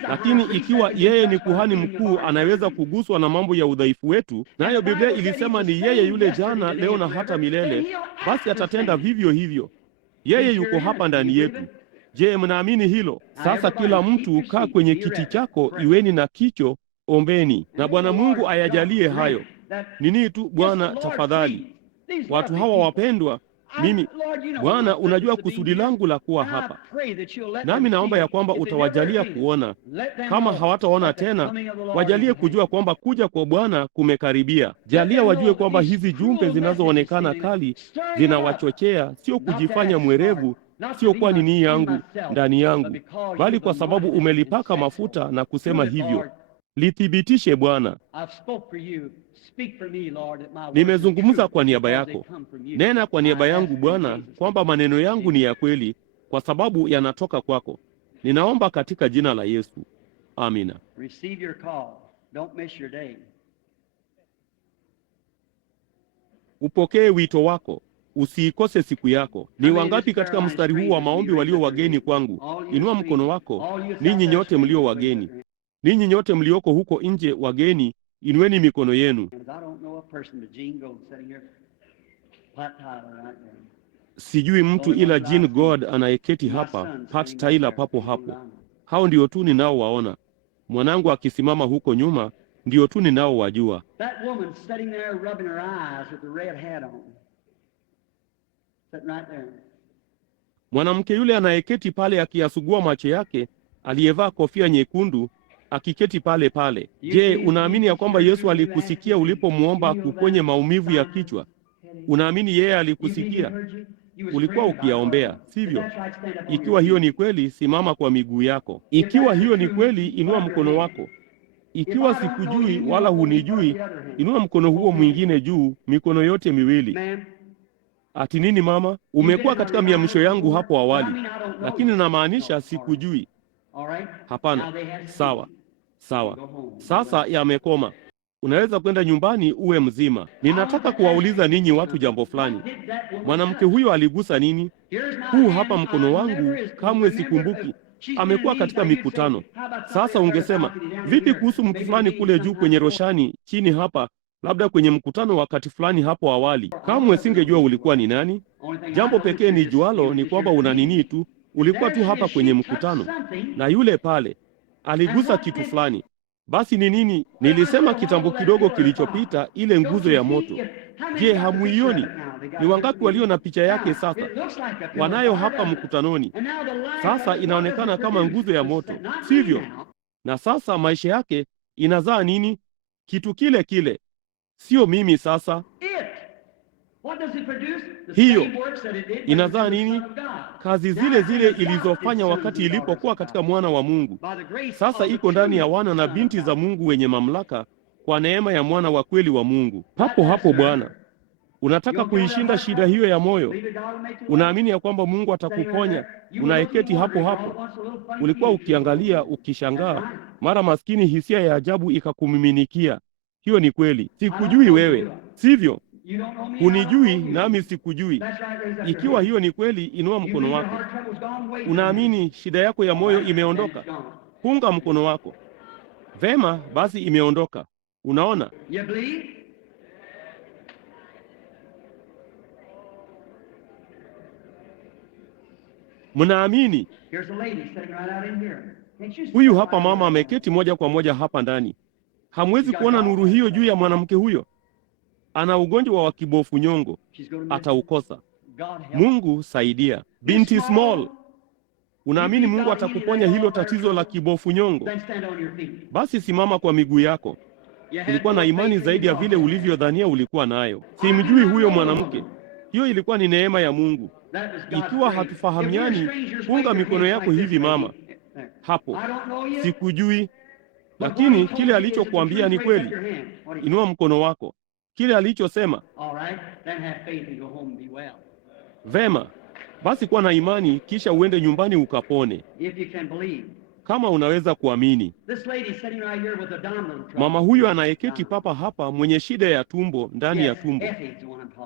Lakini ikiwa yeye ni kuhani mkuu anaweza kuguswa na mambo ya udhaifu wetu, nayo Biblia ilisema ni yeye yule jana, leo na hata milele, basi atatenda vivyo hivyo. Yeye yuko hapa ndani yetu. Je, mnaamini hilo? Sasa kila mtu kaa kwenye kiti chako, iweni na kicho, ombeni na Bwana Mungu ayajalie hayo. Nini tu Bwana, tafadhali. Watu hawa wapendwa, mimi Bwana, unajua kusudi langu la kuwa hapa. Nami naomba ya kwamba utawajalia kuona. Kama hawataona tena, wajalie kujua kwamba kuja kwa Bwana kumekaribia. Jalia wajue kwamba hizi jumbe zinazoonekana kali zinawachochea, sio kujifanya mwerevu, sio kwa nini yangu ndani yangu, bali kwa sababu umelipaka mafuta na kusema hivyo. Lithibitishe Bwana. Nimezungumza kwa niaba yako. Nena kwa niaba yangu Bwana, kwamba maneno yangu ni ya kweli, kwa sababu yanatoka kwako. Ninaomba katika jina la Yesu. Amina. Upokee wito wako, usiikose siku yako. Ni wangapi katika mstari huu wa maombi walio wageni kwangu? Inua mkono wako. Ninyi nyote mlio wageni, ninyi nyote mlioko huko nje wageni, inueni mikono yenu. Sijui mtu ila Jean God anayeketi hapa, Pat Tyler papo hapo. Hao ndio tu ninaowaona. Mwanangu akisimama huko nyuma, ndio tu ninaowajua. Mwanamke yule anayeketi pale akiyasugua macho yake, aliyevaa kofia nyekundu, akiketi pale pale. Je, unaamini ya kwamba Yesu alikusikia ulipomwomba akuponye maumivu ya kichwa? Unaamini yeye alikusikia? Ulikuwa ukiyaombea, sivyo? Ikiwa hiyo ni kweli, simama kwa miguu yako. Ikiwa hiyo ni kweli, inua mkono wako. Ikiwa sikujui wala hunijui, inua mkono huo mwingine juu, mikono yote miwili. Ati nini mama? Umekuwa katika miamsho yangu hapo awali, lakini namaanisha sikujui. Hapana. Sawa. Sawa, sasa yamekoma. Unaweza kwenda nyumbani uwe mzima. Ninataka kuwauliza ninyi watu jambo fulani. Mwanamke huyo aligusa nini? Huu hapa mkono wangu, kamwe sikumbuki. Amekuwa katika mikutano. Sasa ungesema, vipi kuhusu mtu fulani kule juu kwenye roshani, chini hapa, labda kwenye mkutano wakati fulani hapo awali? Kamwe singejua ulikuwa ni nani. Jambo pekee ni jualo ni kwamba una nini tu, ulikuwa tu hapa kwenye mkutano. Na yule pale aligusa kitu fulani. Basi ni nini? Nilisema kitambo kidogo kilichopita, ile nguzo ya moto. Je, hamuioni? Ni wangapi walio na picha yake sasa? Wanayo hapa mkutanoni. Sasa inaonekana kama nguzo ya moto, sivyo? Na sasa maisha yake inazaa nini? Kitu kile kile. Sio mimi sasa. Hiyo inazaa nini? Kazi zile zile ilizofanya wakati ilipokuwa katika mwana wa Mungu. Sasa iko ndani ya wana na binti za Mungu wenye mamlaka kwa neema ya mwana wa kweli wa Mungu. Hapo hapo Bwana. Unataka kuishinda shida hiyo ya moyo? Unaamini ya kwamba Mungu atakuponya? Unaeketi hapo hapo. Ulikuwa ukiangalia ukishangaa, mara maskini hisia ya ajabu ikakumiminikia. Hiyo ni kweli. Sikujui wewe, sivyo? Hunijui nami sikujui. Ikiwa hiyo ni kweli, inua mkono wako. Unaamini shida yako ya moyo imeondoka? Punga mkono wako. Vema, basi imeondoka. Unaona? Mnaamini? Huyu hapa mama ameketi moja kwa moja hapa ndani. Hamwezi kuona nuru hiyo juu ya mwanamke huyo? Ana ugonjwa wa kibofu nyongo, ataukosa. Mungu saidia. Binti Small, unaamini Mungu atakuponya hilo tatizo la kibofu nyongo? Basi simama kwa miguu yako. Ulikuwa na imani zaidi ya vile ulivyodhania ulikuwa nayo. Simjui huyo mwanamke. Hiyo ilikuwa ni neema ya Mungu. Ikiwa hatufahamiani, funga mikono yako hivi mama. Hapo. Sikujui, lakini kile alichokuambia ni kweli. Inua mkono wako. Kile alichosema. Vema, basi kuwa na imani kisha uende nyumbani ukapone. Kama unaweza kuamini. Mama huyu anayeketi papa hapa mwenye shida ya tumbo, ndani ya tumbo.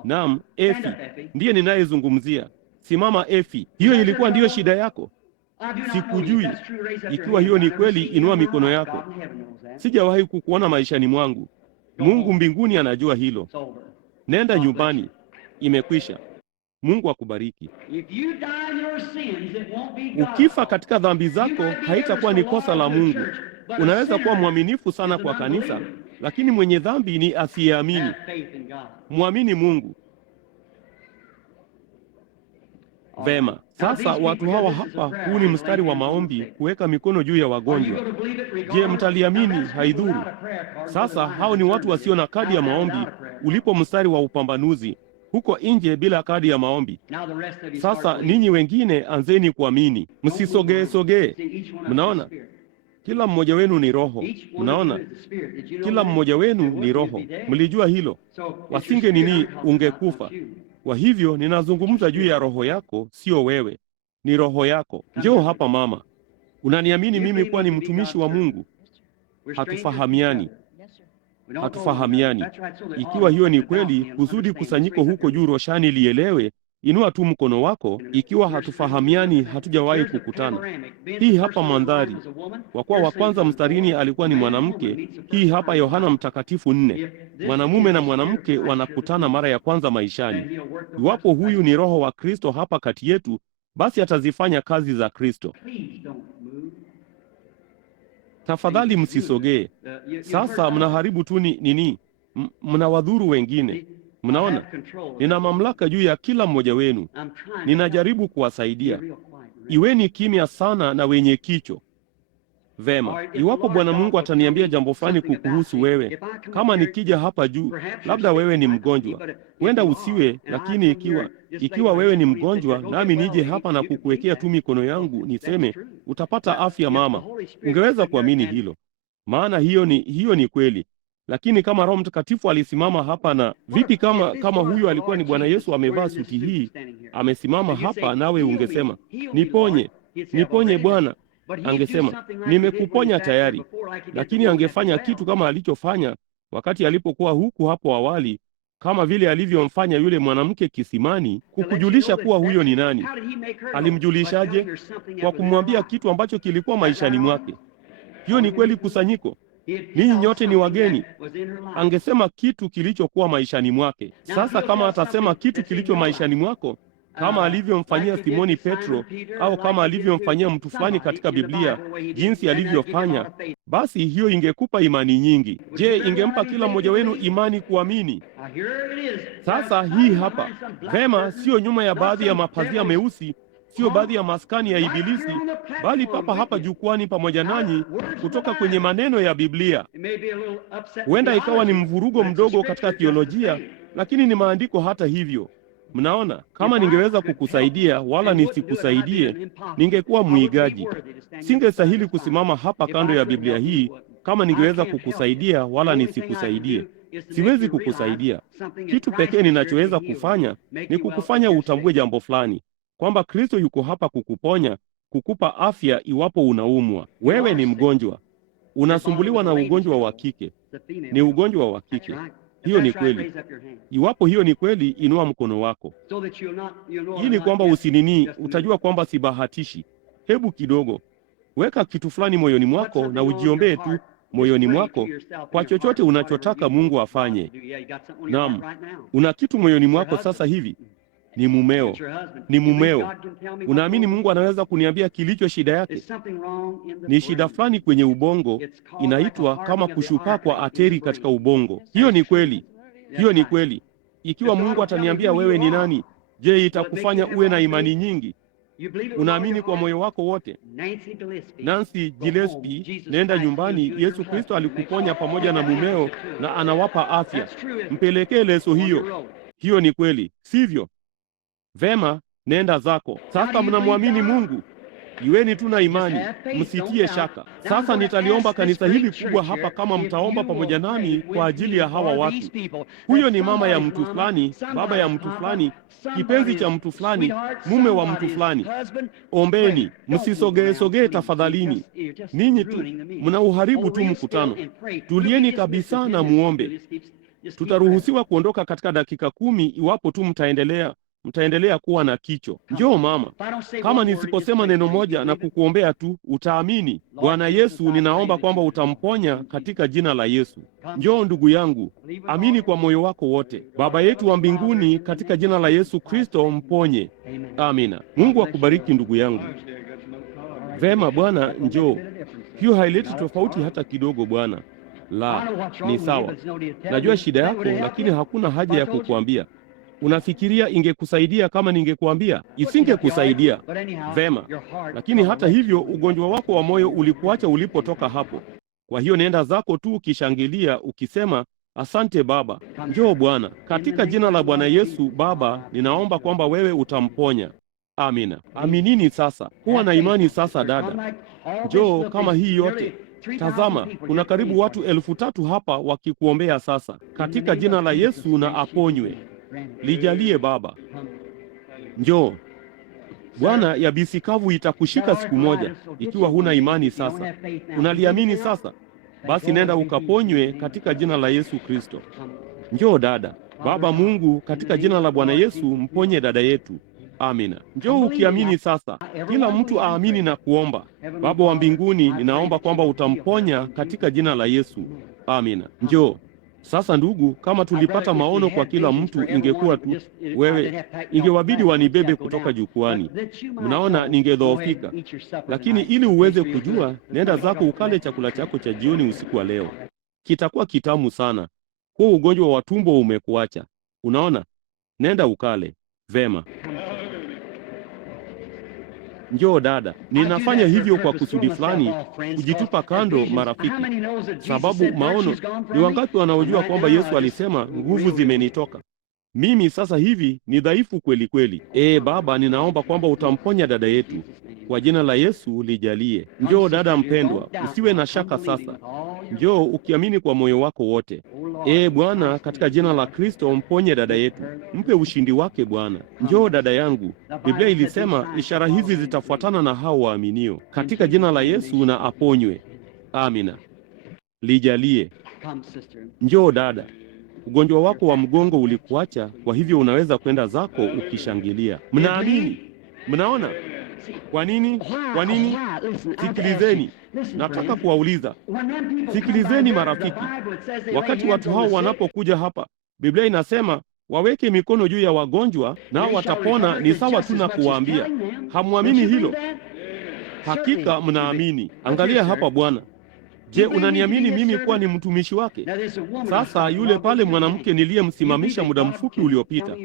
Naam, Efi. Ndiye ninayezungumzia. Simama Efi. Hiyo ilikuwa ndiyo shida yako? Sikujui. Ikiwa hiyo ni kweli, inua mikono yako. Sijawahi kukuona maishani mwangu. Mungu mbinguni anajua hilo. Nenda nyumbani. Imekwisha. Mungu akubariki. Ukifa katika dhambi zako, haitakuwa ni kosa la Mungu. Unaweza kuwa mwaminifu sana kwa kanisa, lakini mwenye dhambi ni asiyeamini. Mwamini Mungu. Vema, sasa watu hawa hapa, huu ni mstari wa maombi, kuweka mikono juu ya wagonjwa. Je, mtaliamini? Haidhuru. Sasa hao ni watu wasio na kadi ya maombi. Ulipo mstari wa upambanuzi huko nje bila kadi ya maombi. Sasa ninyi wengine anzeni kuamini. Msisogee. Mnaona? Kila mmoja wenu ni roho. Mnaona? Kila mmoja wenu ni roho. Mlijua hilo? Wasinge nini, ungekufa. Kwa hivyo ninazungumza juu ya roho yako, sio wewe. Ni roho yako. Njoo hapa mama. Unaniamini mimi kuwa ni mtumishi wa Mungu? Hatufahamiani. Ikiwa hiyo ni kweli, kusudi kusanyiko huko juu roshani lielewe, inua tu mkono wako. Ikiwa hatufahamiani, hatujawahi kukutana. Hii hapa mandhari. Kwa kuwa wa kwanza mstarini alikuwa ni mwanamke, hii hapa Yohana Mtakatifu 4. Mwanamume na mwanamke wanakutana mara ya kwanza maishani. Iwapo huyu ni Roho wa Kristo hapa kati yetu, basi atazifanya kazi za Kristo. Tafadhali msisogee. Sasa mnaharibu tu nini? Mnawadhuru wengine. Mnaona? Nina mamlaka juu ya kila mmoja wenu. Ninajaribu kuwasaidia. Iweni kimya sana na wenye kicho. Vema, iwapo Bwana Mungu ataniambia jambo fulani kukuhusu wewe, kama nikija hapa juu, labda wewe ni mgonjwa. Huenda usiwe, lakini ikiwa wewe ni mgonjwa, nami nije hapa na kukuwekea tu mikono yangu, niseme, utapata afya mama. Ungeweza kuamini hilo. Maana hiyo ni kweli. Lakini kama Roho Mtakatifu alisimama hapa na vipi kama huyu alikuwa ni Bwana Yesu amevaa suti hii, amesimama hapa nawe ungesema, niponye Bwana. Angesema, nimekuponya tayari, lakini angefanya kitu kama alichofanya wakati alipokuwa huku hapo awali, kama vile alivyomfanya yule mwanamke kisimani, kukujulisha kuwa huyo ni nani. Alimjulishaje? Kwa kumwambia kitu ambacho kilikuwa maishani mwake. Hiyo ni kweli, kusanyiko, ninyi nyote ni wageni. Angesema kitu kilichokuwa maishani mwake. Sasa kama atasema kitu kilicho maishani mwako, kama alivyomfanyia Simoni Petro, au kama alivyomfanyia mtu fulani katika Biblia, jinsi alivyofanya, basi hiyo ingekupa imani nyingi. Je, ingempa kila mmoja wenu imani kuamini? Sasa hii hapa. Vema, sio nyuma ya baadhi ya mapazia meusi, sio baadhi ya maskani ya Ibilisi, bali papa hapa jukwani pamoja nanyi, kutoka kwenye maneno ya Biblia. Huenda ikawa ni mvurugo mdogo katika theolojia, lakini ni maandiko hata hivyo. Mnaona, kama ningeweza kukusaidia wala nisikusaidie, ningekuwa mwigaji. Singestahili kusimama hapa kando ya Biblia hii kama ningeweza kukusaidia wala nisikusaidie. Siwezi kukusaidia. Kitu pekee ninachoweza kufanya ni kukufanya utambue jambo fulani, kwamba Kristo yuko hapa kukuponya, kukupa afya iwapo unaumwa. Wewe ni mgonjwa, unasumbuliwa na ugonjwa wa kike. Ni ugonjwa wa kike. Hiyo ni kweli. Iwapo hiyo ni kweli, inua mkono wako, ili kwamba usinini, utajua kwamba sibahatishi. Hebu kidogo, weka kitu fulani moyoni mwako na ujiombee tu moyoni mwako kwa chochote unachotaka Mungu afanye. Naam, una kitu moyoni mwako sasa hivi. Ni mumeo, ni mumeo. Unaamini Mungu anaweza kuniambia kilicho shida yake? Ni shida fulani kwenye ubongo, inaitwa kama kushuka kwa ateri katika ubongo. Hiyo ni kweli, hiyo ni kweli. Ikiwa Mungu ataniambia wewe ni nani, je, itakufanya uwe na imani nyingi? Unaamini kwa moyo wako wote? Nancy Gillespie, nenda nyumbani. Yesu Kristo alikuponya pamoja na mumeo na anawapa afya. Mpelekee leso hiyo. Hiyo ni kweli, sivyo? Vema, nenda zako. Sasa mnamwamini Mungu. Iweni tu na imani, msitie shaka. Sasa nitaliomba kanisa hili kubwa hapa kama mtaomba pamoja nami kwa ajili ya hawa watu. Huyo ni mama ya mtu fulani, baba ya mtu fulani, kipenzi cha mtu fulani, mume wa mtu fulani. Ombeni, msisogee tafadhalini. Ninyi tu mnauharibu tu mkutano. Tulieni kabisa na muombe. Tutaruhusiwa kuondoka katika dakika 10 iwapo tu mtaendelea kuwa na kicho. Njoo mama. Kama nisiposema neno moja na kukuombea tu, utaamini. Bwana Yesu, ninaomba kwamba utamponya katika jina la Yesu. Njoo ndugu yangu, amini kwa moyo wako wote. Baba yetu wa mbinguni, katika jina la Yesu Kristo, mponye. Amina. Mungu akubariki ndugu yangu. Vema Bwana, njoo. Hiyo haileti tofauti hata kidogo Bwana. La, ni sawa. Najua shida yako, lakini hakuna haja ya kukuambia. Unafikiria ingekusaidia kama ningekuambia? Isingekusaidia. Vema, lakini hata hivyo ugonjwa wako wa moyo ulikuacha ulipotoka hapo. Kwa hiyo nenda zako tu ukishangilia ukisema, asante Baba. Njoo Bwana, katika jina la Bwana Yesu. Baba, ninaomba kwamba wewe utamponya. Amina. Aminini sasa. Kuwa na imani sasa dada. Njoo kama hii yote. Tazama, kuna karibu watu 3,000 hapa wakikuombea sasa. Katika jina la Yesu na aponywe. Lijalie Baba. Njoo. Bwana, yabisi kavu itakushika siku moja ikiwa huna imani sasa. Unaliamini sasa? Basi nenda ukaponywe katika jina la Yesu Kristo. Njoo dada. Baba Mungu, katika jina la Bwana Yesu, mponye dada yetu. Amina. Njoo ukiamini sasa. Kila mtu aamini na kuomba. Baba wa mbinguni, ninaomba kwamba utamponya katika jina la Yesu. Amina. Njoo. Sasa ndugu, kama tulipata maono kwa kila mtu, ingekuwa tu wewe, ingewabidi wanibebe kutoka jukwani. Mnaona ningedhoofika. Lakini ili uweze kujua, nenda zako ukale chakula chako cha jioni usiku wa leo. Kitakuwa kitamu sana. Kwa ugonjwa wa tumbo umekuacha. Unaona? Nenda ukale. Vema. Njoo dada. Ninafanya hivyo kwa kusudi fulani, kujitupa kando marafiki. Sababu maono, ni wangapi wanaojua kwamba Yesu alisema nguvu zimenitoka? Mimi sasa hivi ni dhaifu kweli kweli. Baba, ninaomba kwamba utamponya dada yetu. Kwa jina la Yesu lijalie. Njoo dada mpendwa, usiwe na shaka sasa. Njoo ukiamini kwa moyo wako wote. Bwana, katika jina la Kristo mponye dada yetu. Mpe ushindi wake Bwana. Njoo dada yangu. Biblia ilisema ishara hizi zitafuatana na hao waaminio. Katika jina la Yesu na aponywe. Amina. Lijalie. Njoo dada. Ugonjwa wako wa mgongo ulikuacha, kwa hivyo unaweza kwenda zako ukishangilia. Mnaamini? Mnaona? Kwa nini? Kwa nini? Sikilizeni. Nataka kuwauliza. Sikilizeni marafiki. Wakati watu hao wanapokuja hapa, Biblia inasema waweke mikono juu ya wagonjwa nao watapona. Ni sawa tu na kuwaambia. Hamwamini hilo? Hakika mnaamini. Angalia hapa Bwana. Je, unaniamini mimi kuwa ni mtumishi wake? Sasa yule pale mwanamke niliyemsimamisha muda mfupi uliopita,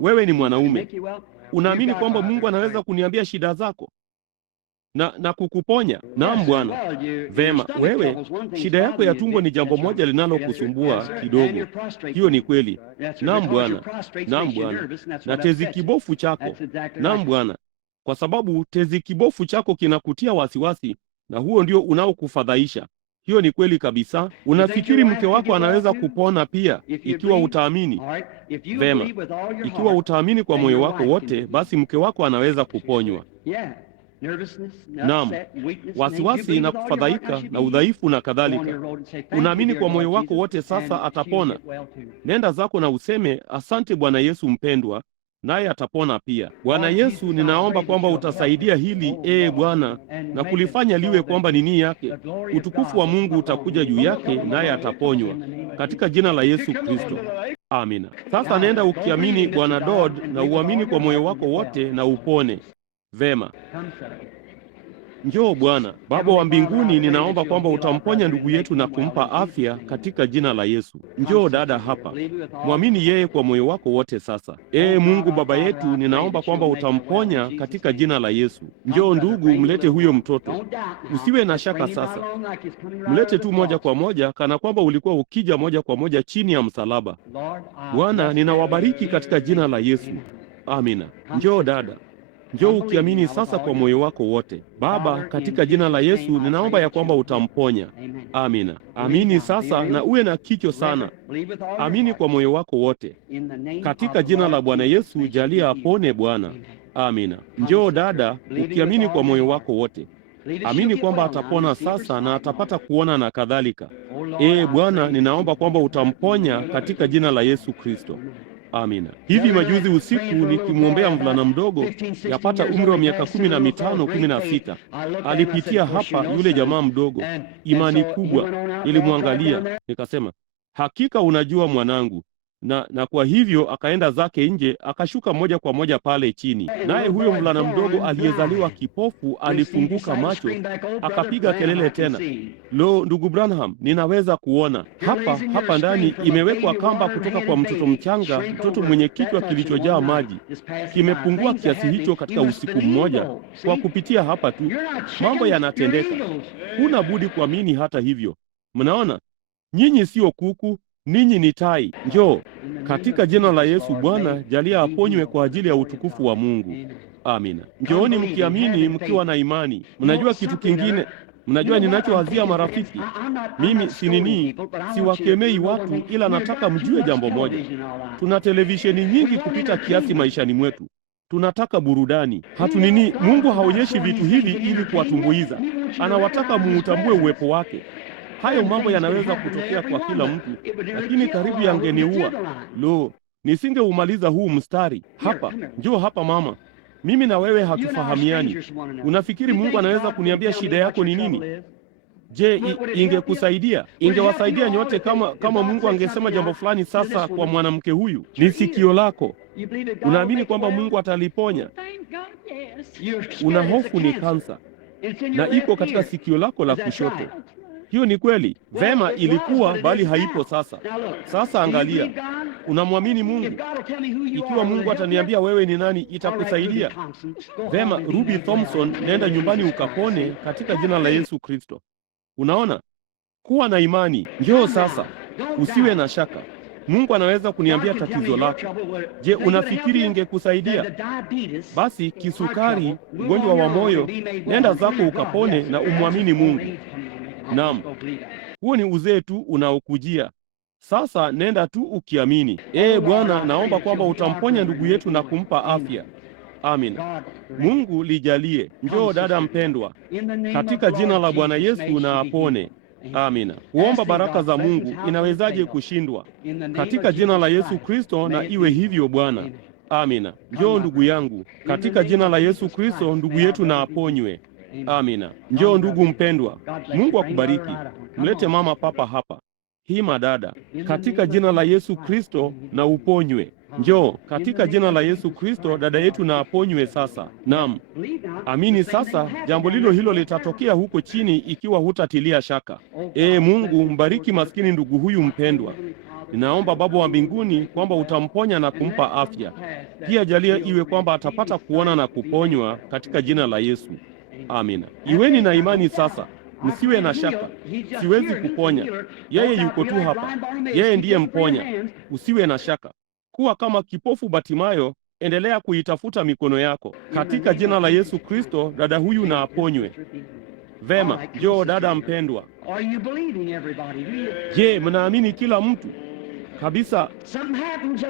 wewe ni mwanaume. Unaamini kwamba Mungu anaweza kuniambia shida zako na kukuponya? Naam Bwana. Vema, wewe shida yako ya tumbo ni jambo moja linalokusumbua kidogo. Hiyo ni kweli. Naam Bwana. Naam Bwana. Na tezi kibofu chako. Naam Bwana. Kwa sababu tezi kibofu chako kinakutia wasiwasi na huo ndio unaokufadhaisha. Hiyo ni kweli kabisa. Unafikiri mke wako anaweza kupona pia ikiwa utaamini? Vema. Ikiwa utaamini kwa moyo wako wote, basi mke wako anaweza kuponywa. Naam. Wasiwasi na kufadhaika na udhaifu na kadhalika. Unaamini kwa moyo wako wote, sasa atapona. Nenda zako na useme, asante Bwana Yesu mpendwa, naye atapona pia. Bwana Yesu, ninaomba kwamba utasaidia hili Bwana, na kulifanya liwe kwamba ni nia yake. Utukufu wa Mungu utakuja juu yake, naye ataponywa katika jina la Yesu Kristo. Amina. Sasa nenda ukiamini Bwana Dodd, na uamini kwa moyo wako wote na upone. Vema. Njoo Bwana. Baba wa mbinguni, ninaomba kwamba utamponya ndugu yetu na kumpa afya katika jina la Yesu. Njoo dada hapa. Mwamini yeye kwa moyo wako wote sasa. Mungu Baba yetu, ninaomba kwamba utamponya katika jina la Yesu. Njoo ndugu, mlete huyo mtoto. Usiwe na shaka sasa. Mlete tu moja kwa moja kana kwamba ulikuwa ukija moja kwa moja chini ya msalaba. Bwana, ninawabariki katika jina la Yesu. Amina. Njoo dada. Njoo ukiamini sasa kwa moyo wako wote. Baba, katika jina la Yesu, ninaomba ya kwamba utamponya. Amina. Amini sasa na uwe na kicho sana. Amini kwa moyo wako wote. Katika jina la Bwana Yesu, jalia apone Bwana. Amina. Njoo dada, ukiamini kwa moyo wako wote. Amini kwamba atapona sasa na atapata kuona na kadhalika. Bwana, ninaomba kwamba utamponya katika jina la Yesu Kristo. Amina. Hivi majuzi usiku nikimwombea mvulana mdogo yapata umri wa miaka 15, 16. Alipitia hapa yule jamaa mdogo, imani kubwa. Nilimwangalia, nikasema, hakika unajua mwanangu. Na kwa hivyo akaenda zake nje, akashuka moja kwa moja pale chini. Naye huyo mvulana mdogo aliyezaliwa kipofu alifunguka macho, akapiga kelele tena. Lo, ndugu Branham, ninaweza kuona. Hapa ndani imewekwa kamba kutoka kwa mtoto mchanga, mtoto mwenye kichwa kilichojaa maji. Kimepungua kiasi hicho katika usiku mmoja. Kwa kupitia hapa tu, mambo yanatendeka. Huna budi kuamini hata hivyo. Mnaona? Nyinyi sio kuku. Ninyi ni tai. Njoo katika jina la Yesu. Bwana, jalia aponywe kwa ajili ya utukufu wa Mungu. Amina. Njooni mkiamini, mkiwa na imani. Mnajua kitu kingine? Mnajua ninachowazia marafiki? Mimi siwakemei watu, ila nataka mjue jambo moja. Tuna televisheni nyingi kupita kiasi maishani mwetu. Tunataka burudani. Mungu haonyeshi vitu hivi ili kuwatumbuiza. Anawataka muutambue uwepo wake. Hayo mambo yanaweza kutokea kwa kila mtu, lakini karibu yangeniua. Lo, nisingeumaliza huu mstari. Hapa, njoo hapa mama. Mimi na wewe hatufahamiani. Unafikiri Mungu anaweza kuniambia shida yako ni nini? Je, ingekusaidia? Ingewasaidia nyote kama Mungu angesema jambo fulani sasa kwa mwanamke huyu? Ni sikio lako. Unaamini kwamba Mungu ataliponya? Una hofu ni kansa na iko katika sikio lako la kushoto. Hiyo ni kweli. Vema, ilikuwa bali haipo sasa. Sasa angalia, unamwamini Mungu? Ikiwa Mungu ataniambia wewe ni nani, itakusaidia. Vema, Ruby Thompson, nenda nyumbani ukapone katika jina la Yesu Kristo. Unaona? Kuwa na imani. Njoo sasa. Usiwe na shaka. Mungu anaweza kuniambia tatizo lako. Je, unafikiri ingekusaidia? Basi kisukari, ugonjwa wa moyo, nenda zako ukapone na umwamini Mungu. Naam, huo ni uzee tu unaokujia. Sasa nenda tu ukiamini. Bwana, naomba kwamba utamponya ndugu yetu na kumpa afya. Amina. Mungu lijalie. Njoo dada mpendwa, katika jina la Bwana Yesu na apone. Amina. Kuomba baraka za Mungu inawezaje kushindwa? Katika jina la Yesu Kristo na iwe hivyo Bwana. Amina. Njoo ndugu yangu, katika jina la Yesu Kristo ndugu yetu na aponywe. Amina. Njoo ndugu mpendwa. Mungu akubariki. Mlete mama papa hapa. Hima dada, katika jina la Yesu Kristo na uponywe. Njoo katika jina la Yesu Kristo, dada yetu na aponywe sasa. Naam. Amini sasa, jambo lilo hilo litatokea huko chini ikiwa hutatilia shaka. Mungu mbariki maskini ndugu huyu mpendwa. Ninaomba Baba wa mbinguni kwamba utamponya na kumpa afya. Pia jalia iwe kwamba atapata kuona na kuponywa katika jina la Yesu. Amina. Iweni na imani sasa. Msiwe na shaka. Siwezi kuponya. Yeye yuko tu hapa. Yeye ndiye mponya. Usiwe na shaka. Kuwa kama kipofu Batimayo, endelea kuitafuta mikono yako. Katika jina la Yesu Kristo, dada huyu na aponywe. Vema, njoo dada mpendwa. Je, mnaamini kila mtu? Kabisa.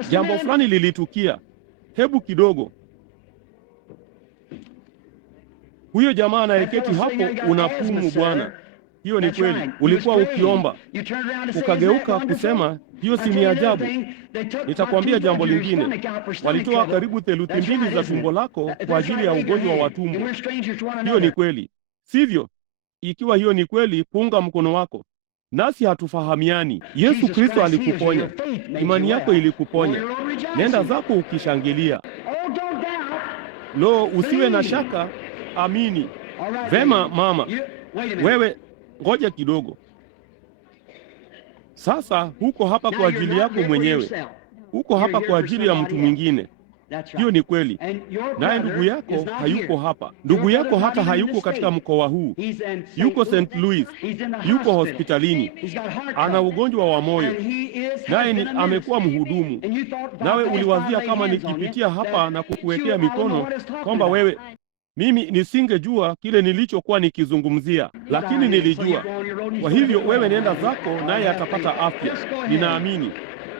Jambo fulani lilitukia. Hebu kidogo. Huyo jamaa anayeketi hapo unapumu Bwana. Hiyo ni kweli. Ulikuwa ukiomba. Ukageuka kusema, hiyo si ni ajabu. Nitakwambia jambo lingine. Walitoa karibu theluthi mbili za tumbo lako kwa ajili ya ugonjwa wa tumbo. Hiyo ni kweli. Sivyo? Ikiwa hiyo ni kweli, punga mkono wako. Nasi hatufahamiani. Yesu Kristo alikuponya. Imani yako ilikuponya. Nenda zako ukishangilia. Lo, usiwe na shaka. Amini. Vema mama. Wewe ngoja kidogo. Sasa huko hapa kwa ajili yako mwenyewe. Huko hapa kwa ajili ya mtu mwingine. Hiyo ni kweli. Naye ndugu yako hayuko hapa. Ndugu yako hata hayuko katika mkoa huu. Yuko St. Louis. Yuko hospitalini. Ana ugonjwa wa moyo. Naye amekuwa mhudumu. Nawe uliwazia kama nikipitia hapa na kukuwekea mikono kwamba wewe, mimi nisingejua kile nilichokuwa nikizungumzia, lakini nilijua. Kwa hivyo wewe nenda zako naye atapata afya. Ninaamini.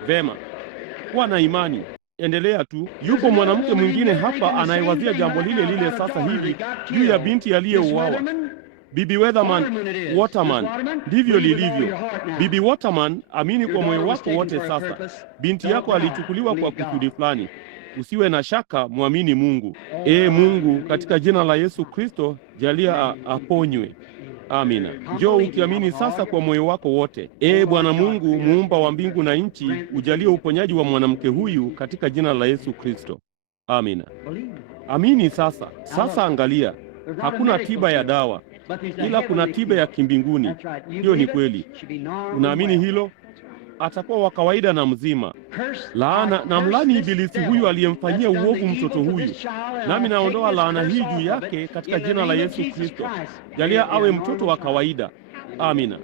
Vema. Kuwa na imani. Endelea tu. Yuko mwanamke mwingine hapa anayewazia jambo lile lile sasa hivi juu ya binti aliyeuawa. Bibi Waterman, ndivyo lilivyo. Bibi Waterman, amini kwa moyo wako wote sasa. Binti yako alichukuliwa kwa kusudi fulani. Usiwe na shaka, mwamini Mungu. Mungu, katika jina la Yesu Kristo, jalia aponywe. Amina. Njoo ukiamini sasa kwa moyo wako wote. Bwana Mungu, muumba wa mbingu na nchi, ujalie uponyaji wa mwanamke huyu katika jina la Yesu Kristo. Amina. Amini sasa. Sasa angalia, hakuna tiba ya dawa, ila kuna tiba ya kimbinguni. Hiyo ni kweli. Unaamini hilo? Atakuwa wa kawaida na mzima. Laana na mlani ibilisi huyu aliyemfanyia uovu mtoto huyu. Nami naondoa laana hii juu yake katika jina la Yesu Kristo. Jalia awe mtoto wa kawaida. Amina.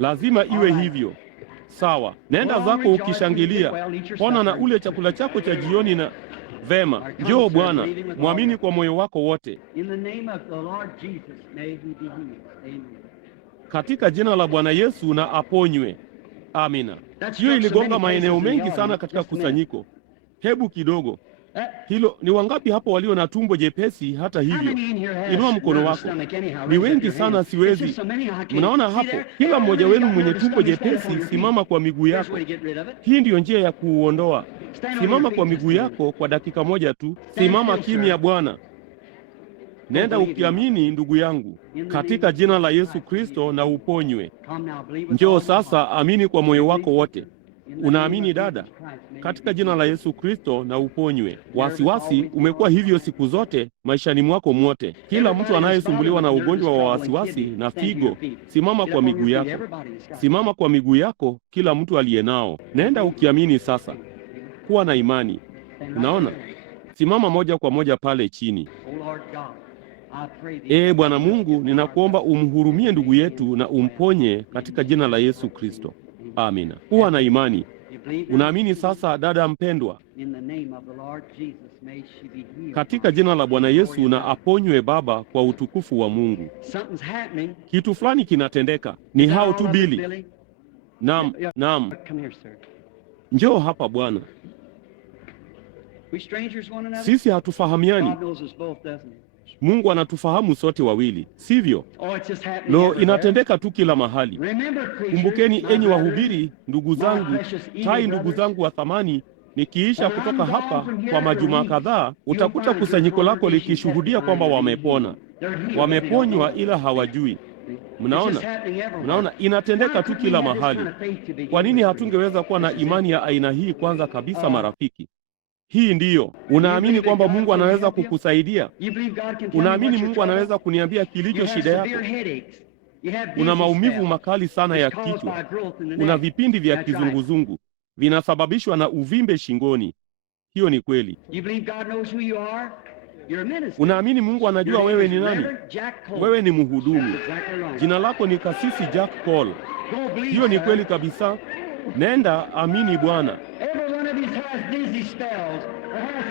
Lazima iwe hivyo. Sawa. Nenda zako ukishangilia. Pona na ule chakula chako cha jioni na vema. Njoo Bwana, mwamini kwa moyo wako wote. Katika jina la Bwana Yesu na aponywe. Amina. Hiyo iligonga maeneo mengi sana katika kusanyiko. Hebu kidogo. Hilo ni wangapi hapo walio na tumbo jepesi hata hivyo? Inua mkono wako. Ni wengi sana siwezi. Mnaona hapo? Kila mmoja wenu mwenye tumbo jepesi, simama kwa miguu yako. Hii ndiyo njia ya kuuondoa. Simama kwa miguu yako kwa dakika moja tu. Simama kimya Bwana. Nenda ukiamini ndugu yangu, katika jina la Yesu Kristo na uponywe. Njoo sasa, amini kwa moyo wako wote. Unaamini dada? Katika jina la Yesu Kristo na uponywe. Wasiwasi umekuwa hivyo siku zote maishani mwako mwote. Kila mtu anayesumbuliwa na ugonjwa wa wasiwasi na figo, simama kwa miguu yako. Simama kwa miguu yako, kila mtu aliyenao. Nenda ukiamini sasa. Kuwa na imani. Unaona? Simama moja kwa moja pale chini. Bwana Mungu, ninakuomba umhurumie ndugu yetu na umponye katika jina la Yesu Kristo. Amina. Kuwa na imani. Unaamini sasa, dada mpendwa? Katika jina la Bwana Yesu na aponywe baba kwa utukufu wa Mungu. Kitu fulani kinatendeka. Ni hao tu Bili. Naam, naam. Njoo hapa bwana. Sisi hatufahamiani. Mungu anatufahamu sote wawili, sivyo? Lo, inatendeka tu kila mahali. Kumbukeni enyi wahubiri, ndugu zangu, ndugu zangu wa thamani, nikiisha kutoka hapa kwa majuma kadhaa, utakuta kusanyiko lako likishuhudia kwamba wamepona. Wameponywa ila hawajui. Mnaona, inatendeka tu kila mahali. Kwa nini hatungeweza kuwa na imani ya aina hii kwanza kabisa, marafiki? Hii ndiyo. Unaamini kwamba Mungu anaweza kukusaidia? Unaamini Mungu anaweza kuniambia kilicho shida yako? Una maumivu makali sana ya kichwa. Una vipindi vya kizunguzungu. Vinasababishwa na uvimbe shingoni. Hiyo ni kweli. Unaamini Mungu anajua wewe ni nani? Wewe ni mhudumu. Jina lako ni Kasisi Jack Paul. Hiyo ni kweli kabisa. Nenda, amini Bwana.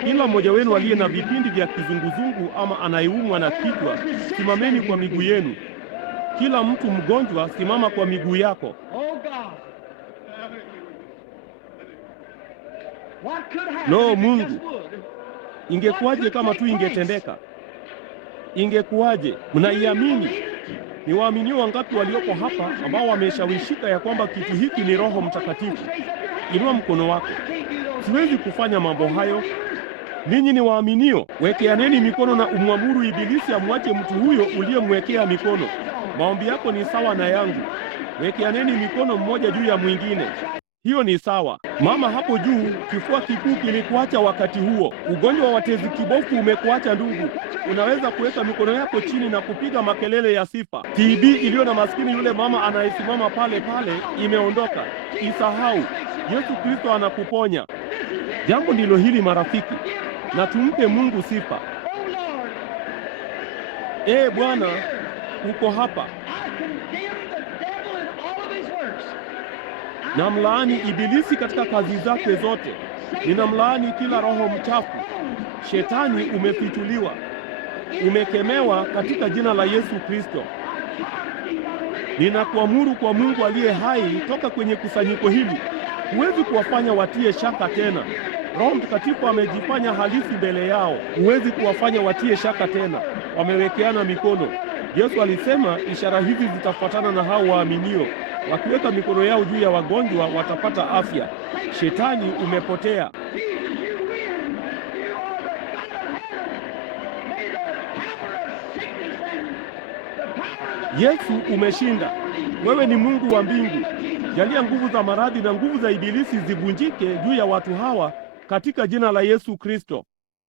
Kila mmoja wenu aliye na vipindi vya kizunguzungu ama anayeumwa na kichwa, simameni kwa miguu yenu. Kila mtu mgonjwa, simama kwa miguu yako. Lo, Mungu, ingekuwaje kama tu ingetendeka? Ingekuwaje? Mnaiamini? Ni waaminio wangapi walioko hapa ambao wameshawishika ya kwamba kitu hiki ni Roho Mtakatifu? Inua mkono wako. Siwezi kufanya mambo hayo. Ninyi ni waaminio. Wekeaneni mikono na umwamuru Ibilisi amwache mtu huyo uliyemwekea mikono. Maombi yako ni sawa na yangu. Wekeaneni mikono mmoja juu ya mwingine. Hiyo ni sawa. Mama hapo juu, kifua kikuu kilikuacha wakati huo. Ugonjwa wa tezi kibofu umekuacha ndugu. Unaweza kuweka mikono yako chini na kupiga makelele ya sifa. TB iliyo na maskini yule mama anayesimama pale pale imeondoka. Isahau. Yesu Kristo anakuponya. Jambo ndilo hili marafiki. Na tumpe Mungu sifa. Bwana, uko hapa. Namlaani Ibilisi katika kazi zake zote. Ninamlaani kila roho mchafu. Shetani umefituliwa. Umekemewa katika jina la Yesu Kristo. Ninakuamuru kwa Mungu aliye hai, toka kwenye kusanyiko hili. Huwezi kuwafanya watie shaka tena. Roho Mtakatifu amejifanya halisi mbele yao. Huwezi kuwafanya watie shaka tena. Wamewekeana mikono. Yesu alisema ishara hizi zitafuatana na hao waaminio. Wakiweka mikono yao juu ya wagonjwa watapata afya. Shetani umepotea. Yesu umeshinda. Wewe ni Mungu wa mbingu. Jalia nguvu za maradhi na nguvu za Ibilisi zivunjike juu ya watu hawa katika jina la Yesu Kristo.